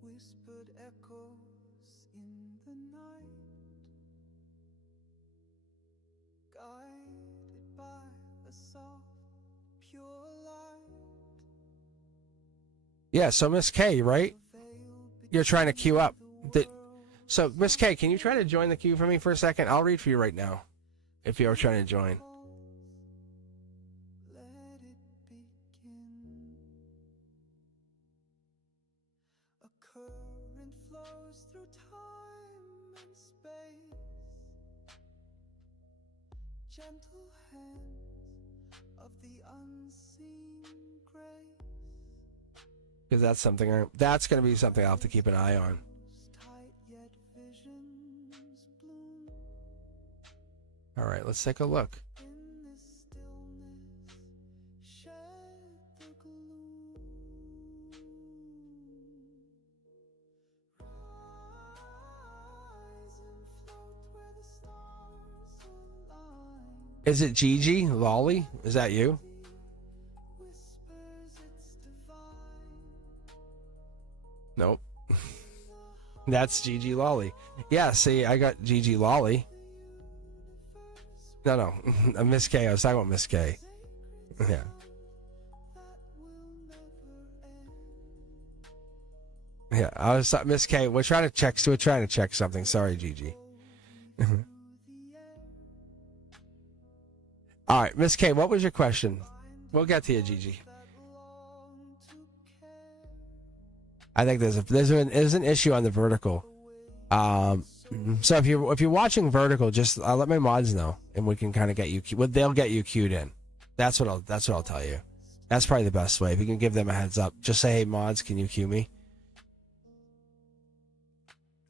Whispered echoes in the night, guided by a soft, pure light. Yeah, so Miss K, right? You're trying to queue up. So, Miss K, can you try to join the queue for me for a second? I'll read for you right now, if you're trying to join. Let it begin. A current flows through time and space. Gentle hands of the unseen grace. Because that's going to be something I'll have to keep an eye on. Tight yet visions bloom. All right, let's take a look. In this stillness, shed the gloom. Rise and float where the stars align. Is it Gigi Lolly? Is that you? Whispers it's divine. Nope. That's Gigi Lolly. Yeah, see, I got Gigi Lolly. No, Miss K. I was talking about Miss K. Yeah. Yeah, I was Miss K. We're trying to check something. Sorry, Gigi. All right, Miss K. What was your question? We'll get to you, Gigi. I think there's an issue on the vertical. So if you're watching vertical, just let my mods know, and we can kind of get you. They'll get you queued in. That's what I'll tell you. That's probably the best way. If you can give them a heads up, just say, "Hey, mods, can you queue me?"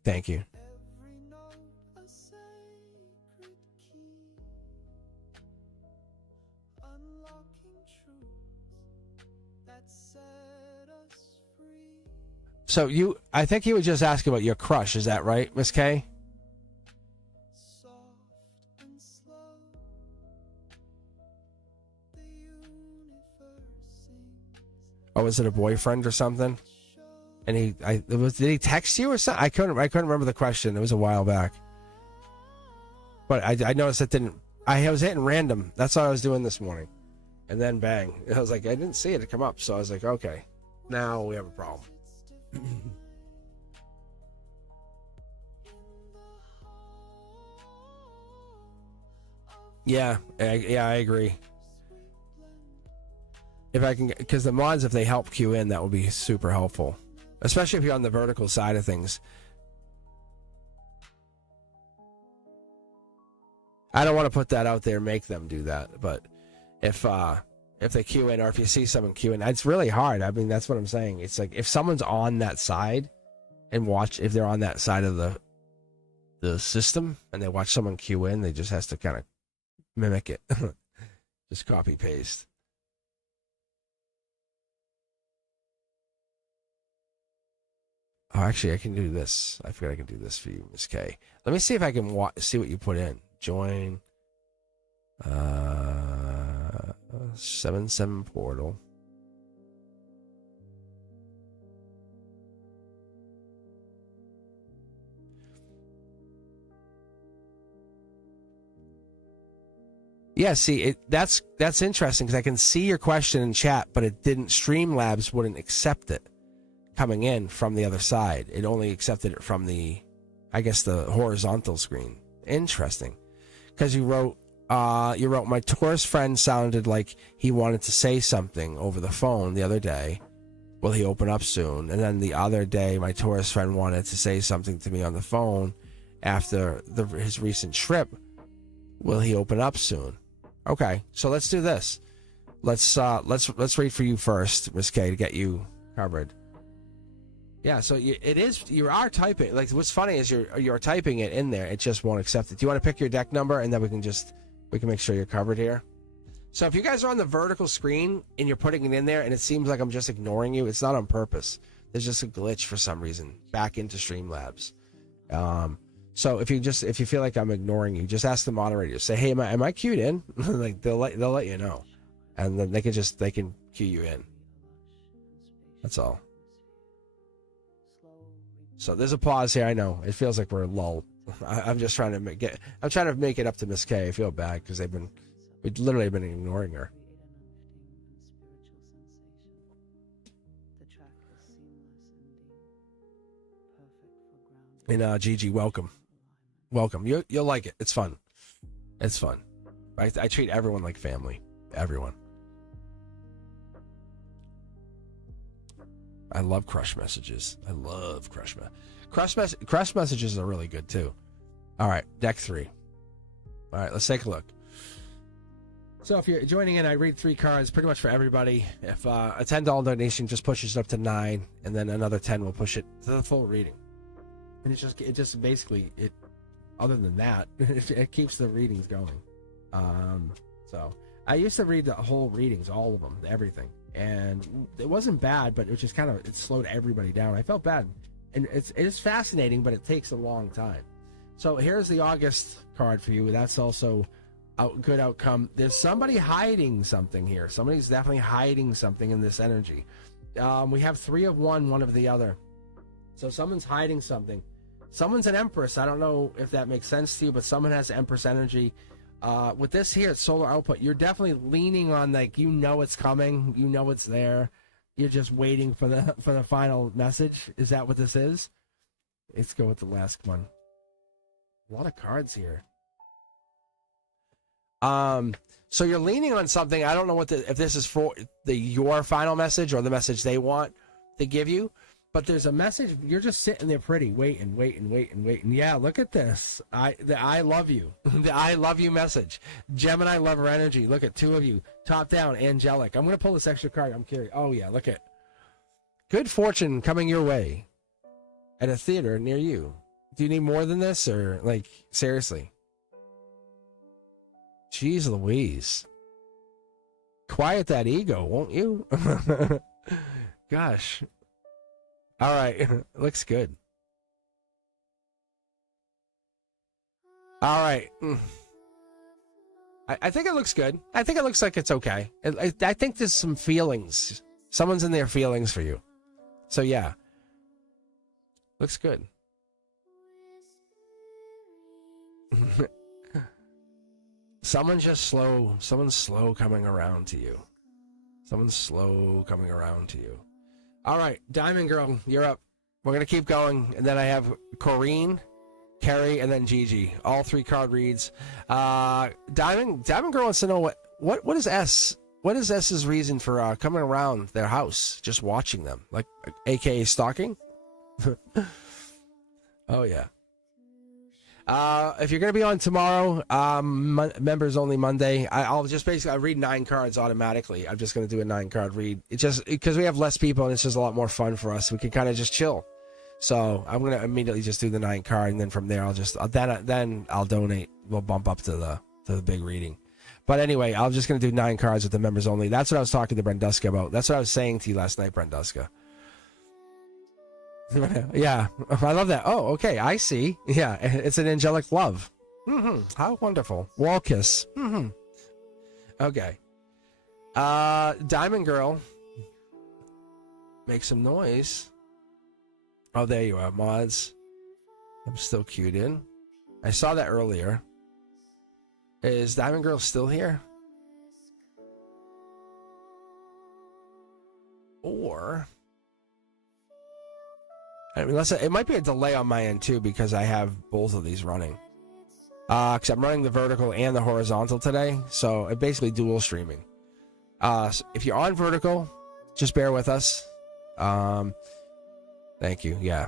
Thank you. Every note a sacred key, unlocking truths that set us free. So I think you would just ask about your crush. Is that right, Miss K? Soft and slow, the universe sings. Or was it a boyfriend or something? And did he text you or something? I couldn't remember the question. It was a while back. But I noticed it didn't. I was hitting random. That's what I was doing this morning, and then bang! I was like, I didn't see it come up, so I was like, okay. Now we have a problem. Yeah, I agree. If I can, because the mods, if they help queue in, that would be super helpful, especially if you're on the vertical side of things. I don't want to put that out there and make them do that, but if they queue in, or if you see someone queue in, it's really hard. I mean, that's what I'm saying. It's like if someone's on that side and watch, if they're on that side of the system and they watch someone queue in, they just has to kind of mimic it. Just copy paste. Oh, actually, I can do this. I forgot I can do this for you, Miss K. Let me see if I can see what you put in. Join 7-7 portal. Yeah, see, that's interesting because I can see your question in chat, but it didn't. Streamlabs wouldn't accept it coming in from the other side. It only accepted it from the, I guess, the horizontal screen. Interesting, because you wrote my tourist friend sounded like he wanted to say something over the phone the other day. Will he open up soon? And then the other day, my tourist friend wanted to say something to me on the phone after his recent trip. Will he open up soon? Okay, so let's do this. Let's read for you first, Miss K, to get you covered. Yeah, so you are typing. Like, what's funny is you're typing it in there. It just won't accept it. Do you want to pick your deck number, and then we can make sure you're covered here? So if you guys are on the vertical screen and you're putting it in there, and it seems like I'm just ignoring you, it's not on purpose. There's just a glitch for some reason back into Streamlabs. So if you feel like I'm ignoring you, just ask the moderators. Say, hey, am I queued in? Like they'll let you know, and then they can queue you in. That's all. So there's a pause here. I know it feels like we're lulled. I'm just trying to make it up to Miss K. I feel bad because we've literally been ignoring her. And Gigi, welcome. You'll like it. It's fun. I treat everyone like family. Everyone. I love crush messages. Crush messages are really good too. All right, deck 3. All right, let's take a look. So if you're joining in, I read 3 cards pretty much for everybody. If a $10 donation just pushes it up to 9, and then another 10 will push it to the full reading. And it just basically other than that, it keeps the readings going. So I used to read the whole readings, all of them, everything. And it wasn't bad, but it was just it slowed everybody down. I felt bad. And it is fascinating, but it takes a long time. So here's the August card for you. That's also a good outcome. There's somebody hiding something here. Somebody's definitely hiding something in this energy. We have 3 of one of the other. So someone's hiding something. Someone's an Empress. I don't know if that makes sense to you, but someone has Empress energy. With this here, solar output, you're definitely leaning on, like, it's coming, it's there. You're just waiting for the final message. Is that what this is? Let's go with the last one. A lot of cards here. So you're leaning on something. I don't know if this is for your final message or the message they want to give you. But there's a message. You're just sitting there pretty, waiting. Yeah, look at this. The I love you. The I love you message. Gemini lover energy. Look at 2 of you. Top down, angelic. I'm going to pull this extra card. I'm curious. Oh, yeah, look at. Good fortune coming your way at a theater near you. Do you need more than this? Or, like, seriously? Jeez Louise. Quiet that ego, won't you? Gosh. All right, looks good. All right. I think it looks good. I think it looks like it's okay. I think there's some feelings. Someone's in their feelings for you. So, yeah. Looks good. Someone's slow coming around to you. All right, Diamond Girl, you're up. We're going to keep going. And then I have Corrine, Carrie, and then Gigi. All 3 card reads. Diamond Girl wants to know what is S? What is S's reason for coming around their house, just watching them? Like, a.k.a. stalking? Oh, yeah. If you're going to be on tomorrow, members only Monday, I'll just basically read 9 cards automatically. I'm just going to do a 9-card read. It's just because we have less people and it's just a lot more fun for us. We can kind of just chill. So I'm going to immediately just do the 9-card, and then from there then I'll donate. We'll bump up to the big reading. But anyway, I'm just going to do 9 cards with the members only. That's what I was talking to Brenduska about. That's what I was saying to you last night, Brenduska. Yeah, I love that. Oh, okay, I see. Yeah, it's an angelic love. How wonderful. Wall kiss. Okay. Diamond Girl. Make some noise. Oh, there you are, mods. I'm still queued in. I saw that earlier. Is Diamond Girl still here? Or... I mean, it might be a delay on my end, too, because I have both of these running. Because I'm running the vertical and the horizontal today, so it basically dual streaming. So if you're on vertical, just bear with us. Thank you. Yeah.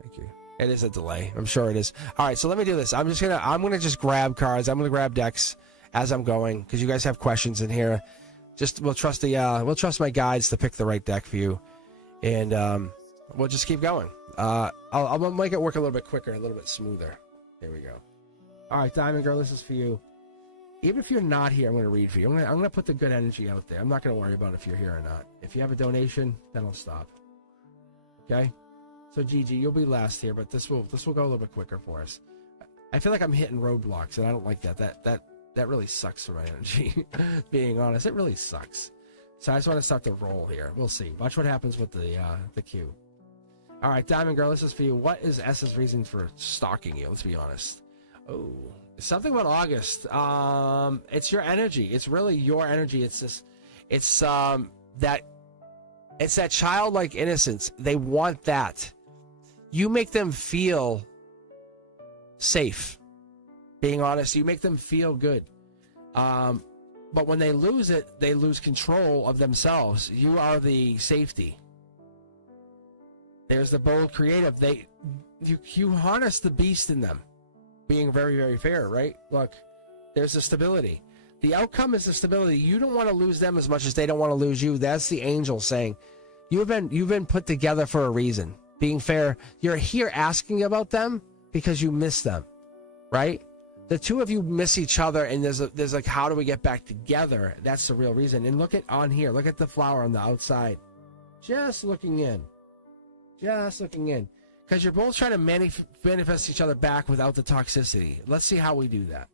Thank you. It is a delay. I'm sure it is. All right, so let me do this. I'm gonna just grab cards. I'm gonna grab decks as I'm going, because you guys have questions in here. We'll trust my guides to pick the right deck for you, and we'll just keep going. I'll make it work a little bit quicker, a little bit smoother. There we go. All right, Diamond Girl, this is for you. Even if you're not here, I'm going to read for you. I'm going to put the good energy out there. I'm not going to worry about if you're here or not. If you have a donation, then I'll stop. Okay? So, Gigi, you'll be last here, but this will go a little bit quicker for us. I feel like I'm hitting roadblocks, and I don't like that. That really sucks for my energy. Being honest, it really sucks. So I just want to start to roll here. We'll see. Watch what happens with the queue. All right, Diamond Girl, this is for you. What is S's reason for stalking you? Let's be honest. Oh, something about August. It's your energy. It's really your energy. It's that childlike innocence. They want that. You make them feel safe. Being honest, you make them feel good. But when they lose it, they lose control of themselves. You are the safety. There's the bold creative. You harness the beast in them. Being very, very fair, right? Look, there's the stability. The outcome is the stability. You don't want to lose them as much as they don't want to lose you. That's the angel saying, you've been put together for a reason. Being fair, you're here asking about them because you miss them, right? The two of you miss each other, and there's like, how do we get back together? That's the real reason. And look at the flower on the outside. Just looking in. Because you're both trying to manifest each other back without the toxicity. Let's see how we do that.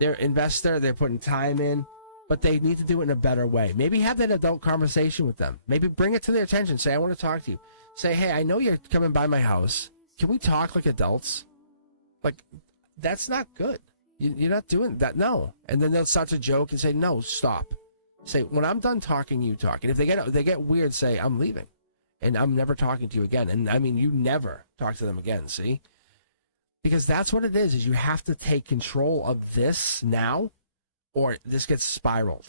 They're investor, they're putting time in, but they need to do it in a better way. Maybe have that adult conversation with them. Maybe bring it to their attention. Say, I want to talk to you. Say, hey, I know you're coming by my house. Can we talk like adults? Like, that's not good. You're not doing that. No. And then they'll start to joke and say, no, stop. Say, when I'm done talking, you talk. And if they get weird, say, I'm leaving. And I'm never talking to you again. And I mean, you never talk to them again, see? Because that's what it is you have to take control of this now, or this gets spiraled.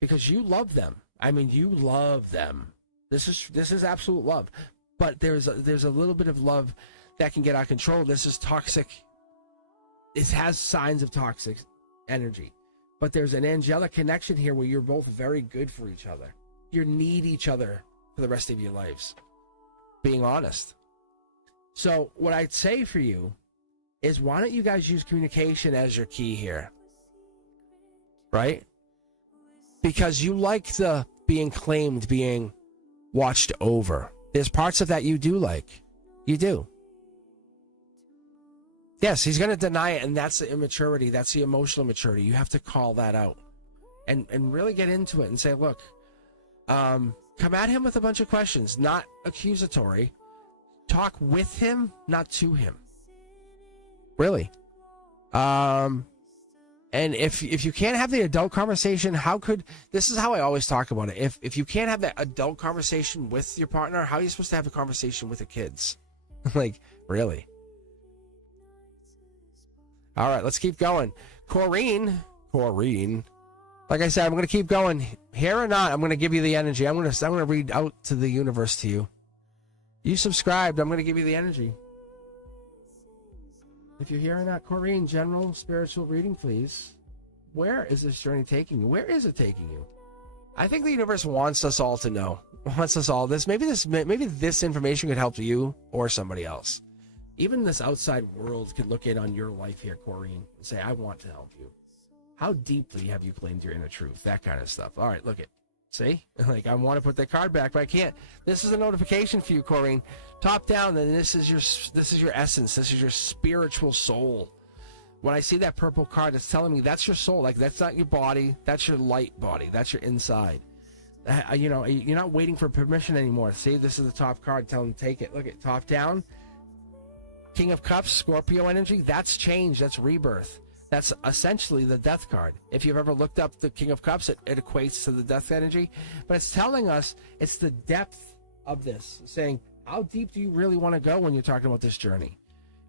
Because you love them. I mean, you love them. This is absolute love. But there's a little bit of love that can get out of control. This is toxic. It has signs of toxic energy. But there's an angelic connection here where you're both very good for each other. You need each other for the rest of your lives. Being honest. So what I'd say for you is, why don't you guys use communication as your key here? Right? Because you like the being claimed, being watched over. There's parts of that you do like. You do. Yes, he's going to deny it, and that's the immaturity. That's the emotional maturity. You have to call that out and really get into it and say, look, come at him with a bunch of questions, not accusatory. Talk with him, not to him. Really. And if you can't have the adult conversation, this is how I always talk about it. If you can't have that adult conversation with your partner, how are you supposed to have a conversation with the kids? Like, really? All right, let's keep going. Corrine. Like I said, I'm going to keep going. Here or not, I'm going to give you the energy. I'm going to read out to the universe to you. You subscribed, I'm going to give you the energy. If you're here or not, Corrine, general spiritual reading, please. Where is this journey taking you? Where is it taking you? I think the universe wants us all to know. Wants us all this. Maybe this information could help you or somebody else. Even this outside world could look in on your life here, Corrine, and say, I want to help you. How deeply have you claimed your inner truth? That kind of stuff. All right, look it. See? Like, I want to put that card back, but I can't. This is a notification for you, Corrine. Top down, then this is your essence. This is your spiritual soul. When I see that purple card, it's telling me that's your soul. Like, that's not your body. That's your light body. That's your inside. You know, you're not waiting for permission anymore. See, this is the top card. Tell them to take it. Look at top down. King of Cups, Scorpio energy. That's change. That's rebirth. That's essentially the death card. If you've ever looked up the King of Cups, it equates to the death energy. But it's telling us it's the depth of this, saying, how deep do you really want to go when you're talking about this journey?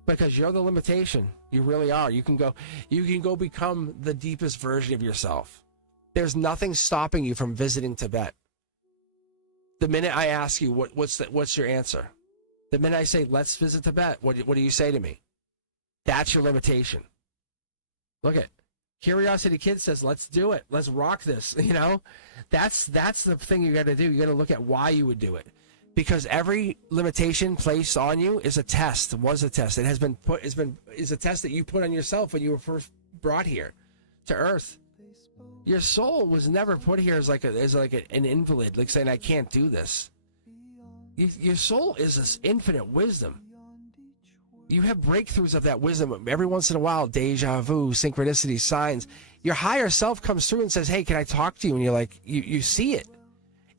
Because you're the limitation. You really are. You can go become the deepest version of yourself. There's nothing stopping you from visiting Tibet. The minute I ask you, what's your answer? The minute I say, let's visit Tibet, what do you say to me? That's your limitation. Look at Curiosity Kid says, let's do it. Let's rock this. You know, that's the thing you got to do. You got to look at why you would do it, because every limitation placed on you is a test. Was a test. It has been put. Is a test that you put on yourself when you were first brought here to Earth. Your soul was never put here as an invalid, like saying I can't do this. Your soul is this infinite wisdom. You have breakthroughs of that wisdom every once in a while, deja vu, synchronicity, signs. Your higher self comes through and says, hey, can I talk to you? And you're like, you see it.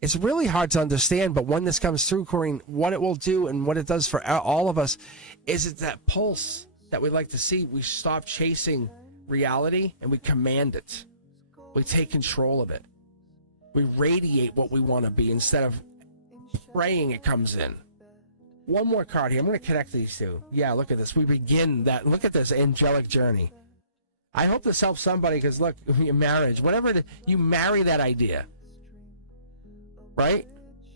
It's really hard to understand, but when this comes through, Corrine, what it will do and what it does for all of us is it's that pulse that we like to see. We stop chasing reality and we command it. We take control of it. We radiate what we want to be instead of praying it comes in. One more card here. I'm going to connect these two. Yeah, look at this. We begin that. Look at this angelic journey. I hope this helps somebody, because look, your marriage, whatever, you marry that idea. Right?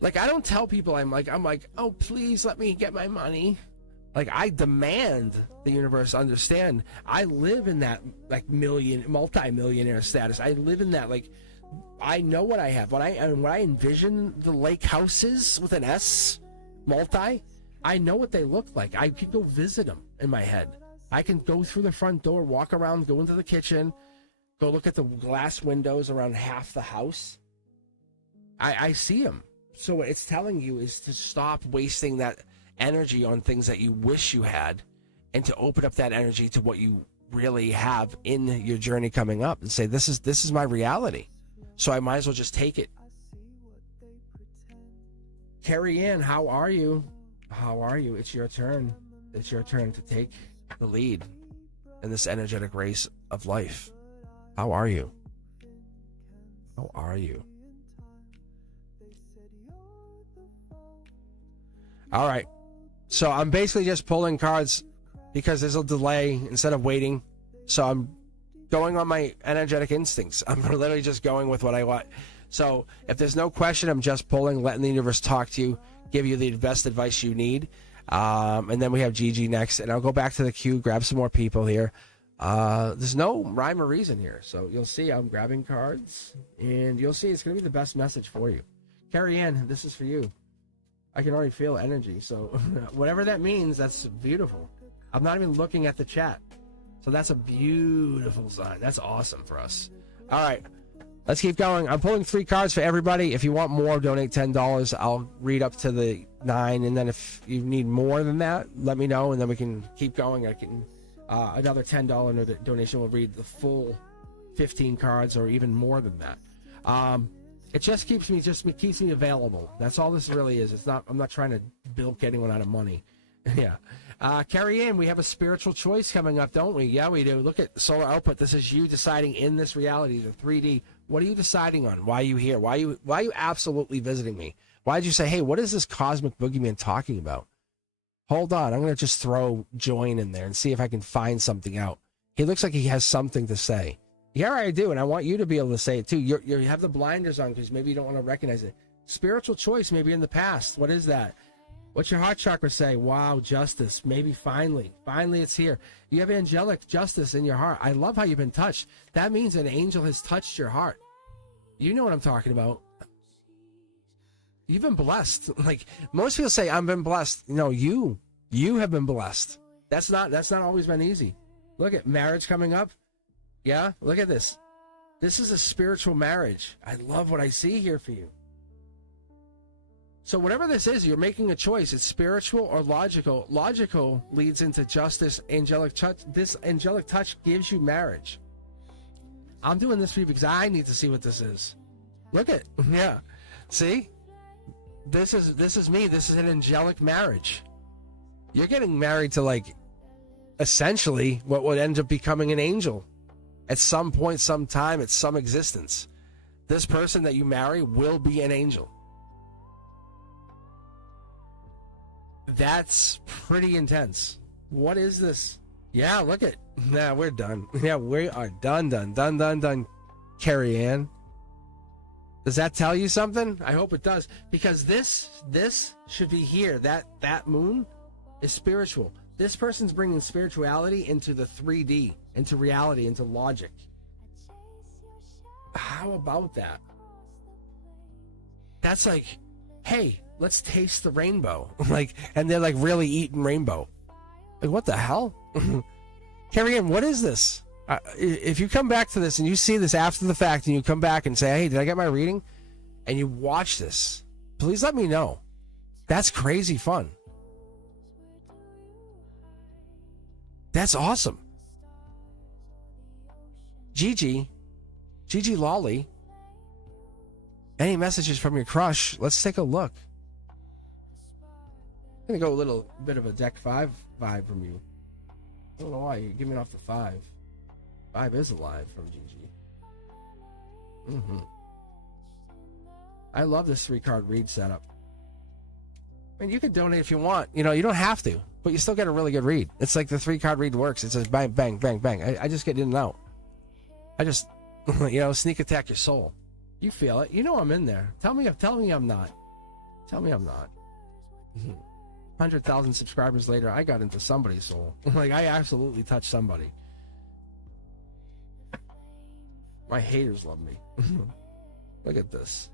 Like, I don't tell people I'm like, oh, please let me get my money. Like, I demand the universe understand. I live in that, like, multi-millionaire status. I live in that, like, I know what I have. When I envision the lake houses with an S, multi, I know what they look like. I can go visit them in my head. I can go through the front door, walk around, go into the kitchen, go look at the glass windows around half the house. I see them. So what it's telling you is to stop wasting that energy on things that you wish you had, and to open up that energy to what you really have in your journey coming up, and say, this is my reality. So I might as well just take it. Carrie Ann, how are you? How are you? It's your turn. It's your turn to take the lead in this energetic race of life. How are you? How are you? All right. So I'm basically just pulling cards because there's a delay instead of waiting. So I'm going on my energetic instincts. I'm literally just going with what I want. So if there's no question, I'm just pulling, letting the universe talk to you, give you the best advice you need. And then we have Gigi next, and I'll go back to the queue, grab some more people here. There's no rhyme or reason here. So you'll see I'm grabbing cards, and you'll see it's going to be the best message for you. Carrie Ann, this is for you. I can already feel energy. So whatever that means, that's beautiful. I'm not even looking at the chat. So that's a beautiful sign. That's awesome for us. All right. Let's keep going. I'm pulling 3 cards for everybody. If you want more, donate $10. I'll read up to the 9, and then if you need more than that, let me know, and then we can keep going. I can another $10 donation will read the full 15 cards, or even more than that. It just keeps me available. That's all this really is. I'm not trying to bilk anyone out of money. Yeah. Carrie Ann, we have a spiritual choice coming up, don't we? Yeah, we do. Look at solar output. This is you deciding in this reality, the 3D. What are you deciding on? Why are you here? Why are you absolutely visiting me? Why did you say, hey, what is this Cosmic Boogeyman talking about? Hold on. I'm going to just throw join in there and see if I can find something out. He looks like he has something to say. Yeah, I do, and I want you to be able to say it too. You have the blinders on because maybe you don't want to recognize it. Spiritual choice, maybe in the past. What is that? What's your heart chakra say? Wow, justice. Maybe finally it's here. You have angelic justice in your heart. I love how you've been touched. That means an angel has touched your heart. You know what I'm talking about. You've been blessed. Like most people say, I've been blessed. No, you have been blessed. That's not always been easy. Look at marriage coming up. Yeah, look at this. This is a spiritual marriage. I love what I see here for you. So whatever this is, you're making a choice. It's spiritual or logical. Logical leads into justice, angelic touch. This angelic touch gives you marriage. I'm doing this for you because I need to see what this is. Look at, yeah. See? This is me. This is an angelic marriage. You're getting married to, like, essentially what would end up becoming an angel at some point, some time, at some existence. This person that you marry will be an angel. That's pretty intense. What is this? Yeah, look at. Nah, we're done. Yeah, we are done. Carrie Ann. Does that tell you something? I hope it does. Because this should be here. That moon is spiritual. This person's bringing spirituality into the 3D, into reality, into logic. How about that? That's like, hey, let's taste the rainbow. Like, and they're like really eating rainbow. Like, what the hell? Carrie Ann, what is this? If you come back to this and you see this after the fact and you come back and say, hey, did I get my reading? And you watch this, please let me know. That's crazy fun. That's awesome. Gigi Lolly, any messages from your crush? Let's take a look. I'm going to go a little bit of a deck 5 vibe from you. I don't know why you're giving off the 5. 5 is alive from Gigi. I love this 3-card read setup. I mean, you can donate if you want. You know, you don't have to, but you still get a really good read. It's like the 3-card read works. It says bang, bang, bang, bang. I just get in and out. I just, sneak attack your soul. You feel it. You know I'm in there. Tell me I'm not. Tell me I'm not. 100,000 subscribers later, I got into somebody's soul. Like, I absolutely touched somebody. My haters love me. Look at this.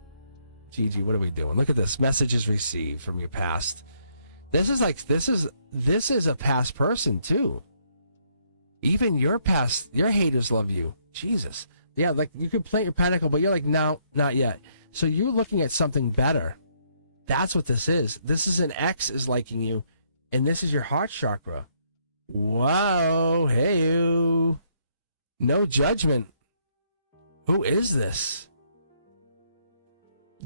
Gigi, what are we doing? Look at this. Messages received from your past. This is a past person too. Even your haters love you. Jesus. Yeah, like you could plant your pentacle, but you're like, no, not yet. So you're looking at something better. That's what this is. This is an ex is liking you, and this is your heart chakra. Whoa, hey you. No judgment. Who is this?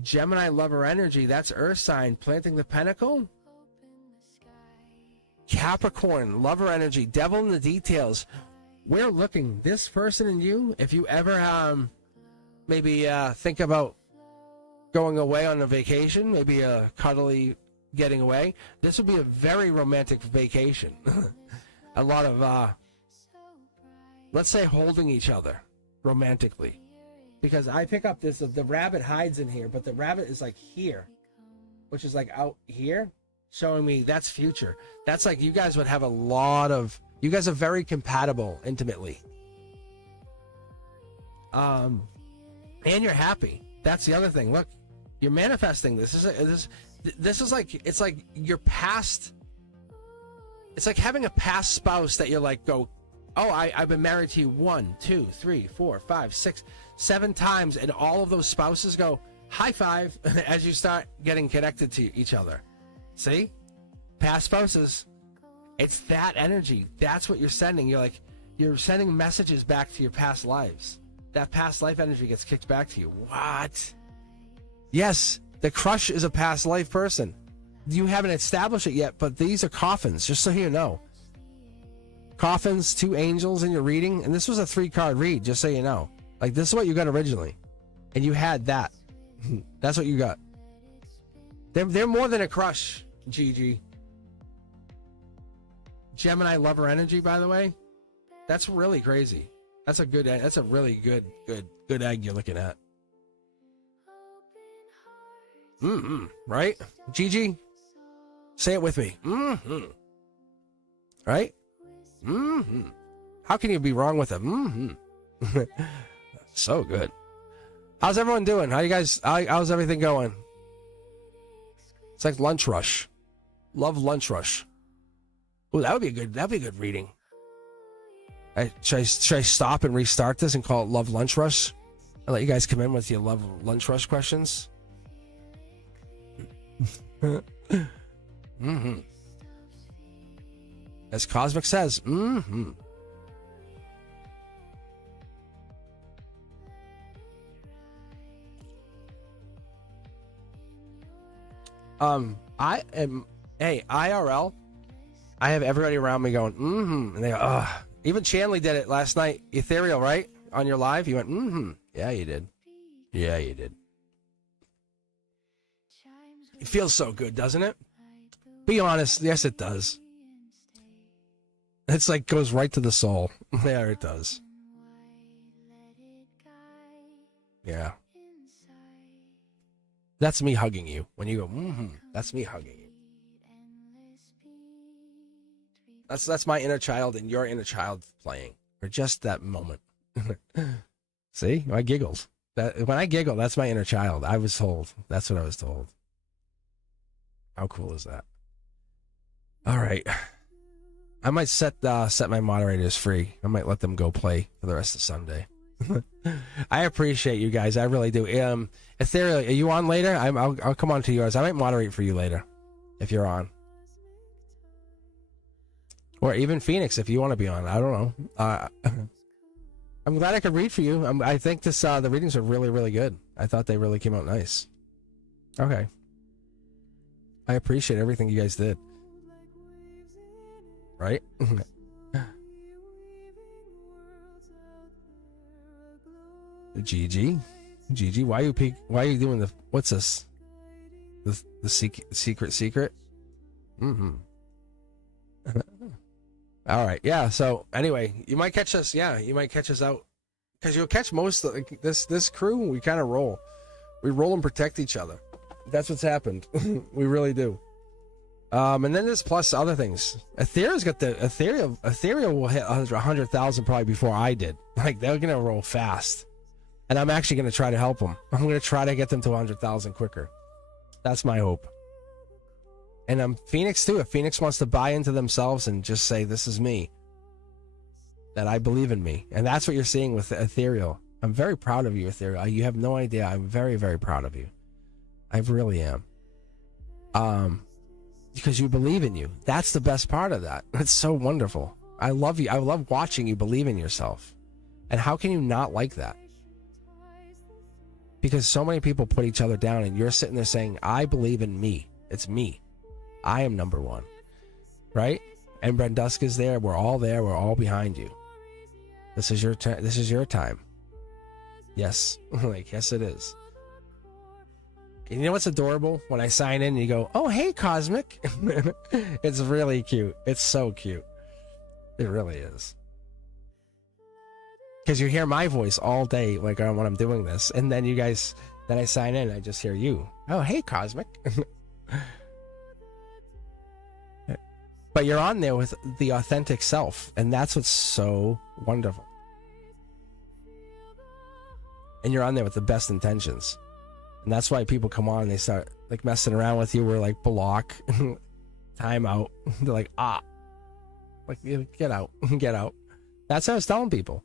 Gemini lover energy. That's Earth sign. Planting the pentacle. Capricorn lover energy. Devil in the details. We're looking. This person and you, if you ever maybe think about going away on a vacation, maybe a cuddly getting away, this would be a very romantic vacation. A lot of, let's say, holding each other romantically. Because I pick up this, the rabbit hides in here, but the rabbit is like here, which is like out here, showing me that's future. That's like you guys would have you guys are very compatible intimately. And you're happy. That's the other thing. Look, you're manifesting this. This is like, it's like your past. It's like having a past spouse that you're like, oh, I've been married to you 1, 2, 3, 4, 5, 6, 7 times, and all of those spouses go high five as you start getting connected to each other. See? Past spouses. It's that energy. That's what you're sending. You're sending messages back to your past lives. That past life energy gets kicked back to you. What? Yes, the crush is a past life person. you haven't established it yet, but these are coffins, just so you know. Coffins, 2 angels in your reading, and this was a 3-card read, just so you know. Like, this is what you got originally, and you had that. That's what you got. They're more than a crush, GG. Gemini lover energy, by the way. That's really crazy. That's a good. That's a really good egg you're looking at. Right, GG. Say it with me. Right. How can you be wrong with it? So good. How's everyone doing? How you guys? How's everything going? It's like lunch rush. Love lunch rush. Oh, that'd be a good reading. Should I stop and restart this and call it Love Lunch Rush? I'll let you guys come in with your Love Lunch Rush questions. As Cosmic says, IRL, I have everybody around me going, and they go, ugh. Even Chanley did it last night. Ethereal, right? On your live, you went, Yeah, you did. Yeah, you did. It feels so good, doesn't it? Be honest. Yes, it does. It's like goes right to the soul. There it does. Yeah. That's me hugging you. When you go, that's me hugging you. That's my inner child and your inner child playing for just that moment. See, I giggled. When I giggle, that's my inner child. I was told. That's what I was told. How cool is that? All right. I might set my moderators free. I might let them go play for the rest of Sunday. I appreciate you guys. I really do. Ethereal, are you on later? I'll come on to yours. I might moderate for you later if you're on. Or even Phoenix if you want to be on. I don't know. I'm glad I could read for you. I think the readings are really, really good. I thought they really came out nice. Okay. I appreciate everything you guys did. Right? GG, why are you doing what's this? The secret? All right, yeah. So anyway, you might catch us. Yeah, you might catch us out because you'll catch most of this crew. We kind of roll. We roll and protect each other. That's what's happened. We really do. And then there's plus other things. Ethereal's got the Ethereal will hit 100,000 probably before I did. Like they're gonna roll fast, and I'm actually gonna try to help them. I'm gonna try to get them to 100,000 quicker. That's my hope. And Phoenix too. If Phoenix wants to buy into themselves and just say, "This is me," that I believe in me, and that's what you're seeing with Ethereal. I'm very proud of you, Ethereal. You have no idea. I'm very, very proud of you. I really am. Because you believe in you. That's the best part of that. It's so wonderful. I love you. I love watching you believe in yourself. And how can you not like that? Because so many people put each other down, and you're sitting there saying, "I believe in me. It's me. I am number one." Right? And Brendusk is there. We're all there. We're all behind you. This is your turn. This is your time. Yes. Like, yes, it is. And you know what's adorable? When I sign in and you go, "Oh, hey, Cosmic." It's really cute. It's so cute. It really is. Because you hear my voice all day, like when I'm doing this. And then you guys, then I sign in, I just hear you. "Oh, hey, Cosmic." But you're on there with the authentic self. And that's what's so wonderful. And you're on there with the best intentions. And that's why people come on and they start like messing around with you. We're like, block, time out. They're like, like, get out, get out. That's what I was telling people.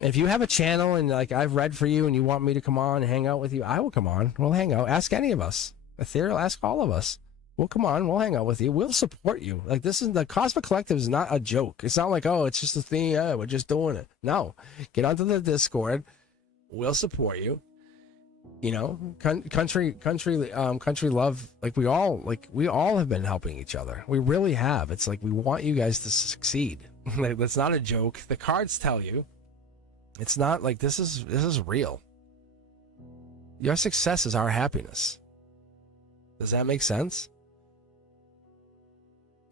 If you have a channel and like I've read for you and you want me to come on and hang out with you, I will come on. We'll hang out. Ask any of us. Ethereal, ask all of us. We'll come on. We'll hang out with you. We'll support you. Like this is the Cosmic Collective is not a joke. It's not like, oh, it's just a thing. Yeah, we're just doing it. No, get onto the Discord. We'll support you. You know, country love. Like we all have been helping each other. We really have. It's like we want you guys to succeed. Like, that's not a joke. The cards tell you. It's not like this is real. Your success is our happiness. Does that make sense?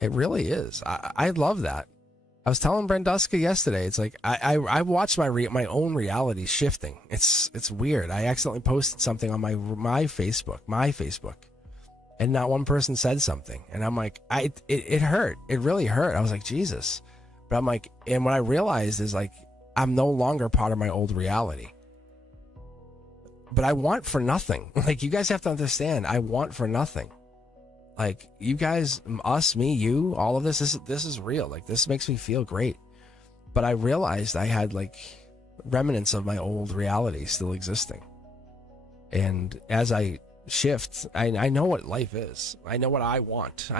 It really is. I love that. I was telling Brenduska yesterday. It's like I watched my own reality shifting. It's weird. I accidentally posted something on my Facebook, and not one person said something. And I'm like, it hurt. It really hurt. I was like, Jesus. But I'm like, and what I realized is like, I'm no longer part of my old reality. But I want for nothing. Like, you guys have to understand, I want for nothing. Like, you guys, us, me, you, all of this is real. Like, this makes me feel great. But I realized I had like remnants of my old reality still existing. And as I shift, I know what life is. I know what I want.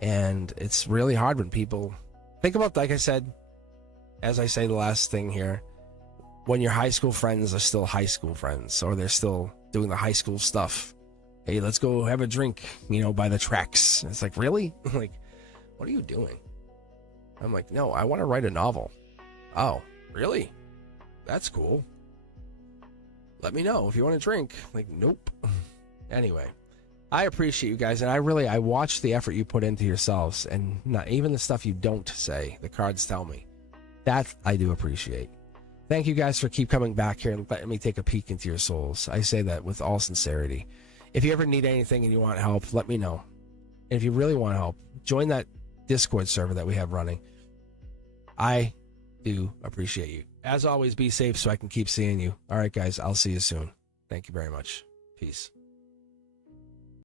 And it's really hard when people think about, like I said, as I say the last thing here, when your high school friends are still high school friends, or they're still doing the high school stuff. Hey, let's go have a drink, by the tracks. It's like, really? Like, what are you doing? I'm like, no, I want to write a novel. Oh, really? That's cool. Let me know if you want to drink. Like, nope. Anyway, I appreciate you guys, and I watch the effort you put into yourselves, and not even the stuff you don't say. The cards tell me. That I do appreciate. Thank you guys for keep coming back here and letting me take a peek into your souls. I say that with all sincerity. If you ever need anything and you want help, let me know. And if you really want help, join that Discord server that we have running. I do appreciate you. As always, be safe so I can keep seeing you. All right, guys, I'll see you soon. Thank you very much. Peace.